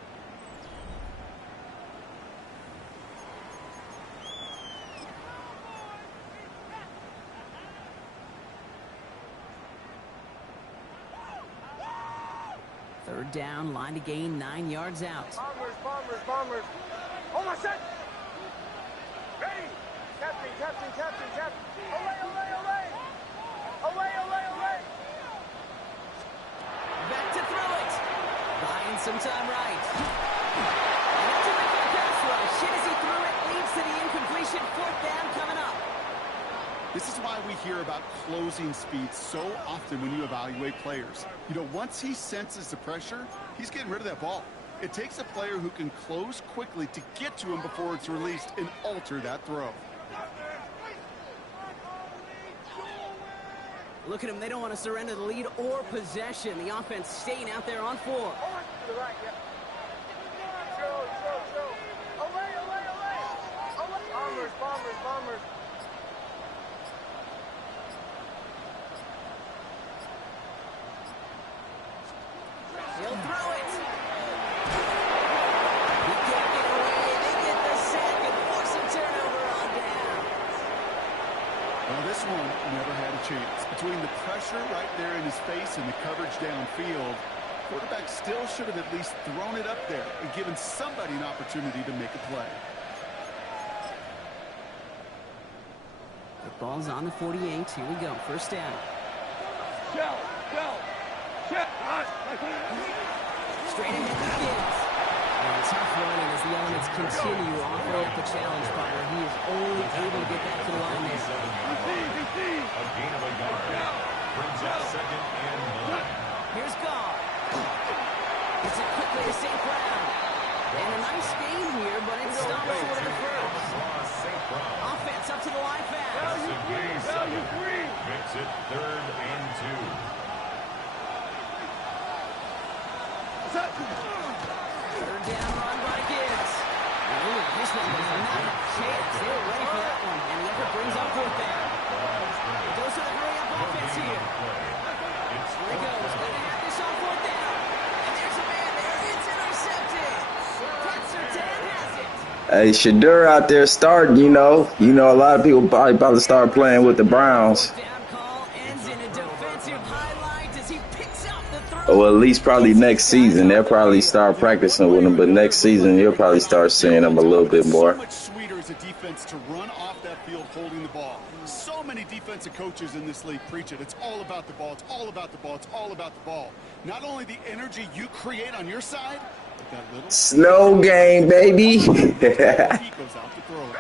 Third down, line to gain 9 yards out. Bombers. Oh, my set. Ready. Captain. Away. Back to throw it. Buying some time right. And that's a big pass rush. Shit as he threw it leads to the incompletion. Fourth down coming up. This is why we hear about closing speed so often when you evaluate players. You know, once he senses the pressure, he's getting rid of that ball. It takes a player who can close quickly to get to him before it's released and alter that throw. Look at them. They don't want to surrender the lead or possession. The offense staying out there on 4. To the right, yeah. Show. Away. Bombers. He'll throw it. He can't get away. They get the sack and force a turnover on down. Well, this one never had a chance. Between the pressure right there in his face and the coverage downfield, quarterback still should have at least thrown it up there and given somebody an opportunity to make a play. The ball's on the 48. Here we go. First down. Shell. Straight ahead begins. And tough running as the elements continue offering up the challenge partner. He is only able to get back to the line there. A gain of a yard. Brings up 2nd and 9. Here's Goff. Gets it quickly to St. Brown. And a nice gain here, but it stops short of the first. Offense up to the line fast. Value free. Makes it 3rd and 2. Third down run by Gibbs. Ooh, this one was not a chance. They were ready for that one. And the effort brings up 4th down. It goes to the hurry-up offense here. Here he goes. Gonna have this on 4th down. And there's a man there. It's intercepted. Surtain has it. Hey, Shadur out there starting, you know. A lot of people probably about to start playing with the Browns. Or at least probably next season. They'll probably start practicing with him, but next season you'll probably start seeing them a little bit more. So much sweeter as a defense to run off that field holding the ball. So many defensive coaches in this league preach it. It's all about the ball. It's all about the ball. It's all about the ball. Not only the energy you create on your side, but that little snow game, baby. he goes out to throw it.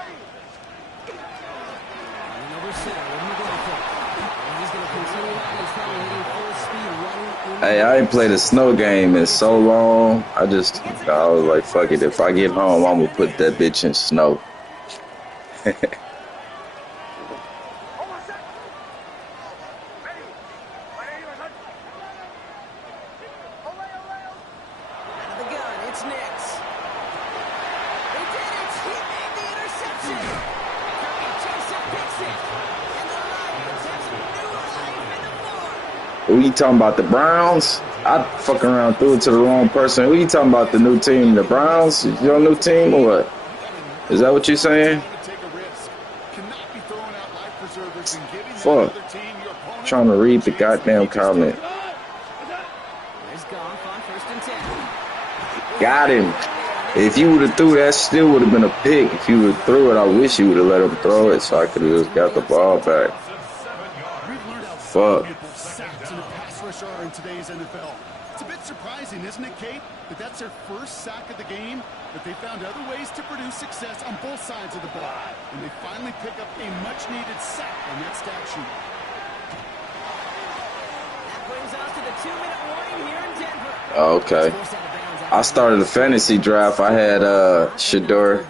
Hey, I ain't played a snow game in so long. I was like, fuck it. If I get home, I'm gonna put that bitch in snow. Who you talking about, the Browns? I fucking around threw it to the wrong person. Who you talking about, the new team, the Browns? Your new team or what? Is that what you're saying? Fuck. Trying to read the goddamn comment. Got him. If you would have threw that, still would have been a pick. If you would have threw it, I wish you would have let him throw it so I could have just got the ball back. Fuck. Sacks in a pass rush are in today's NFL. It's a bit surprising, isn't it, Kate? That that's their first sack of the game, but they found other ways to produce success on both sides of the ball. And they finally pick up a much-needed sack on that stat sheet. That brings us to the 2-minute warning here in Denver. Okay. I started a fantasy draft. I had Shador.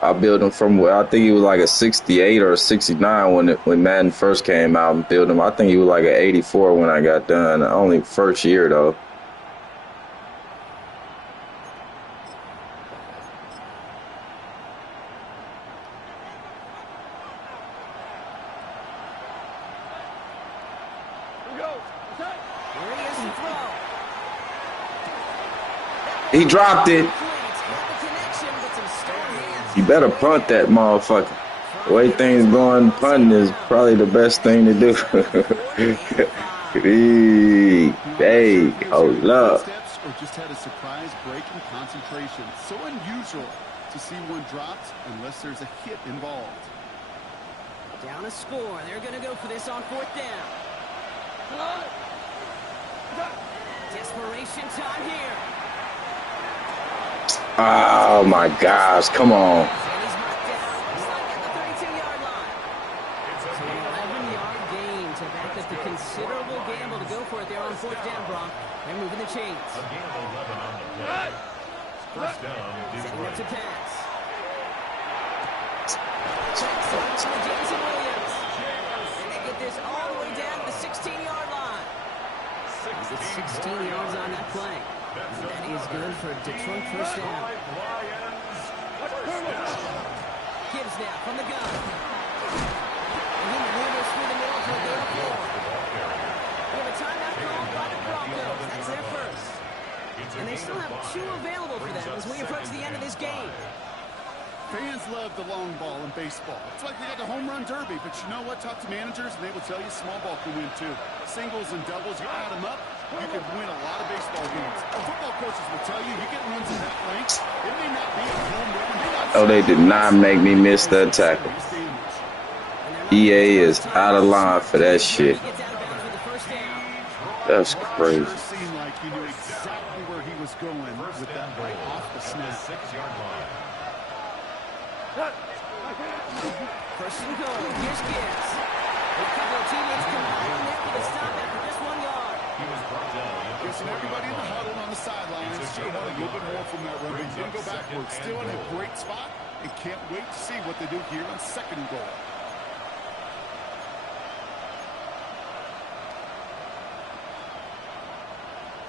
I built him from, I think he was like a 68 or a 69 when Madden first came out and built him. I think he was like an 84 when I got done. Only first year though. He dropped it. You better punt that motherfucker. The way things going, punting is probably the best thing to do. Hey, hold up. Or just had a surprise break in concentration. So unusual to see one dropped unless there's a hit involved. Down a score. They're going to go for this on 4th down. Desperation time here. Oh my gosh, come on. And he's knocked down. He's not at the 32-yard line. So an 11-yard gain to back up the considerable gamble to go for it there on 4th down, Brock. They're moving the chains. A gain of 11 on the play. First down, Setting up Detroit. to pass. Jameson Williams. And they get this all the way down to the 16-yard line. He gets 16 yards on that play. That is good for Detroit first down. Gibbs now from the gun. And he maneuvers through the middle for a gain of 4. We have a timeout called by the Broncos. That's their first. And they still have 2 available for them as we approach the end of this game. Fans love the long ball in baseball. It's like they got the home run derby, but you know what? Talk to managers, and they will tell you small ball can win too. Singles and doubles, you add them up, you can win a lot of baseball games. Football coaches will tell you, you get runs in that length, it may not be a home run. Oh, they did not make me miss that tackle. EA is out of line for that shit. That's crazy. It seemed like he knew exactly where he was going with that right off the snap. 6-yard line. First and goal. Here's Gibbs. A couple of teammates combine on there for the stop after just 1 yard. He was brought down. Guessing everybody in the huddle on the sidelines should want a little bit more from that run. He's going to go backwards. Still in a great spot and can't wait to see what they do here on 2nd and goal.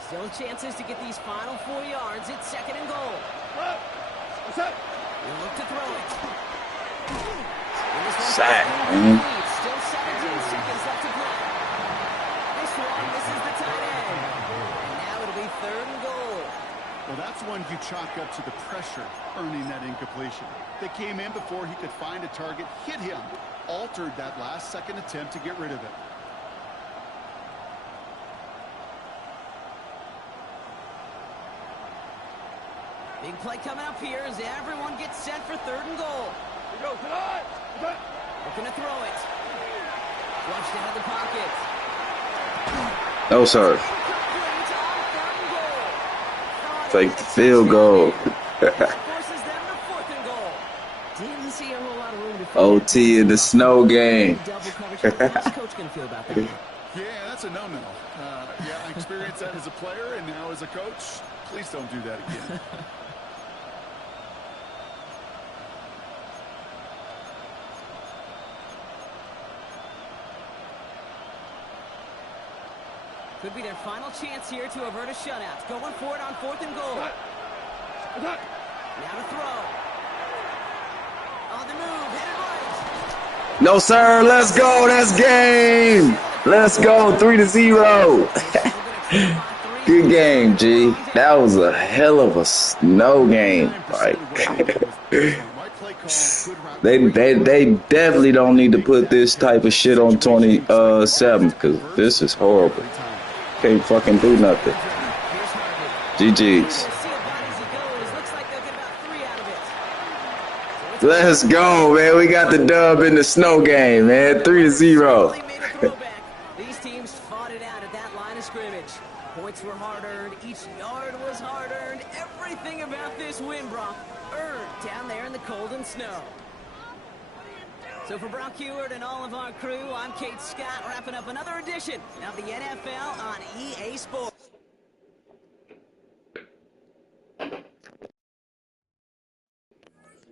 Still chances to get these final 4 yards. It's 2nd and goal. He'll look to throw it. Sack, man. Still 17 seconds left to play. This one, this is the tight end. And now it'll be 3rd and goal. Well, that's one you chalk up to the pressure earning that incompletion. They came in before he could find a target, hit him, altered that last-second attempt to get rid of it. Big play coming up here as everyone gets set for 3rd and goal. Looking to throw it. Flushed out of the pocket. No, sir. Take the field goal. Forces them to 4th and goal. Didn't see a whole lot of room to OT in the snow game. double coverage. How's the coach going to feel about that? Yeah, that's a no-no. Yeah, I experienced that as a player and now as a coach. Please don't do that again. Could be their final chance here to avert a shutout. Going for it on 4th and goal. Now to throw. On the move, headed right. No, sir. Let's go. That's game. Let's go. 3-0. Good game, G. That was a hell of a snow game. Like, they definitely don't need to put this type of shit on 27 because this is horrible. Can't fucking do nothing. GG's. Let's go, man. We got the dub in the snow game, man. 3-0. Made a throwback. These teams fought it out at that line of scrimmage. Points were hard-earned. Each yard was hard-earned. Everything about this win, Brock, earned down there in the cold and snow. So for Brock Heward and all of our crew, I'm Kate Scott, wrapping up another edition of the NFL on EA Sports.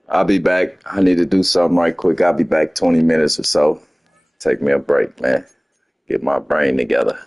I'll be back. I need to do something right quick. I'll be back 20 minutes or so. Take me a break, man. Get my brain together.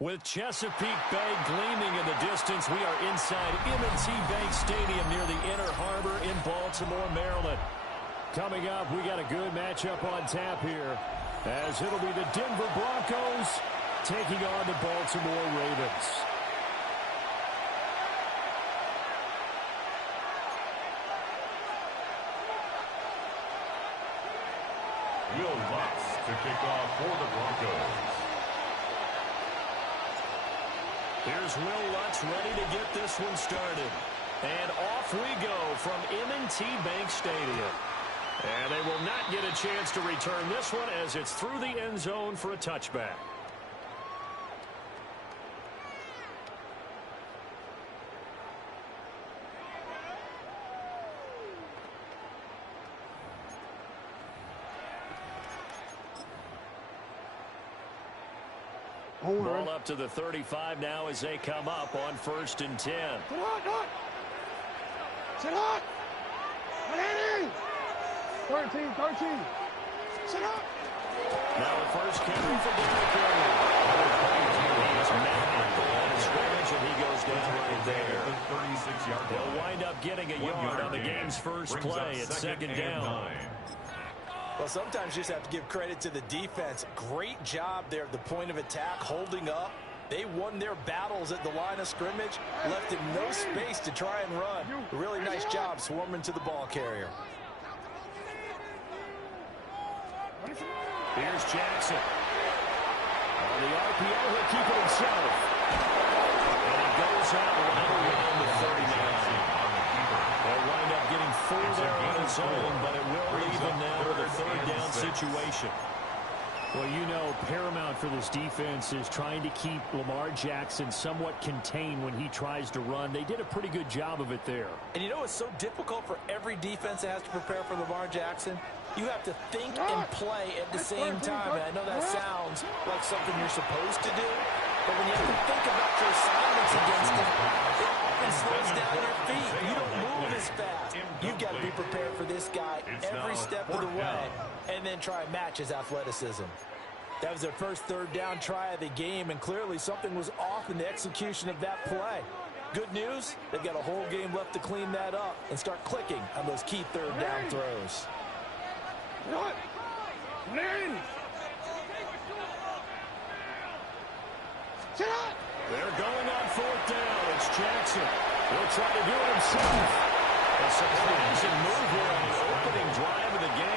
With Chesapeake Bay gleaming in the distance, we are inside M&T Bank Stadium near the Inner Harbor in Baltimore, Maryland. Coming up, we got a good matchup on tap here, as it'll be the Denver Broncos taking on the Baltimore Ravens. Will Lutz to kick off for the Broncos. Here's Will Lutz ready to get this one started. And off we go from M&T Bank Stadium. And they will not get a chance to return this one as it's through the end zone for a touchback. Ball up to the 35 now as they come up on 1st and 10. Sit up! 13. Sit up! Now the first carry for Derrick Henry. He is met at the line of scrimmage, and he goes down right there. They'll wind up getting a yard on the game's first play at 2nd down. Well, sometimes you just have to give credit to the defense. Great job there at the point of attack, holding up. They won their battles at the line of scrimmage, left him no space to try and run. A really nice job swarming to the ball carrier. Here's Jackson. On the RPO, he'll keep it himself. And he goes out right around the 39. They'll wind up getting 4 there on his own, but it will leave him now with a 3rd down situation. Well, you know, paramount for this defense is trying to keep Lamar Jackson somewhat contained when he tries to run. They did a pretty good job of it there. And you know it's so difficult for every defense that has to prepare for Lamar Jackson? You have to think and play at the same time. And I know that sounds like something you're supposed to do, but when you have to think about your assignments against him, it often slows down your feet. You don't move as fast. You've got to be prepared for this guy every step of the way and then try and match his athleticism. That was their first 3rd down try of the game, and clearly something was off in the execution of that play. Good news, they've got a whole game left to clean that up and start clicking on those key 3rd down throws. They're going on 4th down. It's Jackson. He'll try to do it himself. A surprising move here on the opening drive of the game.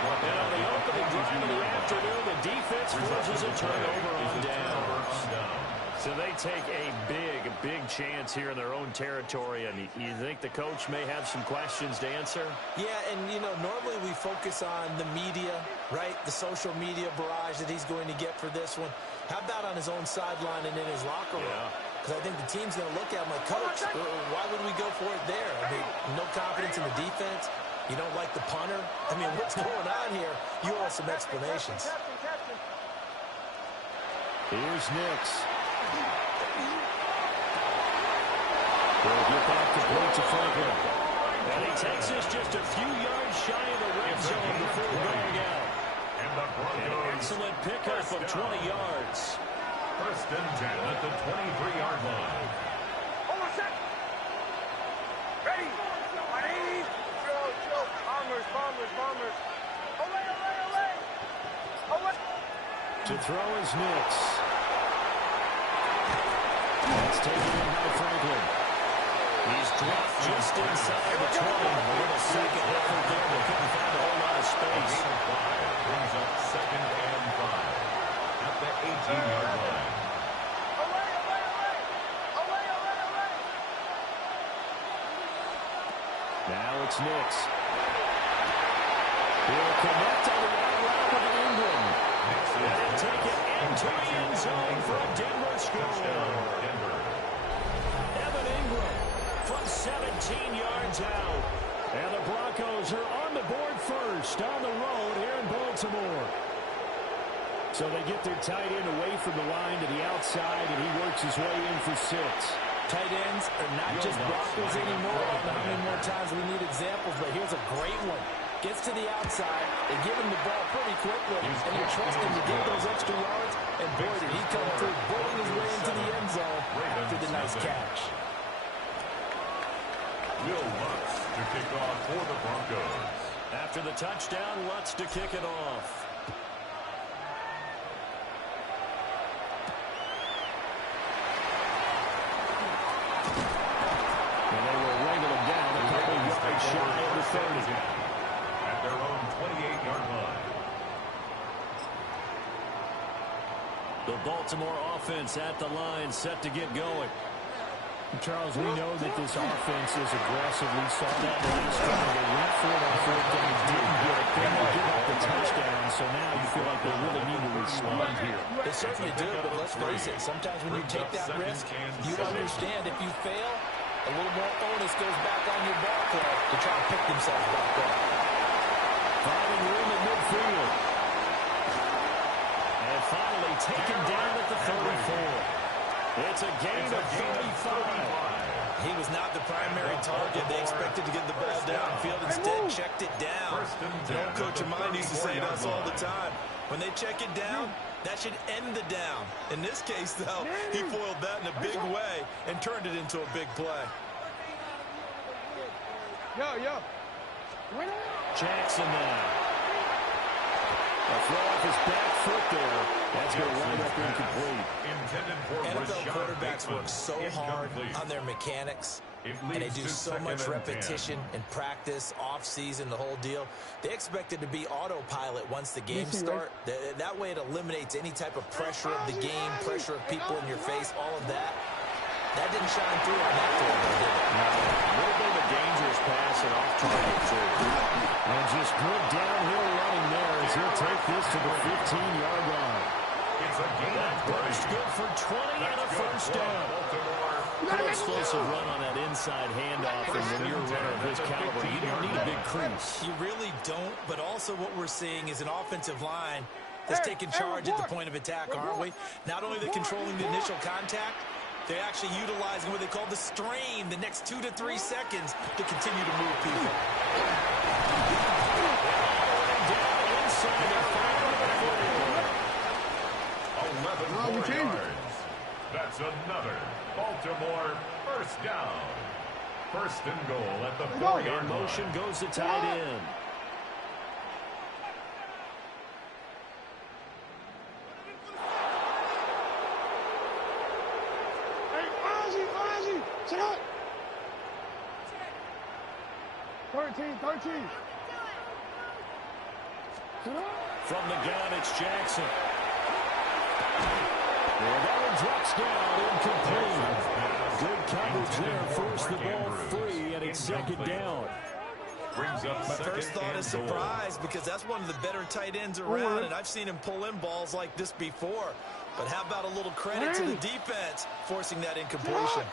And on the opening drive of the afternoon, the defense forces a turnover on downs. So they take a big chance here in their own territory. And you think the coach may have some questions to answer? Yeah, and, you know, normally we focus on the media, right? The social media barrage that he's going to get for this one. How about on his own sideline and in his locker room? Because I think the team's going to look at him like, Coach, why would we go for it there? I mean, no confidence in the defense. You don't like the punter. I mean, what's going on here? You owe some explanations. Here's Nix. They'll get back to point to Franklin. And he takes us just a few yards shy of the red zone before going out. And the Broncos. An excellent pickup of 20 yards. 1st and 10 at the 23-yard line. Hold on a sec. Ready. Ready. Chill. Bombers. Olay. To throw is Nix. That's taken in by Franklin. He's dropped just inside the 20. With a second effort there, they couldn't find a whole lot of space. Brings up 2nd and 5 at the 18-yard line. Now it's Nix. He'll connect on the out route with Ingram. And take it into the end zone for a Denver score. Evan Ingram from 17 yards out. And the Broncos are on the board first on the road here in Baltimore. So they get their tight end away from the line to the outside, and he works his way in for 6. Tight ends are not just Broncos anymore. I don't know how many more times we need examples, but here's a great one. Gets to the outside, They give him the ball pretty quickly, and you trust him to get those extra yards, and boy, did he come through, bulling his way into the end zone after the nice catch. Will Lutz to kick off for the Broncos. After the touchdown, Lutz to kick it off. And they will wrangle him down a couple yards shy of the 30. At their own 28-yard line. The Baltimore offense at the line, set to get going. Charles, we know that this offense is aggressive. We saw that last time. They went for it on fourth down, didn't get it. Then they give up the touchdown, so now you feel like they really need to respond here. They certainly do, but let's face it, sometimes when you take that risk, you understand if you fail, a little more onus goes back on your ball club to try to pick themselves back up. Finding room at midfield. And finally taken down at the 34. It's a gain of 35. He was not the primary target. They expected to get the ball downfield. Instead, checked it down. The old coach of mine used to say to us all the time, when they check it down, that should end the down. In this case, though, he foiled that in a big way and turned it into a big play. Yo. Jackson now. A throw off his back foot there. That's going to wind up incomplete. NFL quarterbacks work so hard on their mechanics, and they do so much repetition in practice, off-season, the whole deal. They expect it to be autopilot once the game starts. That way it eliminates any type of pressure of the game, pressure of people in your face, all of that. That didn't shine through on that throw, did it? No, a little bit of a dangerous pass and off target, too. And just good downhill running there as he'll take this to the 15-yard line. That burst good for 20 and a first down. Pretty explosive run on that inside handoff, and when you're a runner of this caliber, you don't need a big crease. You really don't, but also what we're seeing is an offensive line that's taking charge at the point of attack, aren't we? Not only are they controlling the initial contact, they're actually utilizing what they call the strain, the next 2 to 3 seconds, to continue to move people. Down inside the 11 more yards. That's another Baltimore first down. First and goal at the 4-yard line. Motion goes to tight end. Ozzy, sit up. 13. From the gun, it's Jackson. And that one drops down, incomplete. Good coverage there, forced the ball free, and it's second down. My first thought is surprise, because that's one of the better tight ends around, and I've seen him pull in balls like this before. But how about a little credit to the defense forcing that incompletion?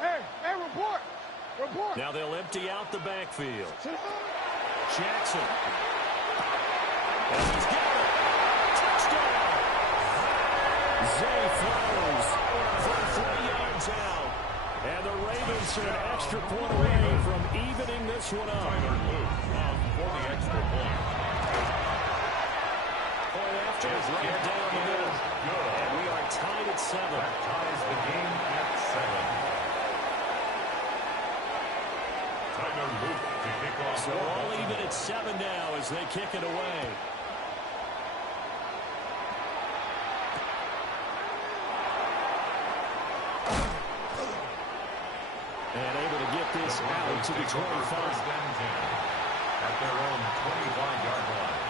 Hey, report. Now they'll empty out the backfield. Jackson. And he's got it. Touchdown. Zay Flowers from 3 yards out. And the Ravens are an extra point away from evening this one up. For the extra point. Point after is right down the middle. And we are tied at 7. That ties the game at 7. So all even at 7 now as they kick it away. And able to get this out to the 25. At their own 25-yard line.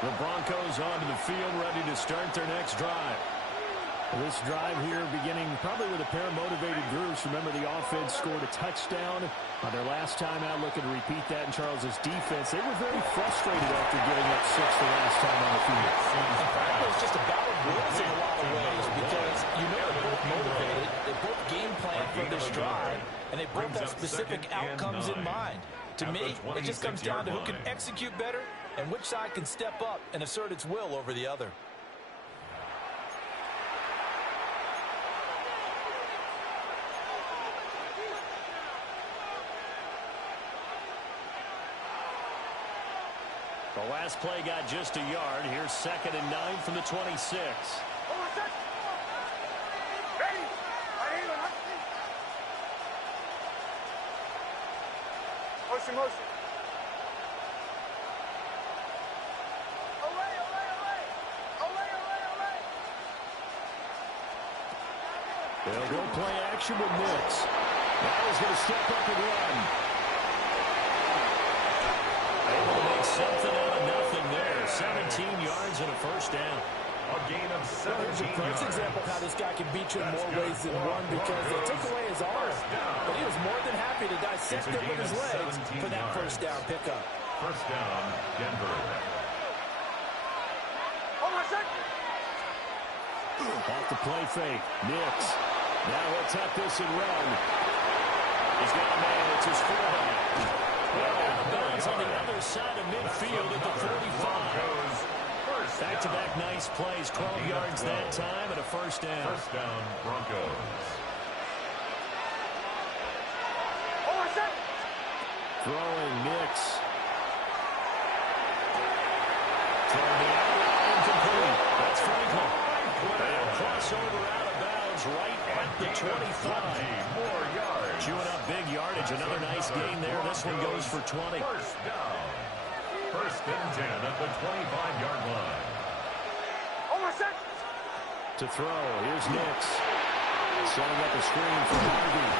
The Broncos onto the field, ready to start their next drive. This drive here beginning probably with a pair of motivated groups. Remember, the offense scored a touchdown on their last time out, looking to repeat that in Charles's defense. They were very frustrated after giving up 6 the last time on the field. In fact, it was just a battle of wills in a lot of ways, because you know they're both motivated, they both game plan for this drive, and they both have specific outcomes in mind. To me, it just comes down to who can execute better and which side can step up and assert its will over the other. The last play got just a yard. Here's 2nd and 9 from the 26. Motion, motion. They'll go play action with Nix. Now he's going to step up and run. Able to make something out of nothing there. 17 yards and a first down. A gain of 17 Here's a first example of how this guy can beat you in more ways than one because they took away his arm. But he was more than happy to dissect it with his legs for that first down pickup. First down, Denver. Off the play fake. Nix. Now he'll tuck this and run. He's got a man. It's his fullback. Well, out of bounds on the other side of midfield at the 45. Back-to-back nice plays. 12 yards that time and a first down. First down, Broncos. Throwing Nix. Toward the outline, incomplete. That's Franklin. They'll cross over out of bounds right at the 25. More yards. Chewing up big yardage. Another nice gain there. This one goes for 20. First down. First and 10 at the 25-yard line. To throw. Here's Nix. Setting up a screen for Harvey.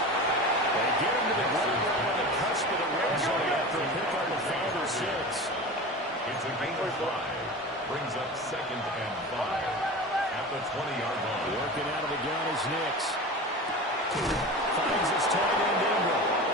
They get him to the ground on the cusp of the red zone after a pick on the 5 or 6. It's a gain of 5. Brings up 2nd and 5 at the 20-yard line. Working out of the gun is Nix. Finds his tight end Ingram.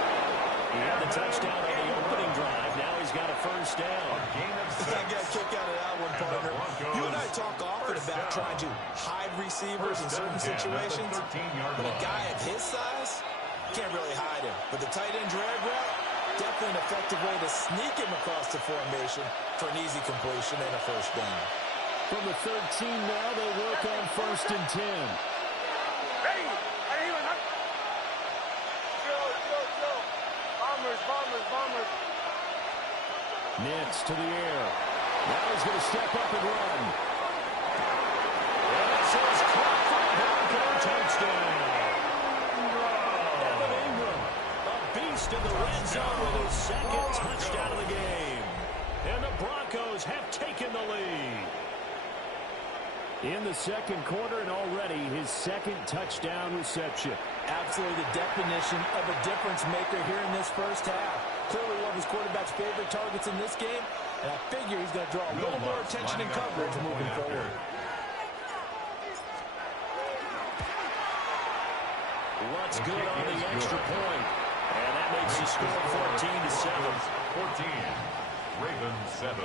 He had the touchdown on the opening drive. Now he's got a first down. A gain of 6. I got a kick out of that one, partner. You and I talk often about trying to hide receivers in certain situations. But a guy of his size, can't really hide him. But the tight end drag route, definitely an effective way to sneak him across the formation for an easy completion and a first down. From the 13 now, they work on 1st and 10. Bombers. Nix to the air. Now he's going to step up and run. And this is caught for a Bronco touchdown. Evan Ingram, a beast in the red zone with his 2nd touchdown of the game. And the Broncos have taken the lead. In the 2nd quarter and already his 2nd touchdown reception. Absolutely the definition of a difference maker here in this first half. Clearly one of his quarterback's favorite targets in this game, and I figure he's going to draw a little more attention and coverage moving forward. What's good on the extra point? And that makes the score 14-7. 14. Ravens 7.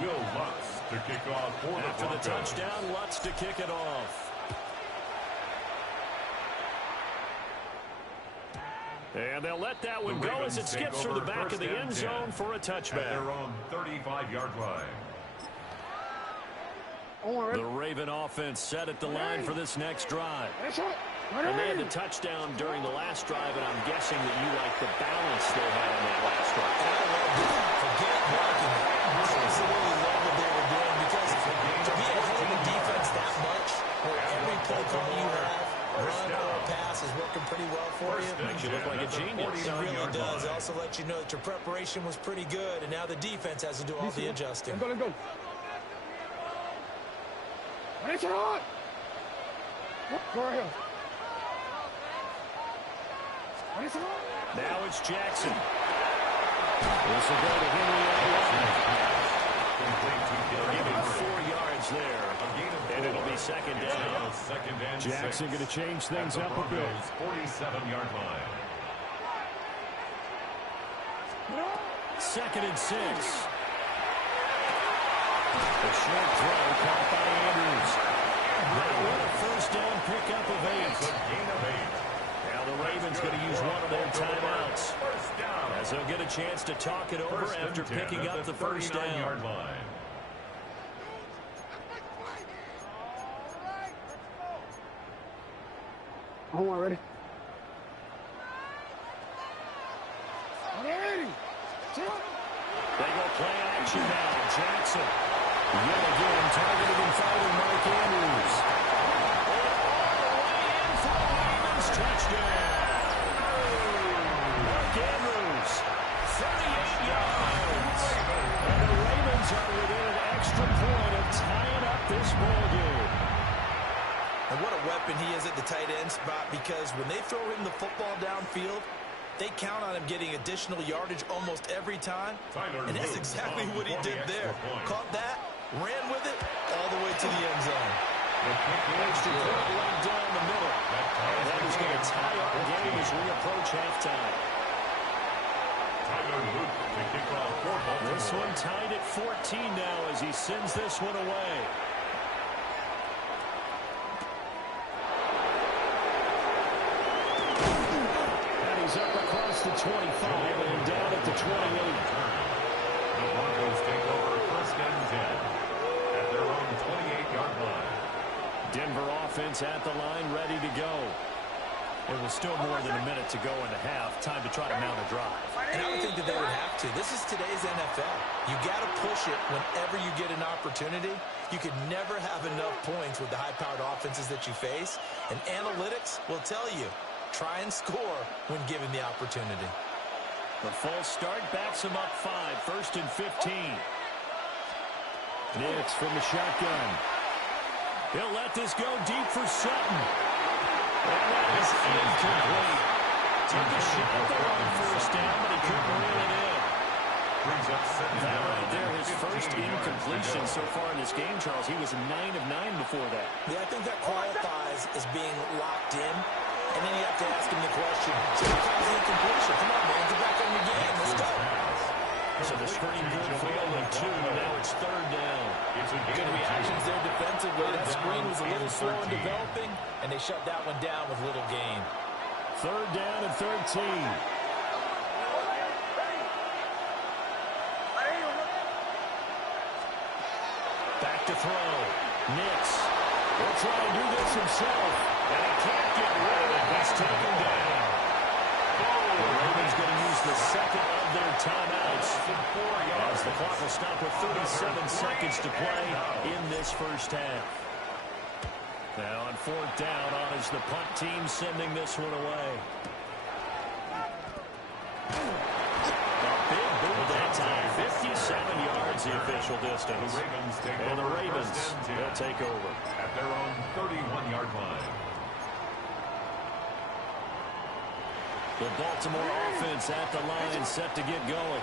Will Lutz to kick off for the After Broncos. the touchdown, Lutz to kick it off. And they'll let that one go as it skips through the back of the end zone for a touchback. At their own 35-yard line. The Raven offense set at the line for this next drive. And they had the touchdown during the last drive, and I'm guessing that you like the balance they had on that last drive. Forget blocking. Absolutely love what they were doing because to be ahead of the defense that much, where every play call you have, run or pass is working pretty well for you. Makes you look like a genius. It really does. It also lets you know that your preparation was pretty good, and now the defense has to do all the adjusting. Let's go. Let's go. Go right here. Now it's Jackson. This will go to Henry. They'll give him 4 yards there. And it'll be 2nd down. Jackson going to change things up a bit. 47-yard line. 2nd and 6. A short throw caught by Andrews. They want a first down pickup of 8. It's a gain of 8. Now the Ravens going to use one of their timeouts as they'll get a chance to talk it over after picking up the first down. Yard line. Hold on, ready? That action now. Jackson. Yet again, targeted and fighting Mark Andrews. And all the way in for the Ravens touchdown. Mark Andrews, 38 yards. And the Ravens are within an extra point of tying up this ball game. And what a weapon he is at the tight end spot, because when they throw him the football downfield, they count on him getting additional yardage almost every time. And that's exactly what he did there. Caught that, ran with it, all the way to the end zone. Extra point right down the middle. And that is going to tie up the game as we approach halftime. This one tied at 14 now as he sends this one away. Up across the 25 and down at the 28. The Broncos take over first and 10 at their own 28-yard line. Denver offense at the line, ready to go. It was still more than a minute to go in the half. Time to try to mount a drive. And I would think that they would have to. This is today's NFL. You got to push it whenever you get an opportunity. You could never have enough points with the high-powered offenses that you face. And analytics will tell you, try and score when given the opportunity. The false start backs him up 5. First and 15. Nix from the shotgun. He'll let this go deep for Sutton. And that is incomplete. Took a shot there on first down, but he couldn't reel it in. That right there, his first incompletion so far in this game, Charles. He was 9 of 9 before that. Yeah, I think that qualifies as being locked in. And then you have to ask him the question, so what caused the incompletion? Come on, man, get back on your game. Let's go. So the screen good for only 2. Now it's third down. Good reactions there defensively. That screen was a little slow in developing, and they shut that one down with little gain. Third down and 13. Back to throw. Nix will try and do this himself. And he can't get rid of it. He's taken down. The Ravens going to use the second of their timeouts as the clock will stop with 37 seconds to play in this first half. Now on fourth down, on is the punt team sending this one away. A big boot that time. 57 yards the official distance. And the Ravens will take over at their own 31-yard line. The Baltimore offense at the line, set to get going.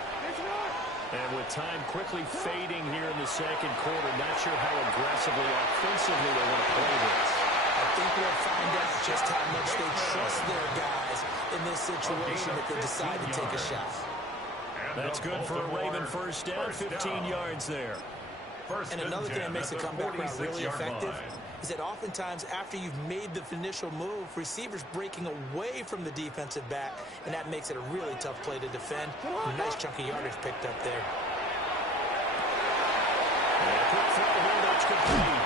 And with time quickly fading here in the second quarter, not sure how aggressively, offensively they want to play this. I think we'll find out just how much they trust their guys in this situation if they decide to take a shot. That's good for a Raven first down, 15 yards there. And another thing that makes the comeback route really effective is that oftentimes after you've made the initial move, receivers breaking away from the defensive back, and that makes it a really tough play to defend. A nice chunk of yardage picked up there. And a quick throw here, that's complete.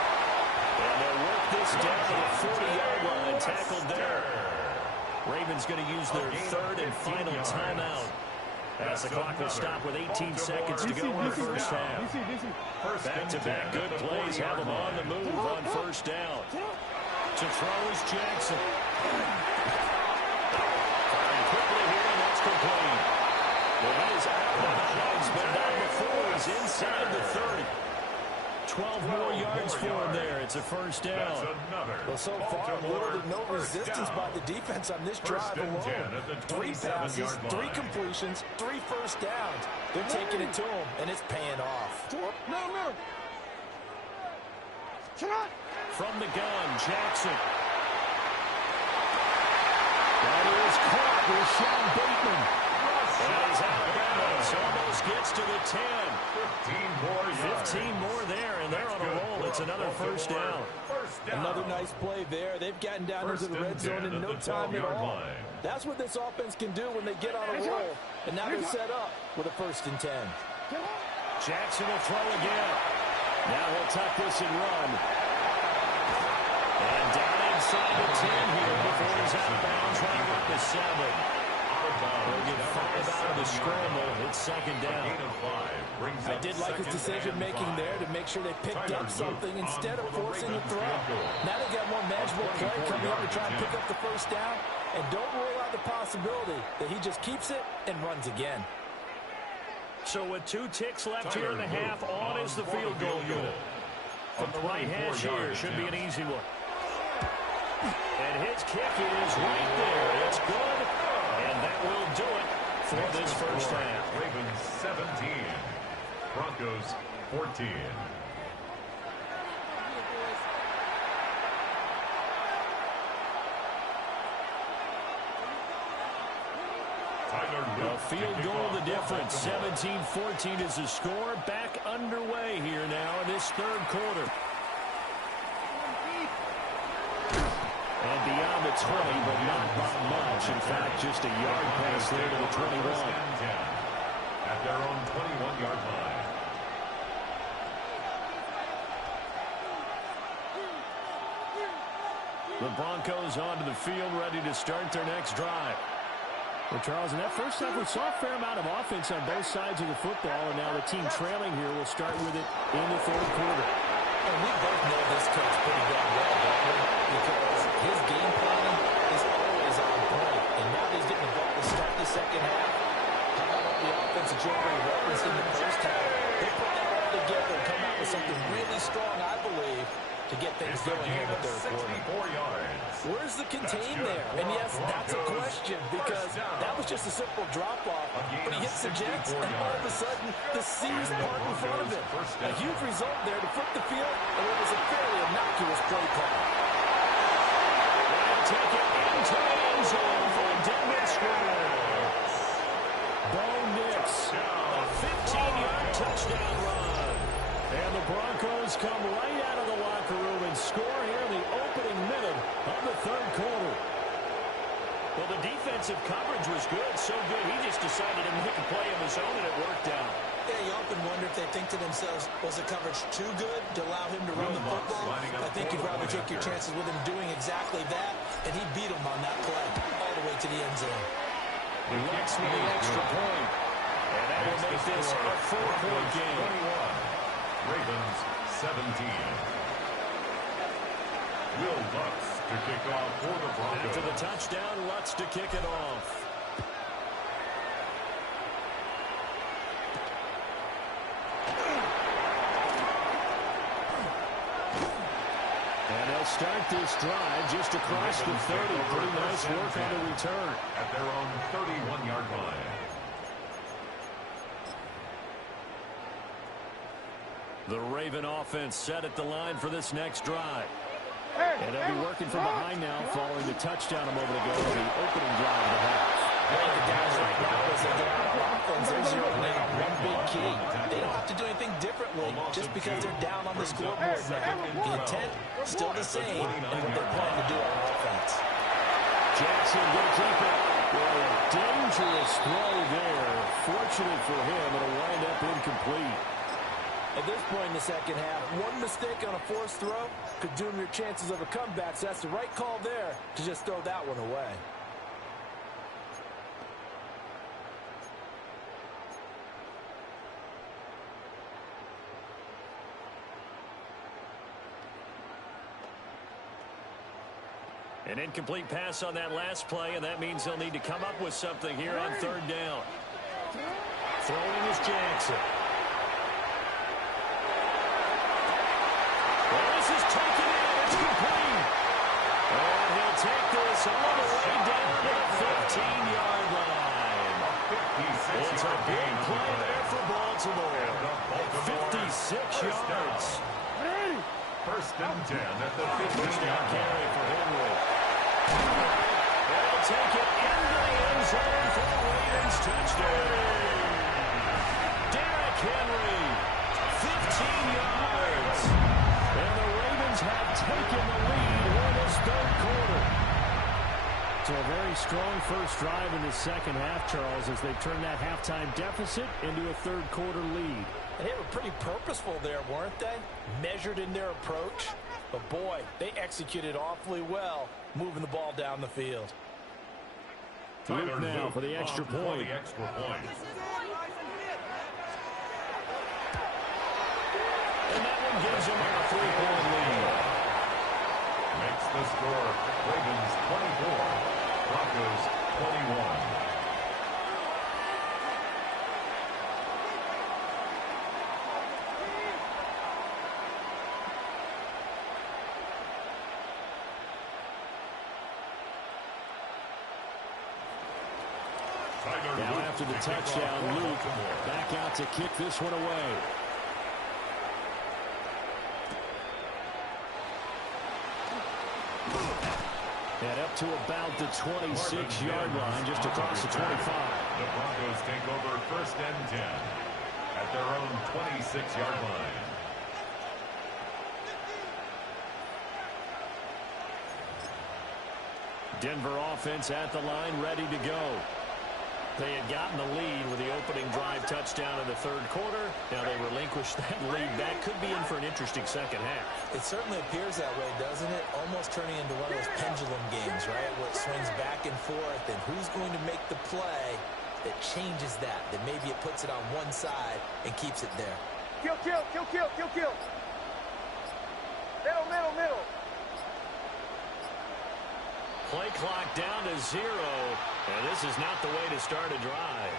And they'll work this down to the 40-yard line, tackled there. Ravens going to use their third and final timeout as the clock will stop with 18 seconds to go in the first half. Back-to-back good plays have them on the move on first down. To throw is Jackson. Firing quickly here, and that's complete. Well, he is out of bounds, but not before he's inside the 30. 12 more yards for him there. It's a first down. Well, so far, little to no resistance by the defense on this drive alone. 3 passes, 3 completions, 3 first downs. They're taking it to him, and it's paying off. From the gun, Jackson. That is caught with Sean Bateman. And he's out of bounds. Almost gets to the 10. 15 more there, and they're on a roll. It's another first down. Another nice play there. They've gotten down into the red zone in no time at all. That's what this offense can do when they get on a roll. And now they're set up with a 1st and 10. Jackson will throw again. Now he'll tuck this and run. And down inside the 10 here before he's out of bounds, running up the 7. He'll get 5 out of the scramble. It's second down. I did like his decision-making there to make sure they picked up something instead of forcing the throw. Now they got more manageable play coming up to try and pick up the first down. And don't rule out the possibility that he just keeps it and runs again. So with 2 ticks left here in the half, on is the field goal unit. From the right hash here, should be an easy one. And his kick is right there. It's good. And that will do it for this first half. Ravens 17, Broncos 14. A field goal the difference. 17-14 is the score. Back underway here now in this third quarter. And beyond the 20, but not by much. In fact, just a yard pass there to the 21. At their own 21-yard line. The Broncos onto the field, ready to start their next drive. Well, Charles, in that first half, we saw a fair amount of offense on both sides of the football, and now the team trailing here will start with it in the third quarter. And we both know this coach pretty damn well, because his game planning is always on point. And now he's getting the ball to start the second half. How about the offense that you already referenced in the first half? They put that all together and come out with something really strong, I believe, to get things going here in the third quarter. Where's the contain there? And yes, that's a question, because that was just a simple drop-off. But he hits the Jets, and all of a sudden, the seas part in front of him. A huge result there to flip the field, and it was a fairly innocuous play call. And take it into the end zone for a Denver score. Bo Nix, a 15-yard touchdown run. And the Broncos come right out of the locker room and score here in the opening minute of the third quarter. Well, the defensive coverage was good, so good he just decided to make a play of his own, and it worked out. Yeah, you often wonder if they think to themselves, was the coverage too good to allow him to run the football? I think you'd rather take your chances with him doing exactly that, and he beat him on that play all the way to the end zone. Lux with an extra point, and that will make this a 4-point game. Ravens 17. Will Lux to kick off for the Broncos. After the touchdown, Lutz to kick it off. And they'll start this drive just across the 30. Pretty nice work on the return. At their own 31-yard line. The Raven offense set at the line for this next drive. And they'll be working from behind now following the touchdown a moment ago on the opening drive of the half. One of the guys right now is that they're out of offense. They're zeroing in on one big key. They don't have to do anything differently just because they're down on the scoreboard now. The intent, still the same, and what they're planning to do on offense. Jackson going to keep it. Boy, a dangerous throw there. Fortunate for him, it'll wind up incomplete. At this point in the second half, one mistake on a forced throw could doom your chances of a comeback. So that's the right call there to just throw that one away. An incomplete pass on that last play, and that means they'll need to come up with something here on third down. Throwing is Jackson. Well, this is taken in. It's complete. And he'll take this all the way down to the 15-yard line. It's a big play there for Baltimore. 56 yards. First and 10 at the 15-yard carry for Henry. They'll take it into the end zone for the Ravens touchdown. Derrick Henry, 15 yards. And the Ravens have taken the lead in this third quarter. So a very strong first drive in the second half, Charles, as they turn that halftime deficit into a third quarter lead. And they were pretty purposeful there, weren't they? Measured in their approach. But boy, they executed awfully well, moving the ball down the field. Luke now for the extra point. And that one gives him a 3-point lead. Makes the score Ravens 24, Broncos 21. Now after the touchdown, Luke back out to kick this one away. And up to about the 26-yard line, just across the 25. The Broncos take over 1st and 10 at their own 26-yard line. Denver offense at the line, ready to go. They had gotten the lead with the opening drive touchdown in the 3rd quarter. Now they relinquished that lead. That could be in for an interesting second half. It certainly appears that way, doesn't it? Almost turning into one of those pendulum games, right? Where it swings back and forth, and who's going to make the play that changes that maybe it puts it on one side and keeps it there. Kill, kill, kill, kill, kill, kill. Middle, middle, middle. Play clock down to 0, and this is not the way to start a drive.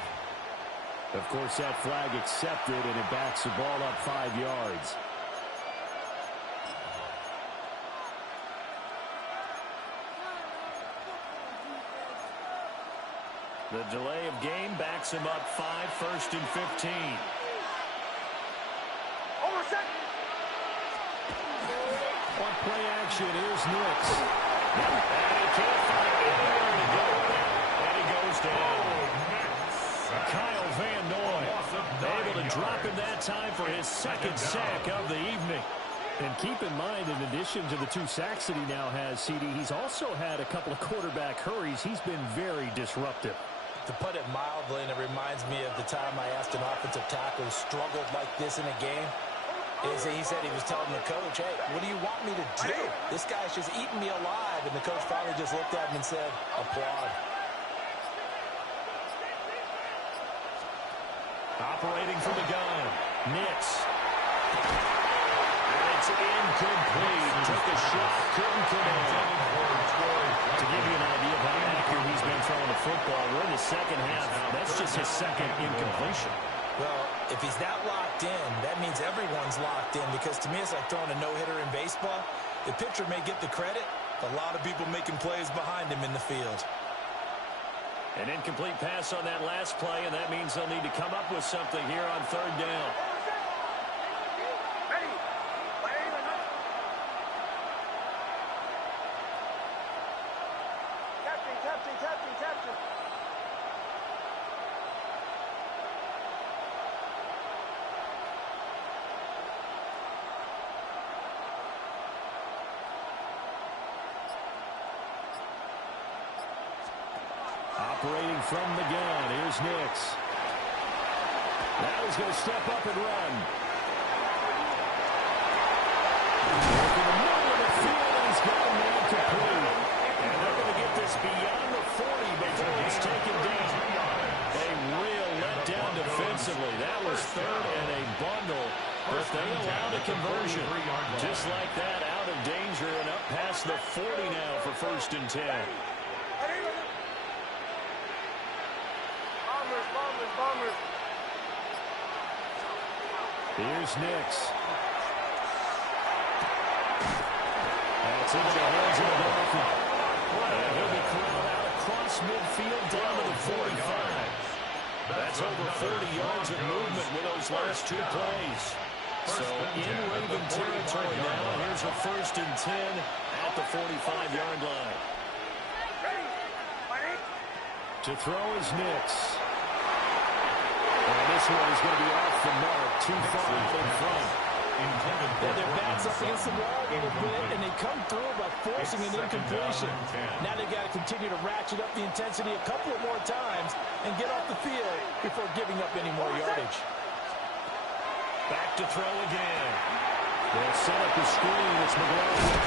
Of course, that flag accepted, and it backs the ball up 5 yards. The delay of game backs him up 5, 1st and 15. Over second. On play action, here's Nix. And he can't find anywhere to go. And he goes down. Kyle Van Noy able to drop him that time for his 2nd sack of the evening. And keep in mind, in addition to the 2 sacks that he now has, CD, he's also had a couple of quarterback hurries. He's been very disruptive. To put it mildly, and it reminds me of the time I asked an offensive tackle who struggled like this in a game, is he said he was telling the coach, hey, what do you want me to do? This guy's just eating me alive. And the coach finally just looked at him and said, applaud. Operating from the gun, Nix. And it's incomplete. Took a shot, couldn't come in. To give you an idea of how accurate he's been throwing the football, we're in the 2nd half. That's just his 2nd incompletion. Well, if he's that locked in, that means everyone's locked in, because to me it's like throwing a no-hitter in baseball. The pitcher may get the credit, but a lot of people making plays behind him in the field. An incomplete pass on that last play, and that means they'll need to come up with something here on 3rd down. Captain. Operating from the gun, here's Nix. Now he's going to step up and run. Working the middle of the field, and he's got a man complete. And they're going to get this beyond the 40 before it's taken down. A real letdown defensively. That was 3rd and a bundle, but they allowed a conversion. Just like that, out of danger and up past the 40 now for 1st and 10. Bombers. Here's Nix. That's into the hands of the Dolphins. And he'll be corralled out across midfield down to the 45. That's over 40 yards of movement with those last 2 plays. So in Raven territory now, here's a 1st and 10 at the 45-yard line. To throw is Nix. And this one is going to be off the mark, too far in front. Yeah, their backs up against the wall a little bit, and they come through by forcing an incompletion. Now they've got to continue to ratchet up the intensity a couple of more times and get off the field before giving up any more yardage. Back to throw again. They'll set up the screen. It's McLaughlin.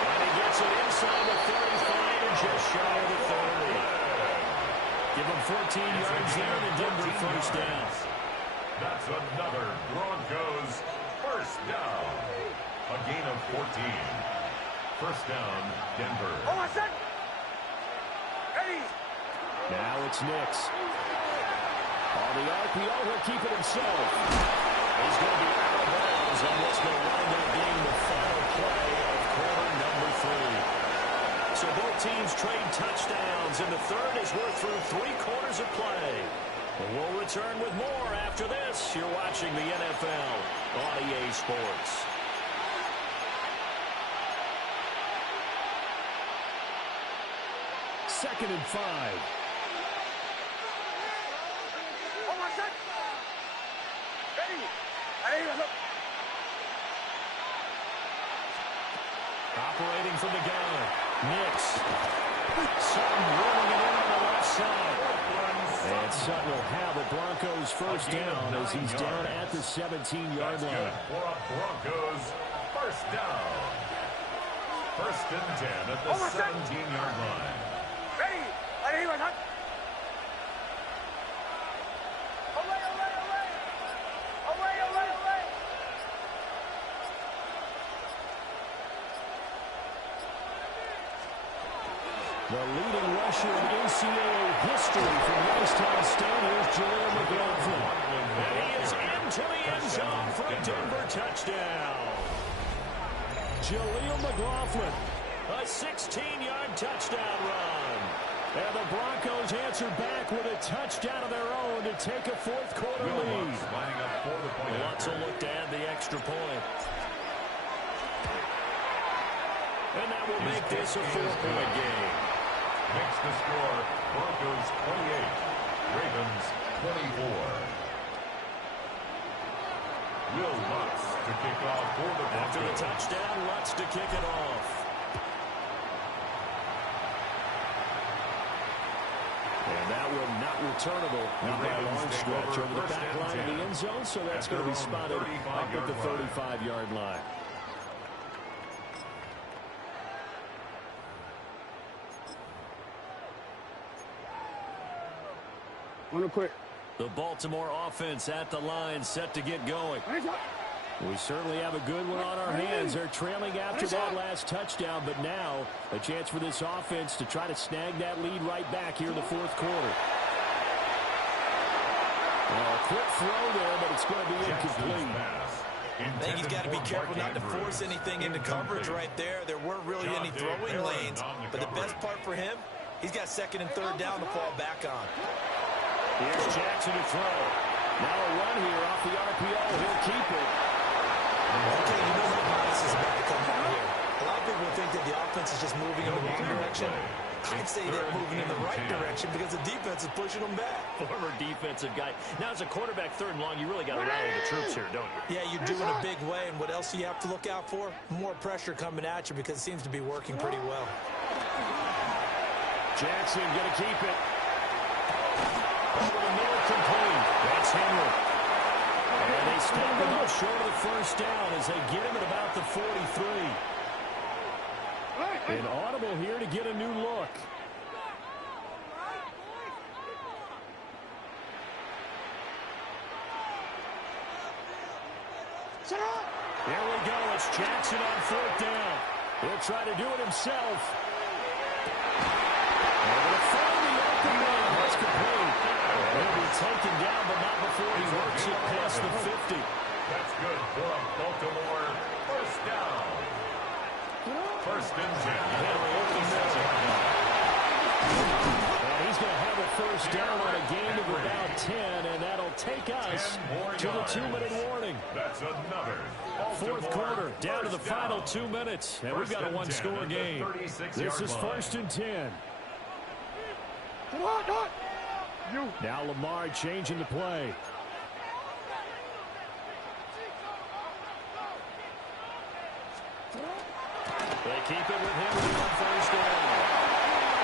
And he gets it inside the 35 and just shy of the 30. Give them 14 yards there, and Denver first down. That's another Broncos first down. A gain of 14. First down, Denver. Oh, I said. Ready. Now it's Nix. On the RPO, he'll keep it himself. He's going to be out of bounds on what's going to wind up being the final play of quarter number 3. So both teams trade touchdowns, and the third as we're through 3 quarters of play. We'll return with more after this. You're watching the NFL on EA Sports. Second and 5. Operating from the gun. Nix. Sutton rolling it in on the left side. And Sutton will have a Broncos first down as he's down at the 17-yard line. For a Broncos first down. First and 10 at the 17-yard line. Ready. Ready. The leading rusher in NCAA history from Youngstown State. Here's Jaleel McLaughlin. And he is into the end zone for a Denver touchdown. Jaleel McLaughlin, a 16-yard touchdown run. And the Broncos answer back with a touchdown of their own to take a fourth-quarter lead. Lutz will look to add the extra point. And that will make this a 4-point game. Makes the score Broncos 28, Ravens 24. Will Lutz to kick off for the Broncos. After the touchdown, Lutz to kick it off. And that one not returnable. Not by a long stretch over the back line of the end zone, so that's going to be spotted up at the 35-yard line. Quick. The Baltimore offense at the line, set to get going. We certainly have a good one on our hands. They're trailing after that last touchdown, but now a chance for this offense to try to snag that lead right back here in the fourth quarter. Well, a quick throw there, but it's going to be incomplete. I think he's got to be careful not to force anything into coverage right there. There weren't really any throwing lanes, but the best part for him, he's got second and third down to fall back on. Here's Jackson to throw. Now a run here off the RPO. He'll keep it. Okay, you know what bias is about to come out here. A lot of people think that the offense is just moving in the wrong direction. I'd say they're moving in the right direction because the defense is pushing them back. Former defensive guy. Now, as a quarterback, third and long, you really got to rally the troops here, don't you? Yeah, you do in a big way. And what else do you have to look out for? More pressure coming at you because it seems to be working pretty well. Jackson going to keep it. Over the middle, complete. That's Henry. And they stop him up short of the first down as they get him at about the 43. An audible here to get a new look. There we go. It's Jackson on fourth down. He'll try to do it himself. Able to find the open man. That's complete. He'll be taken down, but not before he works it past the 50. That's good for a Baltimore first down. First and 10. And he's going to have a first down on a gain of about 10, and that'll take us to the 2-minute warning. That's another Fourth quarter, down to the final 2 minutes, and we've got a one-score game. This is first and 10. Now Lamar changing the play. They keep it with him on first down.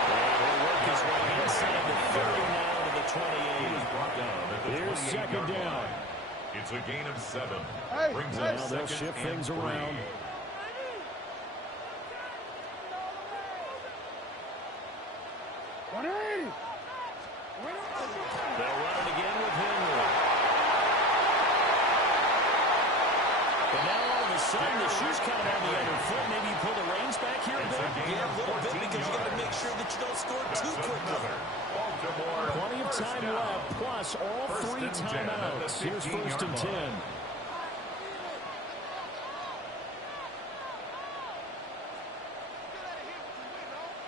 And he'll work his way inside the 30 now to the 28. Here's second down. It's a gain of 7. Brings now up they'll second shift and things 3. around. sudden, the shoe's kind of on the other foot. Maybe you pull the reins back here a bit? Yeah, a little bit, because you got to make sure that you don't score too quickly. Plenty of time left, plus all 3 timeouts. Here's 1st and 10.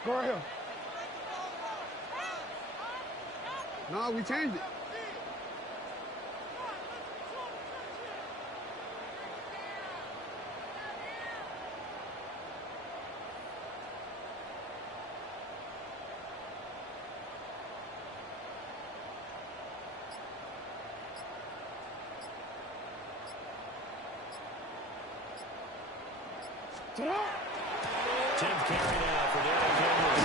Go right here. No, we changed it. Tenth carry now for Derrick Henry.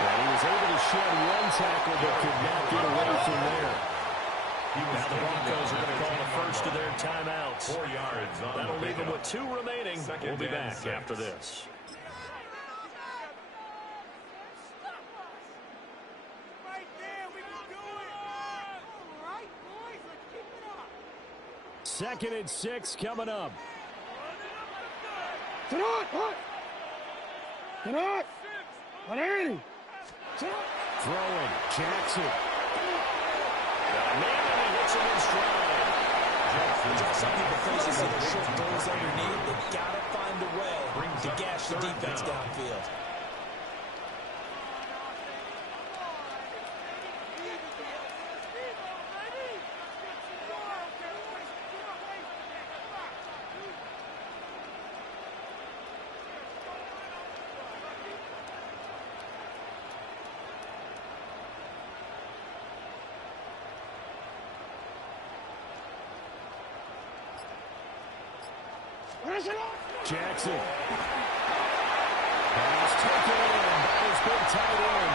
Well, he was able to shed 1 tackle, but could not get away from there. Now the Broncos are going to call the first of their timeouts. 4 yards on That'll the leave them with 2 remaining. We'll be back after this. Second and 6 coming up. Throwing, Jackson. Man, he hits him in stride. Some people crazy see the short goals underneath. They've got to find a way to gash the defense downfield. Jackson. Pass taken in by his big tight end.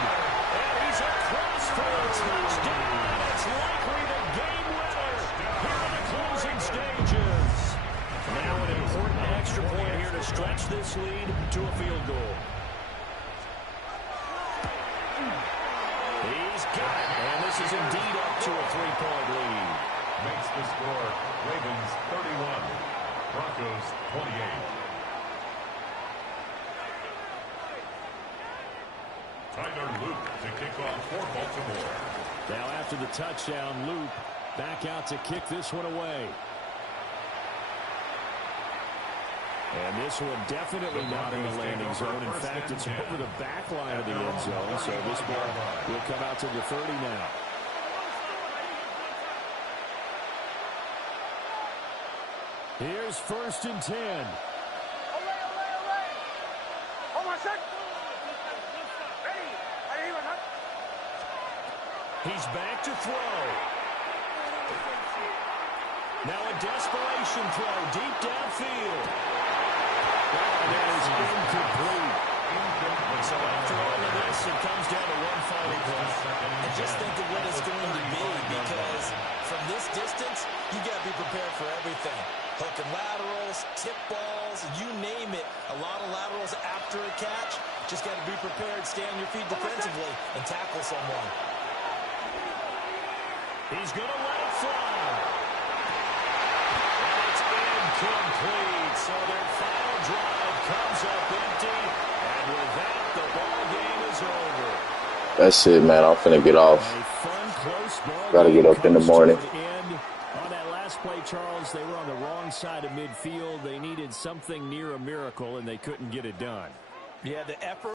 And he's across for a touchdown. It's likely the game winner here in the closing stages. Now an important extra point here to stretch this lead to a field goal. He's got it. And this is indeed up to a 3-point lead. Makes the score Ravens 31. Broncos 28. Tyler Luke to kick off for Baltimore. Now after the touchdown, Luke back out to kick this one away. And this one definitely not in the landing zone. In fact, it's over the back line of the end zone. So this ball will come out to the 30 now. Here's 1st and 10. He's back to throw. Now a desperation throw deep downfield. And that is incomplete. So after all of this, it comes down to one final play. And just think of what it's going to be, because from this distance, you got to be prepared for everything. Hook and laterals, tip balls, you name it. A lot of laterals after a catch. Just got to be prepared, stay on your feet defensively, and tackle someone. He's going to let it fly. And it's incomplete. So their final drive comes up empty. And with that, the ball game is over. That's it, man. I'm finna get off. Gotta get up in the morning. On that last play, Charles, they were on the wrong side of midfield. They needed something near a miracle, and they couldn't get it done. Yeah, the effort.